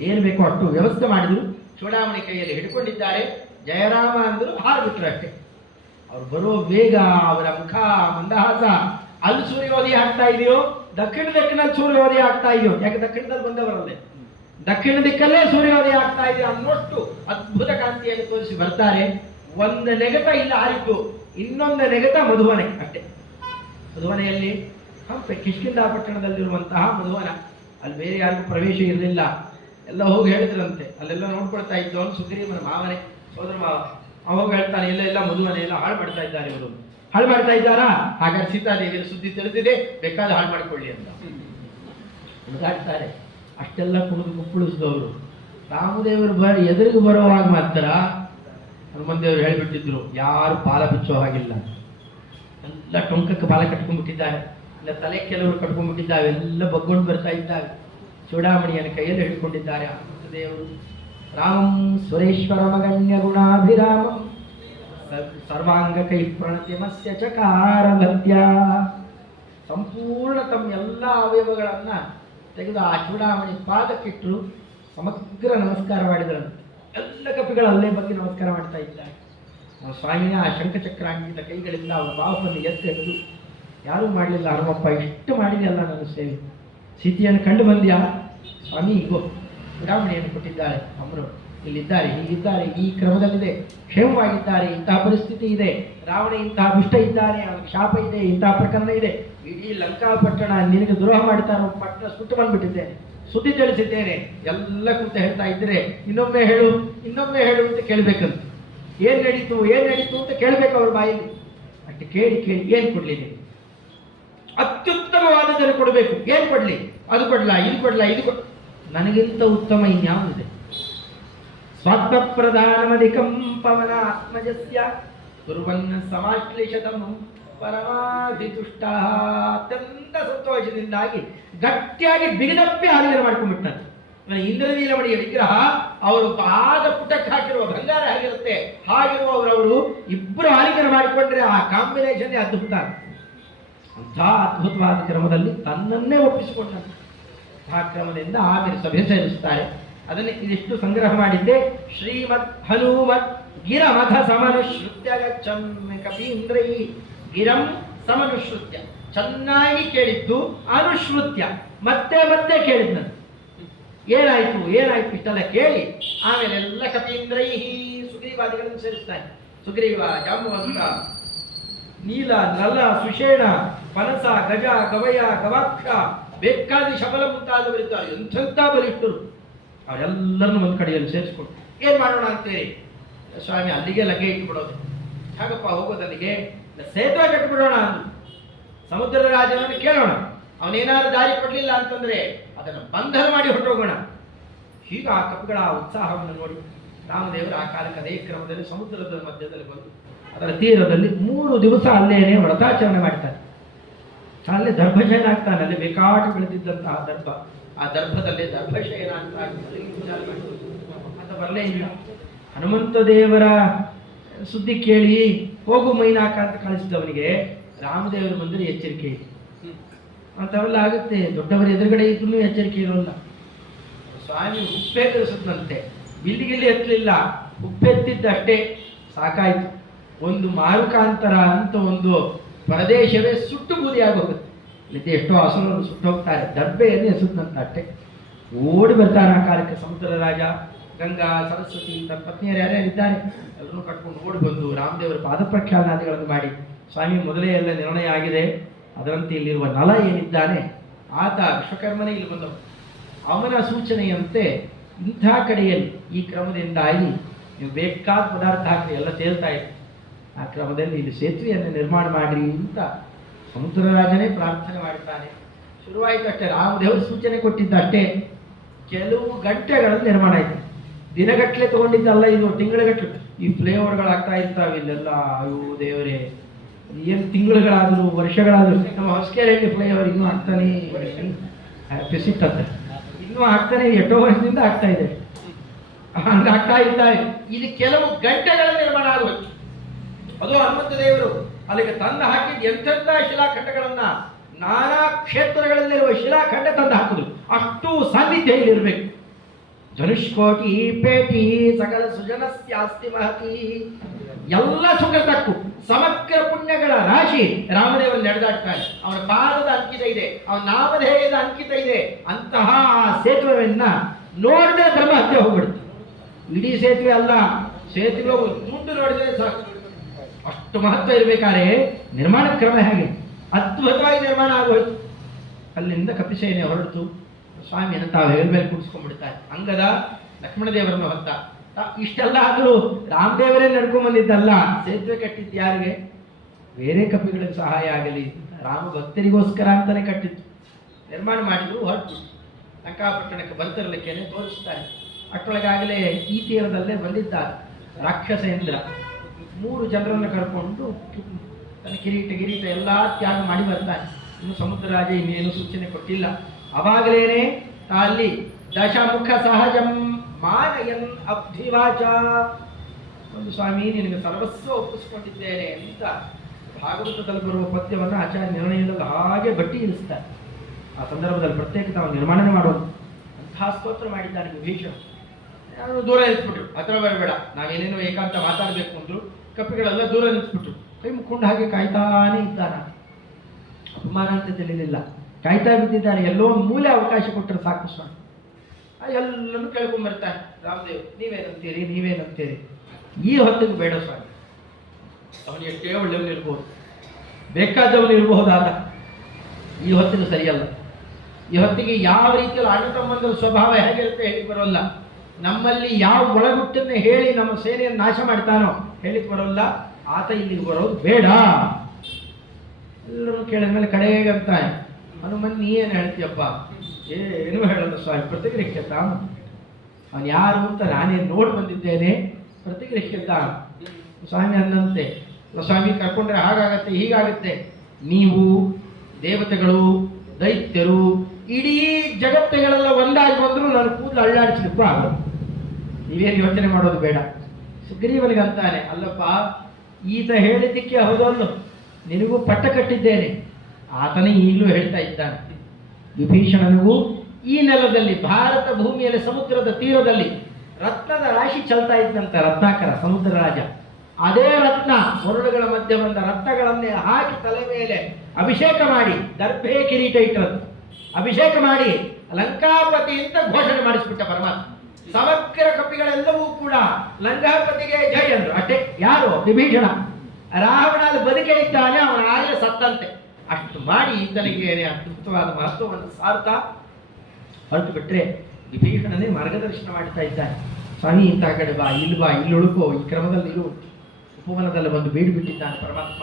ಏನು ಬೇಕೋ ಅಷ್ಟು ವ್ಯವಸ್ಥೆ ಮಾಡಿದ್ರು. ಚೂಡಾಮಣಿ ಕೈಯಲ್ಲಿ ಹಿಡ್ಕೊಂಡಿದ್ದಾರೆ, ಜಯರಾಮ ಅಂದರು, ಹಾರ್ಬಿಟ್ರು ಅಷ್ಟೇ. ಅವ್ರು ಬರೋ ವೇಗ, ಅವರ ಮುಖ ಮಂದಹಾಸ, ಅಲ್ಲಿ ಸೂರ್ಯೋದಯ ಆಗ್ತಾ ಇದೆಯೋ, ದಕ್ಷಿಣದಲ್ಲಿ ಸೂರ್ಯೋದಯ ಆಗ್ತಾ ಇದೆಯೋ, ಯಾಕೆ ದಕ್ಷಿಣದಲ್ಲಿ ಬಂದವರಲ್ಲೇ, ದಕ್ಷಿಣ ದಿಕ್ಕಲ್ಲೇ ಸೂರ್ಯೋದಯ ಆಗ್ತಾ ಇದೆ ಅನ್ನೋಷ್ಟು ಅದ್ಭುತ ಕಾಂತಿಯನ್ನು ತೋರಿಸಿ ಬರ್ತಾರೆ. ಒಂದು ನೆಗತ ಇಲ್ಲ ಆರಿತು, ಇನ್ನೊಂದು ನೆಗತ ಮಧುವನೆ ಅಷ್ಟೇ. ಮಧುವನೆಯಲ್ಲಿ ಹಂಪೆ ಕಿಷ್ಕಿಂಧ ಪಟ್ಟಣದಲ್ಲಿರುವಂತಹ ಮಧುವನ, ಅಲ್ಲಿ ಬೇರೆ ಯಾರಿಗೂ ಪ್ರವೇಶ ಇರಲಿಲ್ಲ. ಎಲ್ಲ ಹೋಗಿ ಹೇಳಿದ್ರಂತೆ, ಅಲ್ಲೆಲ್ಲ ನೋಡ್ಕೊಳ್ತಾ ಇದ್ದವನು ಸುಗ್ರೀವನ ಮಾವನೇ, ಸೋದರ ಮಾವ. ಹೋಗಿ ಹೇಳ್ತಾನೆ, ಎಲ್ಲ ಮಧುವನೆ ಎಲ್ಲ ಹಾಳು ಮಾಡ್ತಾ ಇದ್ದಾರೆ ಇವರು, ಹಾಳು ಮಾಡ್ತಾ ಇದ್ದಾರಾ, ಹಾಗಾದ್ರೆ ಸೀತಾದೇವಿಯ ಸುದ್ದಿ ತಿಳಿದಿದೆ, ಬೇಕಾದ ಹಾಳು ಮಾಡಿಕೊಳ್ಳಿ ಅಂತ ಹುಡುಗಾಡ್ತಾರೆ. ಅಷ್ಟೆಲ್ಲ ಕುಡಿದು ಕುಪ್ಪಳಿಸಿದವರು ರಾಮದೇವರು ಎದುರಿಗೆ ಬರುವಾಗ ಮಾತ್ರ ಹನುಮಂತೇವರು ಹೇಳಿಬಿಟ್ಟಿದ್ರು, ಯಾರು ಪಾಲ ಬಿಚ್ಚೋ ಹಾಗಿಲ್ಲ. ಎಲ್ಲ ಟೊಂಕಕ್ಕೆ ಬಾಲ ಕಟ್ಕೊಂಡ್ಬಿಟ್ಟಿದ್ದಾರೆ, ಇಲ್ಲ ತಲೆ ಕೆಲವರು ಕಟ್ಕೊಂಡ್ಬಿಟ್ಟಿದ್ದಾವೆ, ಎಲ್ಲ ಬಗ್ಗೊಂಡು ಬರ್ತಾ ಇದ್ದಾವೆ. ಚೂಡಾಮಣಿಯನ್ನು ಕೈಯಲ್ಲಿ ಹಿಡ್ಕೊಂಡಿದ್ದಾರೆ ಹನುಮಂತದೇವರು. ರಾಮಂ ಸುರೇಶ್ವರಮಗಣ್ಯ ಗುಣಾಭಿರಾಮಂ ಸರ್ವಾಂಗ ಕೈ ಪ್ರಣತಿಮಸ್ಯ ಚಕಾರ ಲದ್ಯ. ಸಂಪೂರ್ಣ ತಮ್ಮ ಎಲ್ಲ ಅವಯವಗಳನ್ನ ತೆಗೆದು ಆ ಚೂಡಾಮಣಿ ಪಾದಕ್ಕಿಟ್ಟು ಸಮಗ್ರ ನಮಸ್ಕಾರ ಮಾಡಿದರು. ಎಲ್ಲ ಕಪಿಗಳು ಅಲ್ಲೇ ಬಗ್ಗೆ ನಮಸ್ಕಾರ ಮಾಡ್ತಾ ಇದ್ದಾರೆ. ಸ್ವಾಮಿನ ಆ ಶಂಖಚಕ್ರಾಂಕಿತ ಕೈಗಳಿಂದ ಅವರ ಬಾಹುವನ್ನು ಎತ್ತೆಗೆದು, ಯಾರೂ ಮಾಡಲಿಲ್ಲ, ಹನುಮಪ್ಪ ಇಷ್ಟು ಮಾಡಿದೆಯಲ್ಲ ನನ್ನ ಸೇವೆ, ಸೀತೆಯನ್ನು ಕಂಡು ಬಂದ್ಯಾ ಸ್ವಾಮಿ, ಈಗೋ ಚೂಡಾಮಣಿಯನ್ನು ಕೊಟ್ಟಿದ್ದಾರೆ, ಅಮ್ಮರು ಇಲ್ಲಿದ್ದಾರೆ, ಹೀಗಿದ್ದಾರೆ, ಈ ಕ್ರಮದಲ್ಲಿದೆ, ಕ್ಷೇಮವಾಗಿದ್ದಾರೆ, ಇಂತಹ ಪರಿಸ್ಥಿತಿ ಇದೆ, ರಾವಣ ಇಂತಹ ದುಷ್ಟ ಇದ್ದಾನೆ, ಅವನಿಗೆ ಶಾಪ ಇದೆ, ಇಂತಹ ಪ್ರಕರಣ ಇದೆ, ಇಡೀ ಲಂಕಾಪಟ್ಟಣ ನಿನಗೆ ದ್ರೋಹ ಮಾಡ್ತಾರೋ, ಪಟ್ಟಣ ಸುಟ್ಟು ಬಂದ್ಬಿಟ್ಟಿದ್ದೇನೆ, ಸುದ್ದಿ ತಿಳಿಸಿದ್ದೇನೆ, ಎಲ್ಲ ಕೂತ ಹೇಳ್ತಾ ಇದ್ರೆ ಇನ್ನೊಮ್ಮೆ ಹೇಳು, ಇನ್ನೊಮ್ಮೆ ಹೇಳು ಅಂತ ಕೇಳಬೇಕಂತ. ಏನ್ ನಡೀತು ಅಂತ ಕೇಳಬೇಕು ಅವ್ರ ಬಾಯಲ್ಲಿ. ಅಷ್ಟು ಕೇಳಿ ಏನ್ ಕೊಡ್ಲಿ, ನೀವು ಅತ್ಯುತ್ತಮವಾದದನ್ನು ಕೊಡಬೇಕು, ಏನ್ ಕೊಡ್ಲಿ, ಅದು ಕೊಡ್ಲಾ, ಇದು ಕೊಡ್ಲಾ, ಇದು ನನಗಿಂತ ಉತ್ತಮ ಇನ್ಯಾವುದಿದೆ. ಸ್ವಾತ್ಮಪ್ರಧಾನಮಧಿಕಂ ಪವನ ಆತ್ಮಜಸ್ಯ ಕುರ್ವನ್ನ ಸಮಾಶ್ಲೇಷತಂ ಪರಮಾಧಿತುಷ್ಟ. ಅತ್ಯಂತ ಸಂತೋಷದಿಂದಾಗಿ ಗಟ್ಟಿಯಾಗಿ ಬಿಗಿದಪ್ಪಿ ಆಲಿಂಗನ ಮಾಡ್ಕೊಂಡ್ಬಿಟ್ಟಾರೆ. ಇಂದ್ರನೀಲಮಣಿಯ ವಿಗ್ರಹ ಅವರು ಪಾದ ಪುಟಕ್ಕೆ ಹಾಕಿರುವ ಬಂಗಾರ ಆಗಿರುತ್ತೆ, ಹಾಗಿರುವವರವರು ಇಬ್ಬರು ಆಲಿಂಗನ ಮಾಡಿಕೊಂಡ್ರೆ ಆ ಕಾಂಬಿನೇಷನ್ ಅದ್ಭುತ. ಅಂಥ ಅದ್ಭುತವಾದ ಕ್ರಮದಲ್ಲಿ ತನ್ನನ್ನೇ ಒಪ್ಪಿಸಿಕೊಂಡಂತೆ ಆ ಕ್ರಮದಿಂದ ಆಮೇಲೆ ಸಭೆ ಸೇರಿಸ್ತಾರೆ. ಅದನ್ನು ಇದಿಷ್ಟು ಸಂಗ್ರಹ ಮಾಡಿದ್ದೆ. ಶ್ರೀಮದ್ ಹನುಮತ್ ಗಿರಮಥ ಸಮನುಶ್ರುತ್ಯ ಗಚ್ಚಂ ಕಪೀಂದ್ರೈ. ಗಿರಂ ಸಮನುಶ್ರುತ್ಯ, ಚೆನ್ನಾಗಿ ಕೇಳಿದ್ದು, ಅನುಶ್ರುತ್ಯ ಮತ್ತೆ ಮತ್ತೆ ಕೇಳಿದ್ನಂತೆ. ಏನಾಯ್ತು ಇಷ್ಟೆಲ್ಲ ಕೇಳಿ ಆಮೇಲೆ ಎಲ್ಲ ಕಪೀಂದ್ರೈ ಸುಗ್ರೀವಾದಿಗಳನ್ನು ಸೇರಿಸ್ತಾನೆ. ಸುಗ್ರೀವ, ಜಾಂಬವಂತ, ನೀಲ, ನಲ, ಸುಷೇಣ, ಪನಸ, ಗಜ, ಗವಯ, ಗವಾಕ್ಷ, ಬೇಕಾದ ಶಬಲ ಮುಂತಾದವರಿದ್ದಾರೆ, ಎಂಥೆಂಥ ಬಲಿಷ್ಠರು. ಅವರೆಲ್ಲರನ್ನು ಒಂದು ಕಡೆಯಲ್ಲಿ ಸೇರಿಸ್ಕೊಂಡು ಏನು ಮಾಡೋಣ ಅಂತೇಳಿ, ಸ್ವಾಮಿ ಅಲ್ಲಿಗೆ ಲಗ್ಗೆ ಇಟ್ಬಿಡೋದು. ಹಾಗಪ್ಪ ಹೋಗೋದು ಅಲ್ಲಿಗೆ, ಸೇತುವೆ ಕಟ್ಬಿಡೋಣ ಅಂದು ಸಮುದ್ರ ರಾಜನನ್ನು ಕೇಳೋಣ. ಅವನೇನಾದ್ರು ದಾರಿ ಕೊಡಲಿಲ್ಲ ಅಂತಂದ್ರೆ ಅದನ್ನು ಬಂಧನ ಮಾಡಿ ಹೊರಟೋಗೋಣ. ಹೀಗ ಆ ಕಪಿಗಳ ಆ ಉತ್ಸಾಹವನ್ನು ನೋಡಿ ರಾಮದೇವರು ಆ ಕಾಲಕ್ಕೆ ಅದೇ ಕ್ರಮದಲ್ಲಿ ಸಮುದ್ರದ ಮಧ್ಯದಲ್ಲಿ ಬಂದು ಅದರ ತೀರದಲ್ಲಿ 3 ದಿವಸ ಅಲ್ಲೇನೆ ವ್ರತಾಚರಣೆ ಮಾಡ್ತಾರೆ. ಅಲ್ಲೇ ದರ್ಭಶಯನ ಆಗ್ತಾನೆ. ಅಲ್ಲಿ ಬೇಕಾಟು ಬೆಳೆದಿದ್ದಂತಹ ದರ್ಭ, ಆ ದರ್ಭದಲ್ಲಿ ದರ್ಭಶಯನ ಅಂತ ಬರಲೇ ಇಲ್ಲ. ಹನುಮಂತ ದೇವರ ಸುದ್ದಿ ಕೇಳಿ ಹೋಗು ಮೈನಾಕ ಅಂತ ಕಳಿಸಿದವನಿಗೆ ರಾಮದೇವರು ಬಂದರೆ ಎಚ್ಚರಿಕೆ ಇದೆ ಅಂತವೆಲ್ಲ ಆಗುತ್ತೆ. ದೊಡ್ಡವರ ಎದುರುಗಡೆ ಇದ್ರೂ ಎಚ್ಚರಿಕೆ ಇರೋಲ್ಲ. ಸ್ವಾಮಿ ಉಪ್ಪೆ ಕಲಿಸಿದಂತೆ, ಬಿಲ್ಲಿಗಿಲ್ಲಿ ಎತ್ತಲಿಲ್ಲ, ಉಪ್ಪೆತ್ತಿದ್ದಷ್ಟೇ ಸಾಕಾಯ್ತು. ಒಂದು ಮಾರುಕಾಂತರ ಅಂತ ಒಂದು ಪ್ರದೇಶವೇ ಸುಟ್ಟು ಬೂದಿಯಾಗೋಗುತ್ತೆ. ಇಲ್ಲಿ ಎಷ್ಟೋ ಹಸುರನ್ನು ಸುಟ್ಟು ಹೋಗ್ತಾರೆ, ದರ್ಬೆಯನ್ನು ಎಸುತ್ತಂತ ಅಷ್ಟೇ. ಓಡಿ ಬರ್ತಾನೆ ಆ ಕಾಲಕ್ಕೆ ಸಮುದ್ರ ರಾಜ. ಗಂಗಾ, ಸರಸ್ವತಿ, ತನ್ನ ಪತ್ನಿಯರು ಯಾರ್ಯಾರಿದ್ದಾರೆ ಎಲ್ಲರೂ ಕಟ್ಕೊಂಡು ಓಡಿ ಬಂದು ರಾಮದೇವರ ಪಾದ ಪ್ರಖ್ಯಾನಾದಿಗಳನ್ನು ಮಾಡಿ, ಸ್ವಾಮಿ ಮೊದಲೇ ಎಲ್ಲ ನಿರ್ಣಯ ಆಗಿದೆ, ಅದರಂತೆ ಇಲ್ಲಿರುವ ನಲ ಏನಿದ್ದಾನೆ ಆತ ವಿಶ್ವಕರ್ಮನೇ ಇಲ್ಲಿ ಬಂದವು. ಅವನ ಸೂಚನೆಯಂತೆ ಇಂಥ ಕಡೆಯಲ್ಲಿ ಈ ಕ್ರಮದಿಂದಾಗಿ ನೀವು ಬೇಕಾದ ಪದಾರ್ಥ ಹಾಕಿ ಎಲ್ಲ ತೇಲ್ತಾ ಇತ್ತು. ಆ ಕ್ರಮದಲ್ಲಿ ಇಲ್ಲಿ ಸೇತುವೆಯನ್ನು ನಿರ್ಮಾಣ ಮಾಡಿರಿ ಅಂತ ಸಮುದ್ರ ರಾಜನೇ ಪ್ರಾರ್ಥನೆ ಮಾಡ್ತಾನೆ. ಶುರುವಾಯಿತು ಅಷ್ಟೇ. ರಾಮದೇವರು ಸೂಚನೆ ಕೊಟ್ಟಿದ್ದಷ್ಟೇ. ಕೆಲವು ಗಂಟೆಗಳಲ್ಲಿ ನಿರ್ಮಾಣ ಆಯಿತು. ದಿನಗಟ್ಟಲೆ ತಗೊಂಡಿದ್ದಲ್ಲ, ಇದು ತಿಂಗಳಗಟ್ಟಲೆ. ಈ ಫ್ಲೇವರ್ಗಳಾಗ್ತಾ ಇರ್ತಾವೆ ಇಲ್ಲೆಲ್ಲ. ಅಯ್ಯೋ ದೇವರೇ, ಏನು ತಿಂಗಳುಗಳಾದರೂ ವರ್ಷಗಳಾದರೂ. ನಮ್ಮ ಹೊಸಕೆರೆಯಲ್ಲಿ ಫ್ಲೇವರ್ ಇನ್ನೂ ಆಗ್ತಾನೆ ಪಿಸಿಟ್ಟಂತೆ, ಇನ್ನೂ ಆಗ್ತಾನೆ, ಎಷ್ಟೋ ವರ್ಷದಿಂದ ಆಗ್ತಾ ಇದೆ. ಹಂಗಾಗ್ತಾ ಇದ್ದಾರೆ. ಇಲ್ಲಿ ಕೆಲವು ಗಂಟೆಗಳ ನಿರ್ಮಾಣ ಆಗಬೇಕು. ಅದು ಹನುಮಂತ ದೇವರು ಅಲ್ಲಿಗೆ ತಂದು ಹಾಕಿದ್ದು ಎಂತೆಂಥ ಶಿಲಾಖಂಡಗಳನ್ನ, ನಾನಾ ಕ್ಷೇತ್ರಗಳಲ್ಲಿರುವ ಶಿಲಾಖಂಡ ತಂದು ಹಾಕುದು. ಅಷ್ಟು ಸಾನ್ನಿಧ್ಯ ಇಲ್ಲಿರಬೇಕು. ಧನುಷ್ಕೋಟಿ ಪೇಟಿ ಸಕಲ ಸುಜನಸ್ಯಾಸ್ತಿ ಮಹತಿ, ಎಲ್ಲ ಸುಕೃತಕ್ಕೂ ಸಮಗ್ರ ಪುಣ್ಯಗಳ ರಾಶಿ ರಾಮದೇವನ ನಡೆದಾಡ್ತಾನೆ. ಅವನ ಪಾದದ ಅಂಕಿತ ಇದೆ, ಅವನ ನಾಮಧೇಯದ ಅಂಕಿತ ಇದೆ. ಅಂತಹ ಸೇತುವೆಯನ್ನ ನೋಡಿದ್ರೆ ಧರ್ಮ ಹತ್ಯೆ ಹೋಗ್ಬಿಡುತ್ತೆ. ಇಡೀ ಸೇತುವೆ ಅಲ್ಲ, ಸೇತುವೆ ಮುಂದೆ ನೋಡಿದ್ರೆ ಸಾಕು. ಅಷ್ಟು ಮಹತ್ವ ಇರಬೇಕಾದ್ರೆ ನಿರ್ಮಾಣ ಕ್ರಮ ಹೇಗೆ ಅದ್ಭುತವಾಗಿ ನಿರ್ಮಾಣ ಆಗೋಯ್ತು. ಅಲ್ಲಿಂದ ಕಪಿಸೇನೆ ಹೊರಡ್ತು. ಸ್ವಾಮಿಯನ್ನು ತಾವು ಹೆಗಲ ಮೇಲೆ ಕೂಡಿಸ್ಕೊಂಡ್ಬಿಡ್ತಾರೆ. ಅಂಗದ ಲಕ್ಷ್ಮಣ ದೇವರನ್ನು ಹೊತ್ತ. ಇಷ್ಟೆಲ್ಲ ಆದರೂ ರಾಮದೇವರೇ ನಡ್ಕೊಂಡ್ ಬಂದಿದ್ದಲ್ಲ, ಸೇತುವೆ ಕಟ್ಟಿದ್ದು ಯಾರಿಗೆ? ಬೇರೆ ಕಪಿಗಳಿಗೆ ಸಹಾಯ ಆಗಲಿ, ರಾಮ ಭಕ್ತರಿಗೋಸ್ಕರ ಅಂತಾನೆ ಕಟ್ಟಿತ್ತು. ನಿರ್ಮಾಣ ಮಾಡಿದ್ರು, ಹೊರಟು ಲಂಕಾಪಟ್ಟಣಕ್ಕೆ ಬಂತಿರಲಿಕ್ಕೇನೆ ತೋರಿಸ್ತಾರೆ. ಅಷ್ಟೊಳಗಾಗಲೇ ಈ ತೀರದಲ್ಲೇ ಬಂದಿದ್ದಾರೆ ರಾಕ್ಷಸೇಂದ್ರ. 3 ಜನರನ್ನು ಕರ್ಕೊಂಡು ತನ್ನ ಕಿರೀಟ ಎಲ್ಲ ತ್ಯಾಗ ಮಾಡಿ ಬರ್ತಾನೆ. ಇನ್ನು ಸಮುದ್ರ ರಾಜ ಇನ್ನೇನು ಸೂಚನೆ ಕೊಟ್ಟಿಲ್ಲ. ಅವಾಗಲೇನೆ ಅಲ್ಲಿ ದಶಮುಖ ಸಹಜಂ ಮಾನಯನ್ ಅಬ್ಧಿವಾಚ, ಒಂದು ಸ್ವಾಮಿ ನಿನಗೆ ಸರ್ವಸ್ವ ಒಪ್ಪಿಸ್ಕೊಂಡಿದ್ದೇನೆ ಅಂತ ಭಾಗವತದಲ್ಲಿ ಬರುವ ಪದ್ಯವನ್ನು ಆಚಾರ್ಯ ನಿರ್ಣಯದಲ್ಲಿ ಹಾಗೆ ಬಟ್ಟಿ ಇರಿಸ್ತಾರೆ. ಆ ಸಂದರ್ಭದಲ್ಲಿ ಪ್ರತ್ಯೇಕ ತಾವು ನಿರ್ಮಾಣನೆ ಮಾಡೋದು. ಅಂತಹ ಸ್ತೋತ್ರ ಮಾಡಿದ್ದಾನೆ ವಿಭೀಷಣ. ಯಾರು ದೂರ ನಿಲ್ಲಿಸ್ಬಿಟ್ರು, ಹತ್ರ ಬರಬೇಡ, ನಾವೇನೇನೋ ಏಕಾಂತ ಮಾತಾಡಬೇಕು ಅಂದ್ರು. ಕಪಿಗಳೆಲ್ಲ ದೂರ ನಿಲ್ಲಿಸ್ಬಿಟ್ರು. ಕೈ ಮುಕ್ಕೊಂಡು ಹಾಗೆ ಕಾಯ್ತಾನೇ ಇದ್ದಾನ. ಅಪಮಾನ ಅಂತ ತಿಳಿಲಿಲ್ಲ, ಕಾಯ್ತಾ ಬಿದ್ದಿದ್ದಾರೆ. ಎಲ್ಲೋ ಒಂದು ಮೂಲೆ ಅವಕಾಶ ಕೊಟ್ಟರೆ ಸಾಕು ಸ್ವಾಮಿ. ಎಲ್ಲರೂ ಕೇಳ್ಕೊಂಡ್ಬರ್ತಾನೆ ರಾಮದೇವ್, ನೀವೇನಂತೀರಿ. ಈ ಹೊತ್ತಿಗೆ ಬೇಡ ಸ್ವಾಮಿ, ಅವನು ಎಷ್ಟೇ ಒಳ್ಳೆಯವನು ಇರ್ಬೋದು, ಬೇಕಾದವನು ಇರಬಹುದಾದ, ಈ ಹೊತ್ತಿಗೆ ಸರಿಯಲ್ಲ. ಈ ಹೊತ್ತಿಗೆ ಯಾವ ರೀತಿಯಲ್ಲಿ ಅಣ್ಣ ತಮ್ಮಂದರ ಸ್ವಭಾವ ಹೇಗಿರುತ್ತೆ ಹೇಳಿ ಬರೋಲ್ಲ. ನಮ್ಮಲ್ಲಿ ಯಾವ ಒಳಗುಟ್ಟನ್ನು ಹೇಳಿ ನಮ್ಮ ಸೇನೆಯನ್ನು ನಾಶ ಮಾಡ್ತಾನೋ ಹೇಳಿಕ್ ಬರೋಲ್ಲ. ಆತ ಇಲ್ಲಿಗೆ ಬರೋದು ಬೇಡ. ಎಲ್ಲರೂ ಕೇಳಿದ ಮೇಲೆ ಕಡೆಗಂತಾನೆ, ಹನುಮನ್ ನೀ ಏನು ಹೇಳ್ತೀಯಪ್ಪ? ಏನು ಹೇಳೋದು ಸ್ವಾಮಿ, ಪ್ರತಿಕ್ರಿಯೆತ. ಅವನು ಯಾರು ಅಂತ ನಾನೇನು ನೋಡಿ ಬಂದಿದ್ದೇನೆ, ಪ್ರತಿಕ್ರಿಯೆತ. ಸ್ವಾಮಿ ಅನ್ನಂತೆ, ಸ್ವಾಮಿ ಕರ್ಕೊಂಡ್ರೆ ಹಾಗಾಗತ್ತೆ ಹೀಗಾಗತ್ತೆ. ನೀವು ದೇವತೆಗಳು, ದೈತ್ಯರು, ಇಡೀ ಜಗತ್ತುಗಳೆಲ್ಲ ಒಂದಾಗಿ ಬಂದರೂ ನಾನು ಕೂದಲು ಅಳ್ಳಾಡಿಸ್ಲಿಕ್ಕೂ ಆಗೋದು. ನೀವೇನು ಯೋಚನೆ ಮಾಡೋದು ಬೇಡ. ಸುಗ್ರೀವನಿಗೆ ಅಂತಾನೆ, ಅಲ್ಲಪ್ಪ ಈತ ಹೇಳಿದ್ದಕ್ಕೆ ಹೌದಲ್ಲ, ನಿನಗೂ ಪಟ್ಟ ಕಟ್ಟಿದ್ದೇನೆ. ಆತನೇ ಈಗಲೂ ಹೇಳ್ತಾ ಇದ್ದಾನೆ. ವಿಭೀಷಣನಿಗೂ ಈ ನೆಲದಲ್ಲಿ, ಭಾರತ ಭೂಮಿಯಲ್ಲಿ, ಸಮುದ್ರದ ತೀರದಲ್ಲಿ ರತ್ನದ ರಾಶಿ ಚಲ್ತಾ ಇದ್ದಂತ ರತ್ನಾಕರ ಸಮುದ್ರ ರಾಜ. ಅದೇ ರತ್ನ ಮೊರಳುಗಳ ಮಧ್ಯೆ ಬಂದ ರತ್ನಗಳನ್ನೇ ಹಾಕಿ ತಲೆ ಮೇಲೆ ಅಭಿಷೇಕ ಮಾಡಿ, ದರ್ಭೆ ಕಿರೀಟ ಇಟ್ಟರದ್ದು ಅಭಿಷೇಕ ಮಾಡಿ ಲಂಕಾಪತಿ ಅಂತ ಘೋಷಣೆ ಮಾಡಿಸ್ಬಿಟ್ಟ ಪರಮಾತ್ಮ. ಸಮಗ್ರ ಕಪಿಗಳೆಲ್ಲವೂ ಕೂಡ ಲಂಕಾಪತಿಗೆ ಜೈ ಅಂದ್ರು ಅಷ್ಟೇ. ಯಾರು? ವಿಭೀಷಣ. ರಾವಣ ಅದು ಬದುಕೆ ಇದ್ದಾನೆ, ಅವನ ಆಗಲೇ ಸತ್ತಂತೆ. ಅಷ್ಟು ಮಾಡಿ ಈತನಿಗೆ ಅದ್ಭುತವಾದ ಮಹತ್ವವನ್ನು ಸಾರ್ತಾ ಹೊರಟು ಬಿಟ್ರೆ ವಿಭೀಷಣನೇ ಮಾರ್ಗದರ್ಶನ ಮಾಡ್ತಾ ಇದ್ದಾನೆ. ಸ್ವಾಮಿ ಇಂಥ ಕಡೆ ಬಾ, ಇಲ್ಲಿ ಉಳುಕೋ, ಈ ಕ್ರಮದಲ್ಲಿ ಇರು. ಉಪವನದಲ್ಲಿ ಬಂದು ಬೇಡಿ ಬಿಟ್ಟಿದ್ದಾನೆ ಪರಮಾತ್ಮ.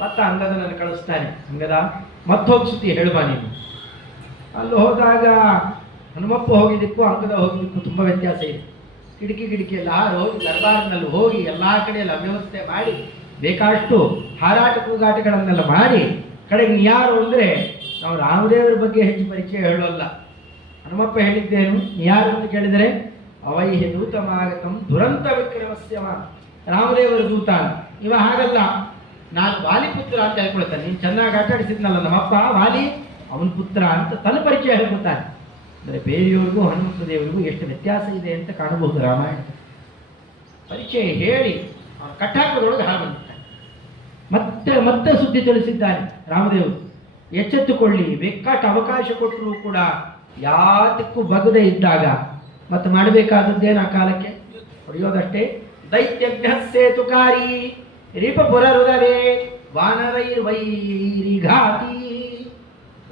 ಮತ್ತ ಅಂಗದನನ್ನು ಕಳಿಸ್ತಾನೆ. ಅಂಗದ ಮತ್ತೊಂದು ಸುದ್ದಿ ಹೇಳುವ ನೀನು. ಅಲ್ಲಿ ಹೋದಾಗ ಹನುಮಪ್ಪ ಹೋಗಿದ್ದಕ್ಕೂ ಅಂಗದ ಹೋಗಿದ್ದಕ್ಕೂ ತುಂಬ ವ್ಯತ್ಯಾಸ ಇದೆ. ಕಿಟಕಿಯಲ್ಲಿ ಹಾರು ಹೋಗಿ ದರ್ಬಾರಿನಲ್ಲಿ ಹೋಗಿ ಎಲ್ಲ ಕಡೆಯಲ್ಲಿ ಅವ್ಯವಸ್ಥೆ ಮಾಡಿ ಬೇಕಾಷ್ಟು ಹಾರಾಟ ಕೂಗಾಟಗಳನ್ನೆಲ್ಲ ಮಾಡಿ ಕಡೆಗೆ ಯಾರು ಅಂದರೆ ನಾವು ರಾಮದೇವರ ಬಗ್ಗೆ ಹೆಚ್ಚು ಪರಿಚಯ ಹೇಳೋಲ್ಲ. ಹನುಮಪ್ಪ ಹೇಳಿದ್ದೇನು, ಯಾರು ಅಂತ ಕೇಳಿದರೆ ಅವೈಹಿ ದೂತಮಾಗತಂ ದುರಂತ ವಿಕ್ರಮಸ್ಯಮ, ರಾಮದೇವರ ದೂತ. ಇವ ಹಾಗಲ್ಲ, ನಾನು ವಾಲಿಪುತ್ರ ಅಂತ ಹೇಳ್ಕೊಳ್ತಾನೆ. ನೀನು ಚೆನ್ನಾಗಿ ಆಟಾಡಿಸಿದ್ನಲ್ಲ ನಮ್ಮಪ್ಪ ವಾಲಿ, ಅವನ ಪುತ್ರ ಅಂತ ತನ್ನ ಪರಿಚಯ ಹೇಳ್ಕೊತಾನೆ. ಅಂದರೆ ಬೇರೆಯವ್ರಿಗೂ ಹನುಮಂತ ದೇವರಿಗೂ ಎಷ್ಟು ವ್ಯತ್ಯಾಸ ಇದೆ ಅಂತ ಕಾಣಬಹುದು. ರಾಮಾಯಣ ಪರಿಚಯ ಹೇಳಿ ಅವನ ಕಟ್ಟಾಕದೊಳಗೆ ಹಾಳು ಬಂದಿದ್ದಾನೆ. ಮತ್ತೆ ಸುದ್ದಿ ತಿಳಿಸಿದ್ದಾನೆ ರಾಮದೇವರು. ಎಚ್ಚೆತ್ತುಕೊಳ್ಳಿ, ಬೇಕಾಟ ಅವಕಾಶ ಕೊಟ್ಟರೂ ಕೂಡ ಯಾತಕ್ಕೂ ಬಗದೆ ಇದ್ದಾಗ ಮತ್ತೆ ಮಾಡಬೇಕಾದದ್ದೇನು ಆ ಕಾಲಕ್ಕೆ ಹೊಡೆಯೋದಷ್ಟೇ. ದೈತ್ಯಜ್ಞ ಸೇತುಕಾರಿ ರಿಪುರ ಹೃದವೇ ವಾನರೈರ್ವೈರಿಘಾತಿ.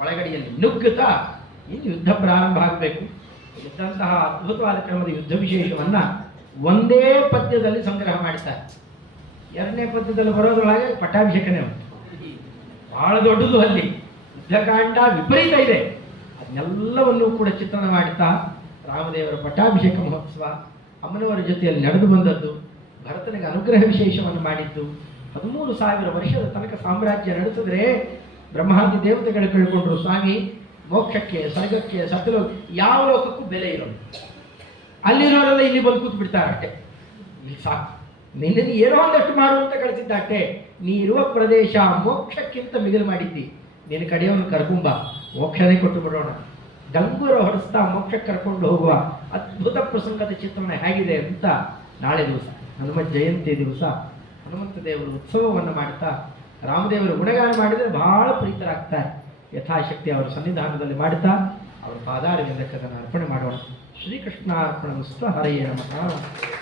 ಒಳಗಡೆಯಲ್ಲಿ ನುಗ್ಗುತ್ತಾ ಇನ್ನು ಯುದ್ಧ ಪ್ರಾರಂಭ ಆಗಬೇಕು. ಇದ್ದಂತಹ ಅದ್ಭುತವಾದ ಕ್ರಮದ ಯುದ್ಧ ವಿಶೇಷವನ್ನ ಒಂದೇ ಪದ್ಯದಲ್ಲಿ ಸಂಗ್ರಹ ಮಾಡ್ತಾರೆ. ಎರಡನೇ ಪದ್ಯದಲ್ಲಿ ಬರೋದ್ರೊಳಗೆ ಪಟ್ಟಾಭಿಷೇಕನೇ ಉಂಟು. ಬಹಳ ದೊಡ್ಡದು. ಅಲ್ಲಿ ಯುದ್ಧಕಾಂಡ ವಿಪರೀತ ಇದೆ. ಅದನ್ನೆಲ್ಲವನ್ನೂ ಕೂಡ ಚಿತ್ರಣ ಮಾಡುತ್ತಾ ರಾಮದೇವರ ಪಟ್ಟಾಭಿಷೇಕ ಮಹೋತ್ಸವ ಅಮ್ಮನವರ ಜೊತೆಯಲ್ಲಿ ನಡೆದು ಬಂದದ್ದು, ಭರತನಿಗೆ ಅನುಗ್ರಹ ವಿಶೇಷವನ್ನು ಮಾಡಿದ್ದು, 13,000 ವರ್ಷದ ತನಕ ಸಾಮ್ರಾಜ್ಯ ನಡೆಸಿದ್ರೆ ಬ್ರಹ್ಮಾದಿ ದೇವತೆಗಳು ಕೇಳಿಕೊಂಡ್ರು, ಸ್ವಾಮಿ ಮೋಕ್ಷಕ್ಕೆ, ಸ್ವರ್ಗಕ್ಕೆ, ಸತ್ಯಲೋಕ ಯಾವ ಲೋಕಕ್ಕೂ ಬೆಲೆ ಇರೋದು. ಅಲ್ಲಿರೋರೆಲ್ಲ ಇಲ್ಲಿ ಬಂದು ಕೂತು ಬಿಡ್ತಾರೆ ಅಷ್ಟೇ. ಇಲ್ಲಿ ಸಾಕು, ನಿನ್ನನ್ನು ಏನೋ ಒಂದಷ್ಟು ಮಾಡುವಂತ ಕಳಿಸಿದ್ದಾಟೆ. ನೀ ಇರುವ ಪ್ರದೇಶ ಮೋಕ್ಷಕ್ಕಿಂತ ಮಿಗಿಲು ಮಾಡಿದ್ದಿ. ನಿನ್ನ ಕಡೆಯವನು ಕರ್ಕೊಂಬ, ಮೋಕ್ಷನೇ ಕೊಟ್ಟು ಬಿಡೋಣ. ಗಂಗೂರ ಹೊರಸ್ತಾ ಮೋಕ್ಷಕ್ಕೆ ಕರ್ಕೊಂಡು ಹೋಗುವ ಅದ್ಭುತ ಪ್ರಸಂಗದ ಚಿತ್ರಣ ಹೇಗಿದೆ ಅಂತ ನಾಳೆ ದಿವಸ ಹನುಮ ಜಯಂತಿ ದಿವಸ ಹನುಮಂತ ದೇವರು ಉತ್ಸವವನ್ನು ಮಾಡ್ತಾ ರಾಮದೇವರು ಗುಣಗಾನ ಮಾಡಿದರೆ ಬಹಳ ಪ್ರೀತರಾಗ್ತಾರೆ. ಯಥಾಶಕ್ತಿ ಅವರ ಸನ್ನಿಧಾನದಲ್ಲಿ ಮಾಡುತ್ತಾ ಅವರ ಪಾದಾರವಿಂದಕ್ಕೆ ಅದನ್ನು ಅರ್ಪಣೆ ಮಾಡೋಣ. ಶ್ರೀಕೃಷ್ಣಾರ್ಪಣ ವಸ್ತು ಹರೆಯೇ ನಮಃ.